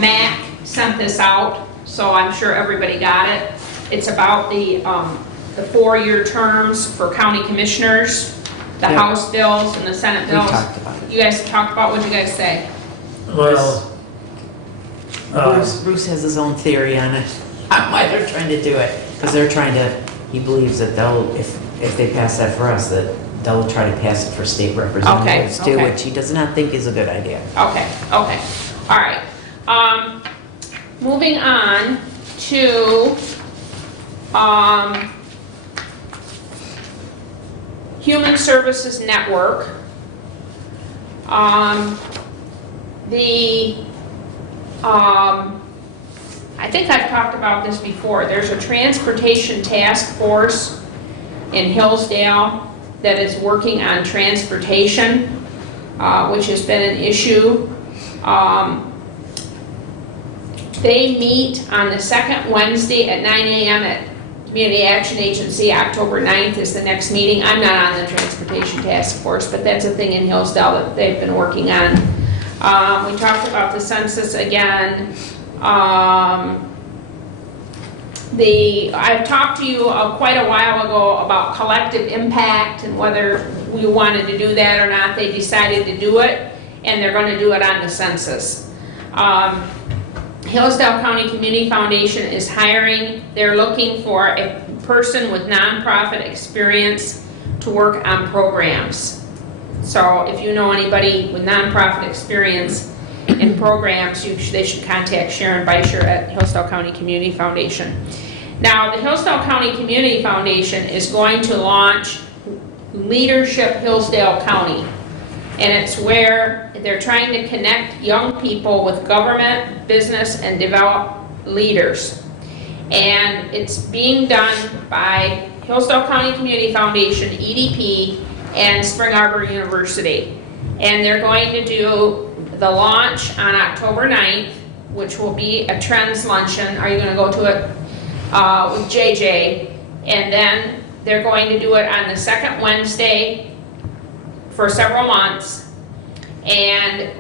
Mac sent this out, so I'm sure everybody got it. It's about the 4-year terms for county commissioners, the Yeah. House bills and the Senate We bills. talked about it. You guys talked about, what did you guys say? Well, Bruce has his own theory on it, on why they're trying to do it. Because they're trying to, he believes that they'll, if they pass that for us, that they'll try to pass it for state representatives too, okay. which he does not think is a good idea. Okay, all right. Moving on to Human Services Network. I think I've talked about this before. There's a transportation task force in Hillsdale that is working on transportation, which has been an issue. They meet on the second Wednesday at 9 a.m. at Community Action Agency. October 9th is the next meeting. I'm not on the transportation task force, but that's a thing in Hillsdale that they've been working on. We talked about the census again. I've talked to you quite a while ago about collective impact and whether we wanted to do that or not. They decided to do it, and they're going to do it on the census. Hillsdale County Community Foundation is hiring. They're looking for a person with nonprofit experience to work on programs. So if you know anybody with nonprofit experience in programs, they should contact Sharon Beischer at Hillsdale County Community Foundation. Now, the Hillsdale County Community Foundation is going to launch Leadership Hillsdale County. And it's where they're trying to connect young people with government, business, and develop leaders. And it's being done by Hillsdale County Community Foundation, EDP, and Spring Arbor University. And they're going to do the launch on October 9th, which will be a Trends Luncheon. Are you going to go to it? With JJ. And then they're going to do it on the second Wednesday for several months. And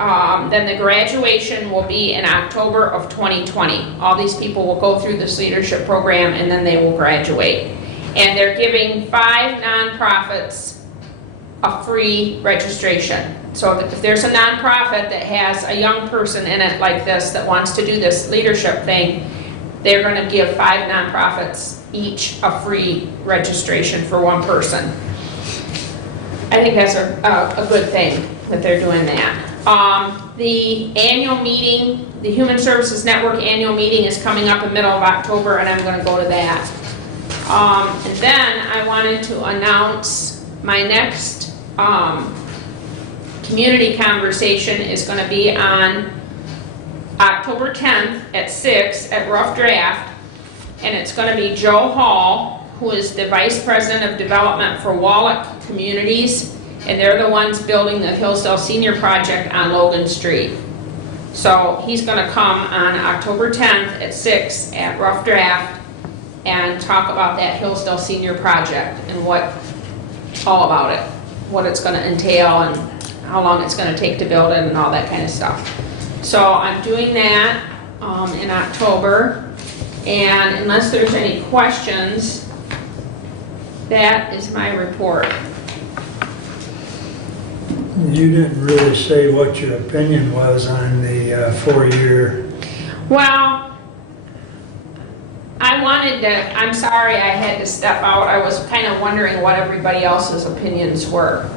then the graduation will be in October of 2020. All these people will go through this leadership program and then they will graduate. And they're giving 5 nonprofits a free registration. So if there's a nonprofit that has a young person in it like this that wants to do this leadership thing, they're going to give 5 nonprofits each a free registration for one person. I think that's a good thing that they're doing that. The annual meeting, the Human Services Network annual meeting is coming up in the middle of October, and I'm going to go to that. And then I wanted to announce my next community conversation is going to be on October 10th at 6 at Rough Draft, and it's going to be Joe Hall, who is the Vice President of Development for Wallach Communities, and they're the ones building the Hillsdale Senior Project on Logan Street. So he's going to come on October 10th at 6 at Rough Draft and talk about that Hillsdale Senior Project and all about it, what it's going to entail and how long it's going to take to build it and all that kind of stuff. So I'm doing that in October, and unless there's any questions, that is my report. You didn't really say what your opinion was on the 4-year. Well, I'm sorry I had to step out. I was kind of wondering what everybody else's opinions were.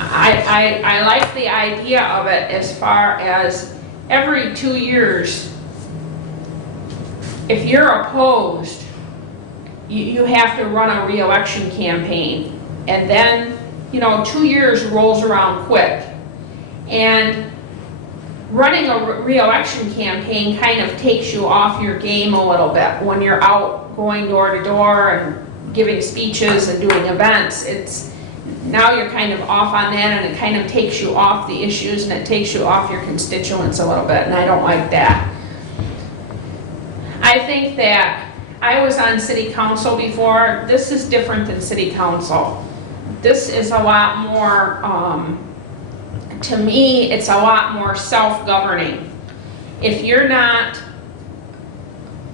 I like the idea of it as far as every 2 years, if you're opposed, you have to run a re-election campaign. And then, 2 years rolls around quick. And running a re-election campaign kind of takes you off your game a little bit when you're out going door to door and giving speeches and doing events. Now you're kind of off on that, and it kind of takes you off the issues, and it takes you off your constituents a little bit, and I don't like that. I think that I was on city council before. This is different than city council. This is a lot more, to me, it's a lot more self-governing. If you're not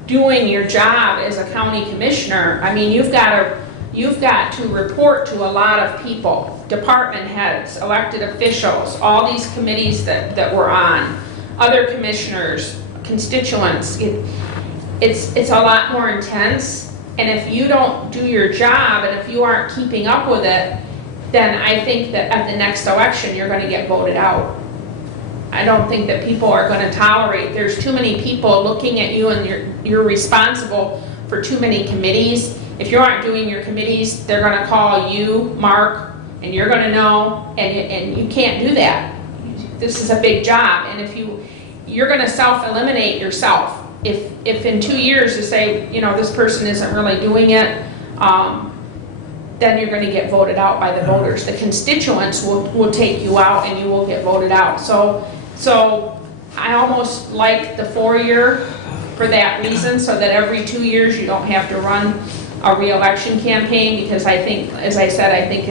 doing your job as a county commissioner, I mean, you've got to report to a lot of people, department heads, elected officials, all these committees that we're on, other commissioners, constituents. It's a lot more intense, and if you don't do your job and if you aren't keeping up with it, then I think that at the next election you're going to get voted out. I don't think that people are going to tolerate, there's too many people looking at you, and you're responsible for too many committees. If you aren't doing your committees, they're going to call you, Mark, and you're going to know, and you can't do that. This is a big job, and if you're going to self-eliminate yourself. If in 2 years you say, this person isn't really doing it, then you're going to get voted out by the voters. The constituents will take you out, and you will get voted out. So I almost like the 4-year for that reason, so that every 2 years you don't have to run a re-election campaign, because I think, as I said, I think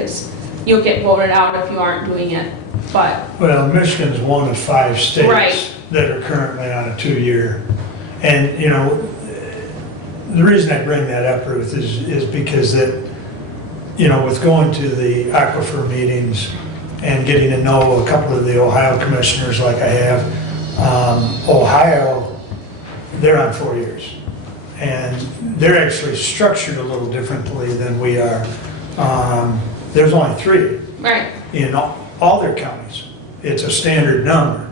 you'll get voted out if you aren't doing it. But Well, Michigan's one of 5 states Right. that are currently on a 2-year. And, the reason I bring that up, Ruth, is because that, with going to the aquifer meetings and getting to know a couple of the Ohio commissioners like I have, Ohio, they're on 4 years. And they're actually structured a little differently than we are. There's only 3 right, in all their counties. It's a standard number,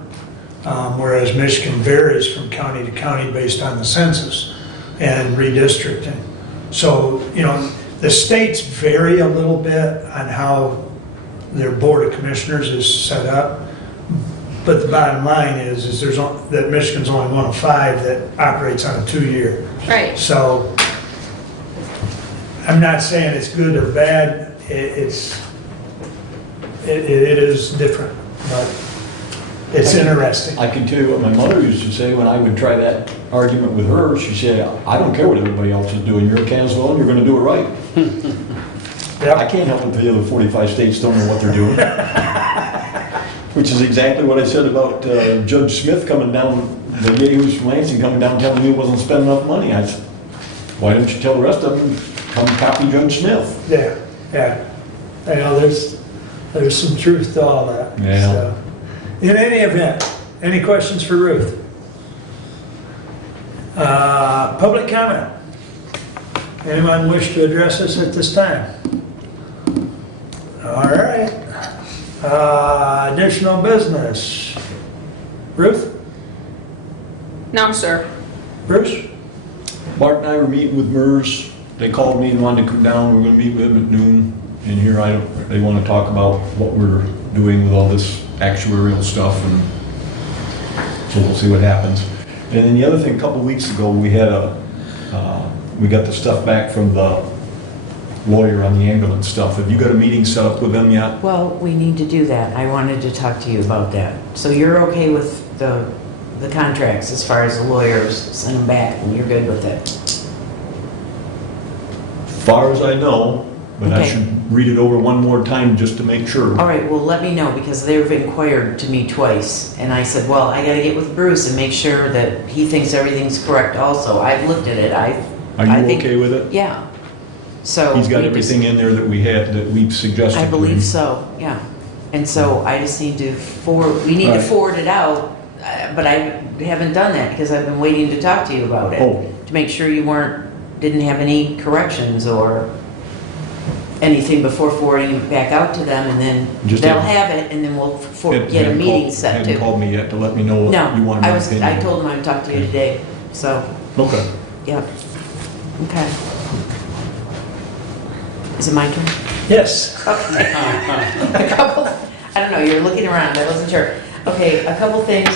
whereas Michigan varies from county to county based on the census and redistricting. So, the states vary a little bit on how their board of commissioners is set up. But the bottom line is that Michigan's only one of 5 that operates on a 2-year. right. So I'm not saying it's good or bad. It is different, but it's interesting. I can tell you what my mother used to say when I would try that argument with her. She said, I don't care what everybody else is doing. You're a Kansville and you're going to do it right. I can't help it the other 45 states don't know what they're doing. Which is exactly what I said about Judge Smith coming down, the lady who was from Lansing coming down telling me he wasn't spending enough money. I said, why don't you tell the rest of them, come copy Judge Smith? Yeah. There's some truth to all that. Yeah. So, in any event, any questions for Ruth? Public comment. Anyone wish to address us at this time? All right. Additional business. Ruth? No, sir. Bruce? Bart and I were meeting with MERS. They called me and wanted to come down. We're going to meet with them at noon. And here they want to talk about what we're doing with all this actuarial stuff, and so we'll see what happens. And then the other thing, a couple weeks ago, we got the stuff back from the lawyer on the ambulance stuff. Have you got a meeting set up with them yet? Well, we need to do that. I wanted to talk to you about that. So you're okay with the contracts as far as the lawyers, send them back, and you're good with it? As far as I know, but I Okay. should read it over one more time just to make sure. All right, well, let me know, because they've inquired to me twice, and I said, well, I gotta get with Bruce and make sure that he thinks everything's correct also. I've looked at it, Are I you think- okay with it? yeah. So. He's got we everything in there that we've suggested I to him. believe so, yeah. And so I just need to we need to Right. forward it out, but I haven't done that because I've been waiting to talk to you about it. Oh. To make sure you didn't have any corrections or anything before forwarding it back out to them, and then Just they'll haven't- have it, and then we'll get a Hadn't meeting called- set Hadn't too. called me yet to let me know what No, you wanted my opinion. I told them I would talk to you today, so, Okay. yep. Okay. Is it my turn? Yes. Okay. A couple, I don't know, you're looking around, I wasn't sure. Okay, a couple things.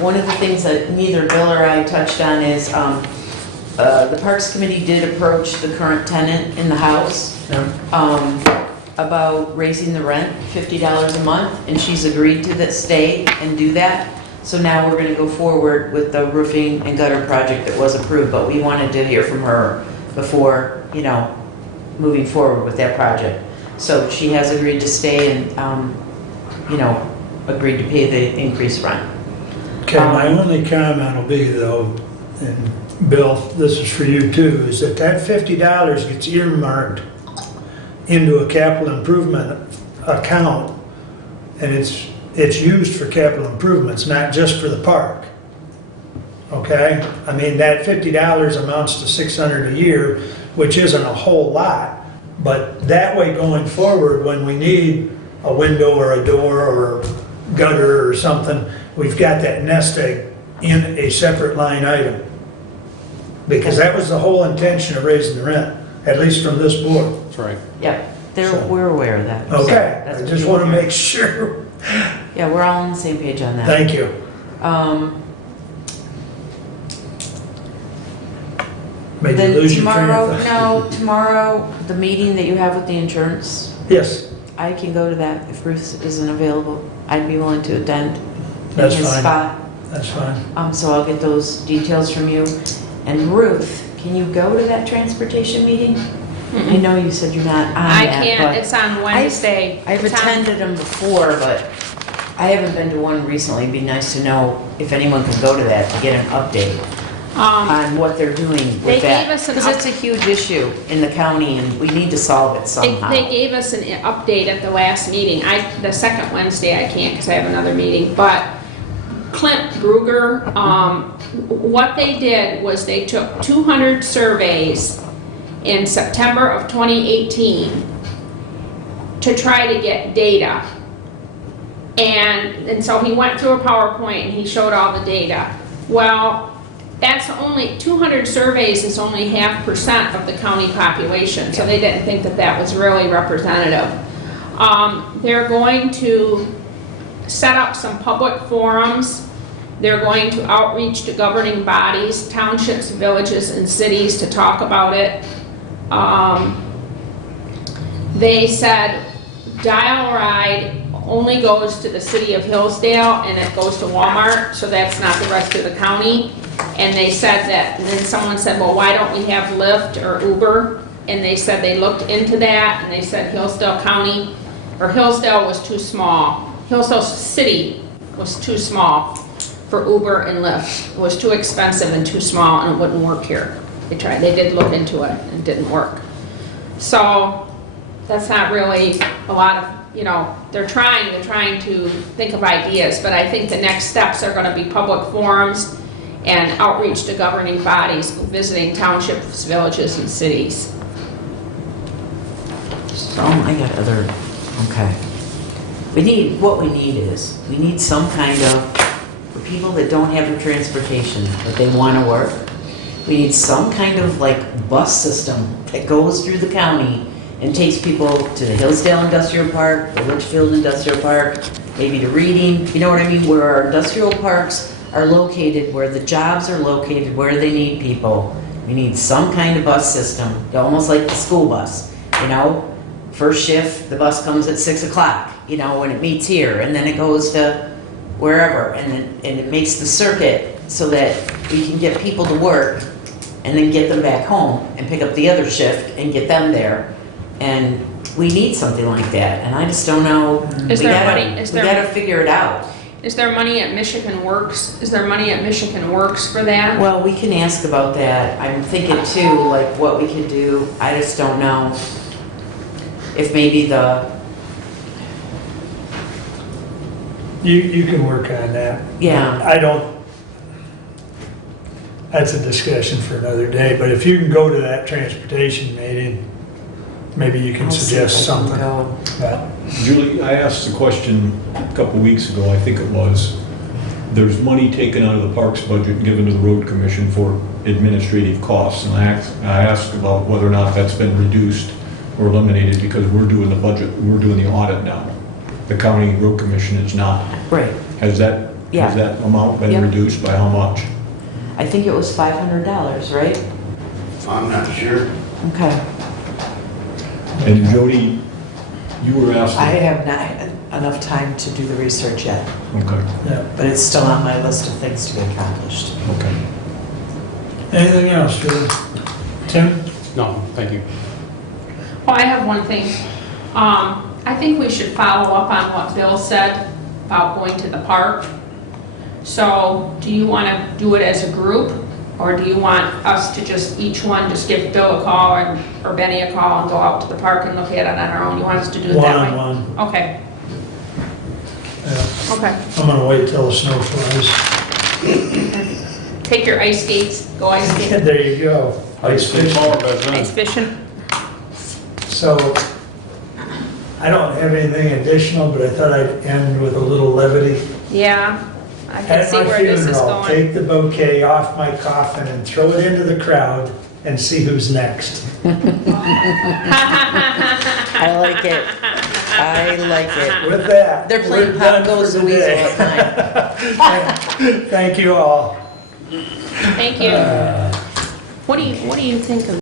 One of the things that neither Bill or I touched on is, the Parks Committee did approach the current tenant in the house, about raising the rent $50 a month, and she's agreed to stay and do that. So now we're gonna go forward with the roofing and gutter project that was approved, but we wanted to hear from her before, moving forward with that project. So she has agreed to stay and, agreed to pay the increased rent. Okay, my only comment will be though, and Bill, this is for you too, is that $50 gets earmarked into a capital improvement account, and it's used for capital improvements, not just for the park. Okay? I mean, that $50 amounts to $600 a year, which isn't a whole lot, but that way going forward, when we need a window or a door or gutter or something, we've got that nest egg in a separate line item. Because that was the whole intention of raising the rent, at least from this board. That's right. Yeah, we're aware of that. Okay, That's I what just we want to want. make sure. Yeah, we're all on the same page on that. Thank you. Made you Then lose your train tomorrow, of thought. tomorrow, the meeting that you have with the insurance, Yes, I can go to that if Bruce isn't available. I'd be willing to attend in That's his fine. spot. that's fine. So I'll get those details from you. And Ruth, can you go to that transportation meeting? I know you said you're not on I that, can't, but it's on Wednesday. I've It's on- attended them before, but I haven't been to one recently. It'd be nice to know if anyone can go to that to get an update on what they're doing They with that. gave us an Because it's a huge issue in the county and we need to solve it They somehow. gave us an update at the last meeting. The second Wednesday I can't because I have another meeting, but Clint Bruger, what they did was they took 200 surveys in September of 2018 to try to get data. And so he went through a PowerPoint and he showed all the data. Well, that's only, 200 surveys is only 0.5% of the county population, so they didn't think that that was really representative. They're going to set up some public forums. They're going to outreach to governing bodies, townships, villages, and cities to talk about it. They said dial-a-ride only goes to the city of Hillsdale and it goes to Walmart, so that's not the rest of the county. And they said that, and then someone said, well, why don't we have Lyft or Uber? And they said they looked into that and they said Hillsdale County, or Hillsdale was too small. Hillsdale City was too small for Uber and Lyft. It was too expensive and too small and it wouldn't work here. They did look into it and it didn't work. So that's not really a lot of, they're trying to think of ideas, but I think the next steps are gonna be public forums and outreach to governing bodies, visiting townships, villages, and cities. So I got okay. What we need some kind of, for people that don't have the transportation, but they wanna work, we need some kind of bus system that goes through the county and takes people to the Hillsdale Industrial Park, the Litchfield Industrial Park, maybe to Reading, you know what I mean, where our industrial parks are located, where the jobs are located, where they need people. We need some kind of bus system, almost like the school bus, First shift, the bus comes at 6 o'clock, when it meets here, and then it goes to wherever, and it makes the circuit so that we can get people to work and then get them back home and pick up the other shift and get them there. And we need something like that, and I just don't know. Is We there gotta- money- is We there- gotta figure it out. Is there money at Michigan Works? Is there money at Michigan Works for that? Well, we can ask about that. I'm thinking too, what we could do, I just don't know. If maybe You can work on that. Yeah. I don't, that's a discussion for another day, but if you can go to that transportation meeting, maybe you can I'll see if suggest I can something. go. But Julie, I asked the question a couple weeks ago, I think it was, there's money taken out of the parks budget and given to the road commission for administrative costs. And I asked about whether or not that's been reduced or eliminated because we're doing the budget, we're doing the audit now. The county road commission is not. Right. Has that amount been Yep. reduced by how much? I think it was $500, right? I'm not sure. Okay. And Jody, you were asking. I have not had enough time to do the research yet, Okay, yeah. but it's still on my list of things to be accomplished. okay. Anything else, Julie? Tim? No, thank you. Well, I have one thing. I think we should follow up on what Bill said about going to the park. So, do you want to do it as a group? Or do you want us to just, each one, just give Bill a call or Benny a call and go out to the park and look at it on our own? You want us to do it that way? One-on-one. Okay, Yeah. okay. I'm gonna wait till the snow flies. Take your ice skates, go ice skating. There you go. Ice Take fishing. more of it, Ice fishing. So, I don't have anything additional, but I thought I'd end with a little levity. Yeah, I can At see my where this is funeral, going. take the bouquet off my coffin and throw it into the crowd and see who's next. I like it. I like it. With that, They're playing we're Pop done Goes for the Weasel today. at 9. Thank you all. Thank you. What do you think of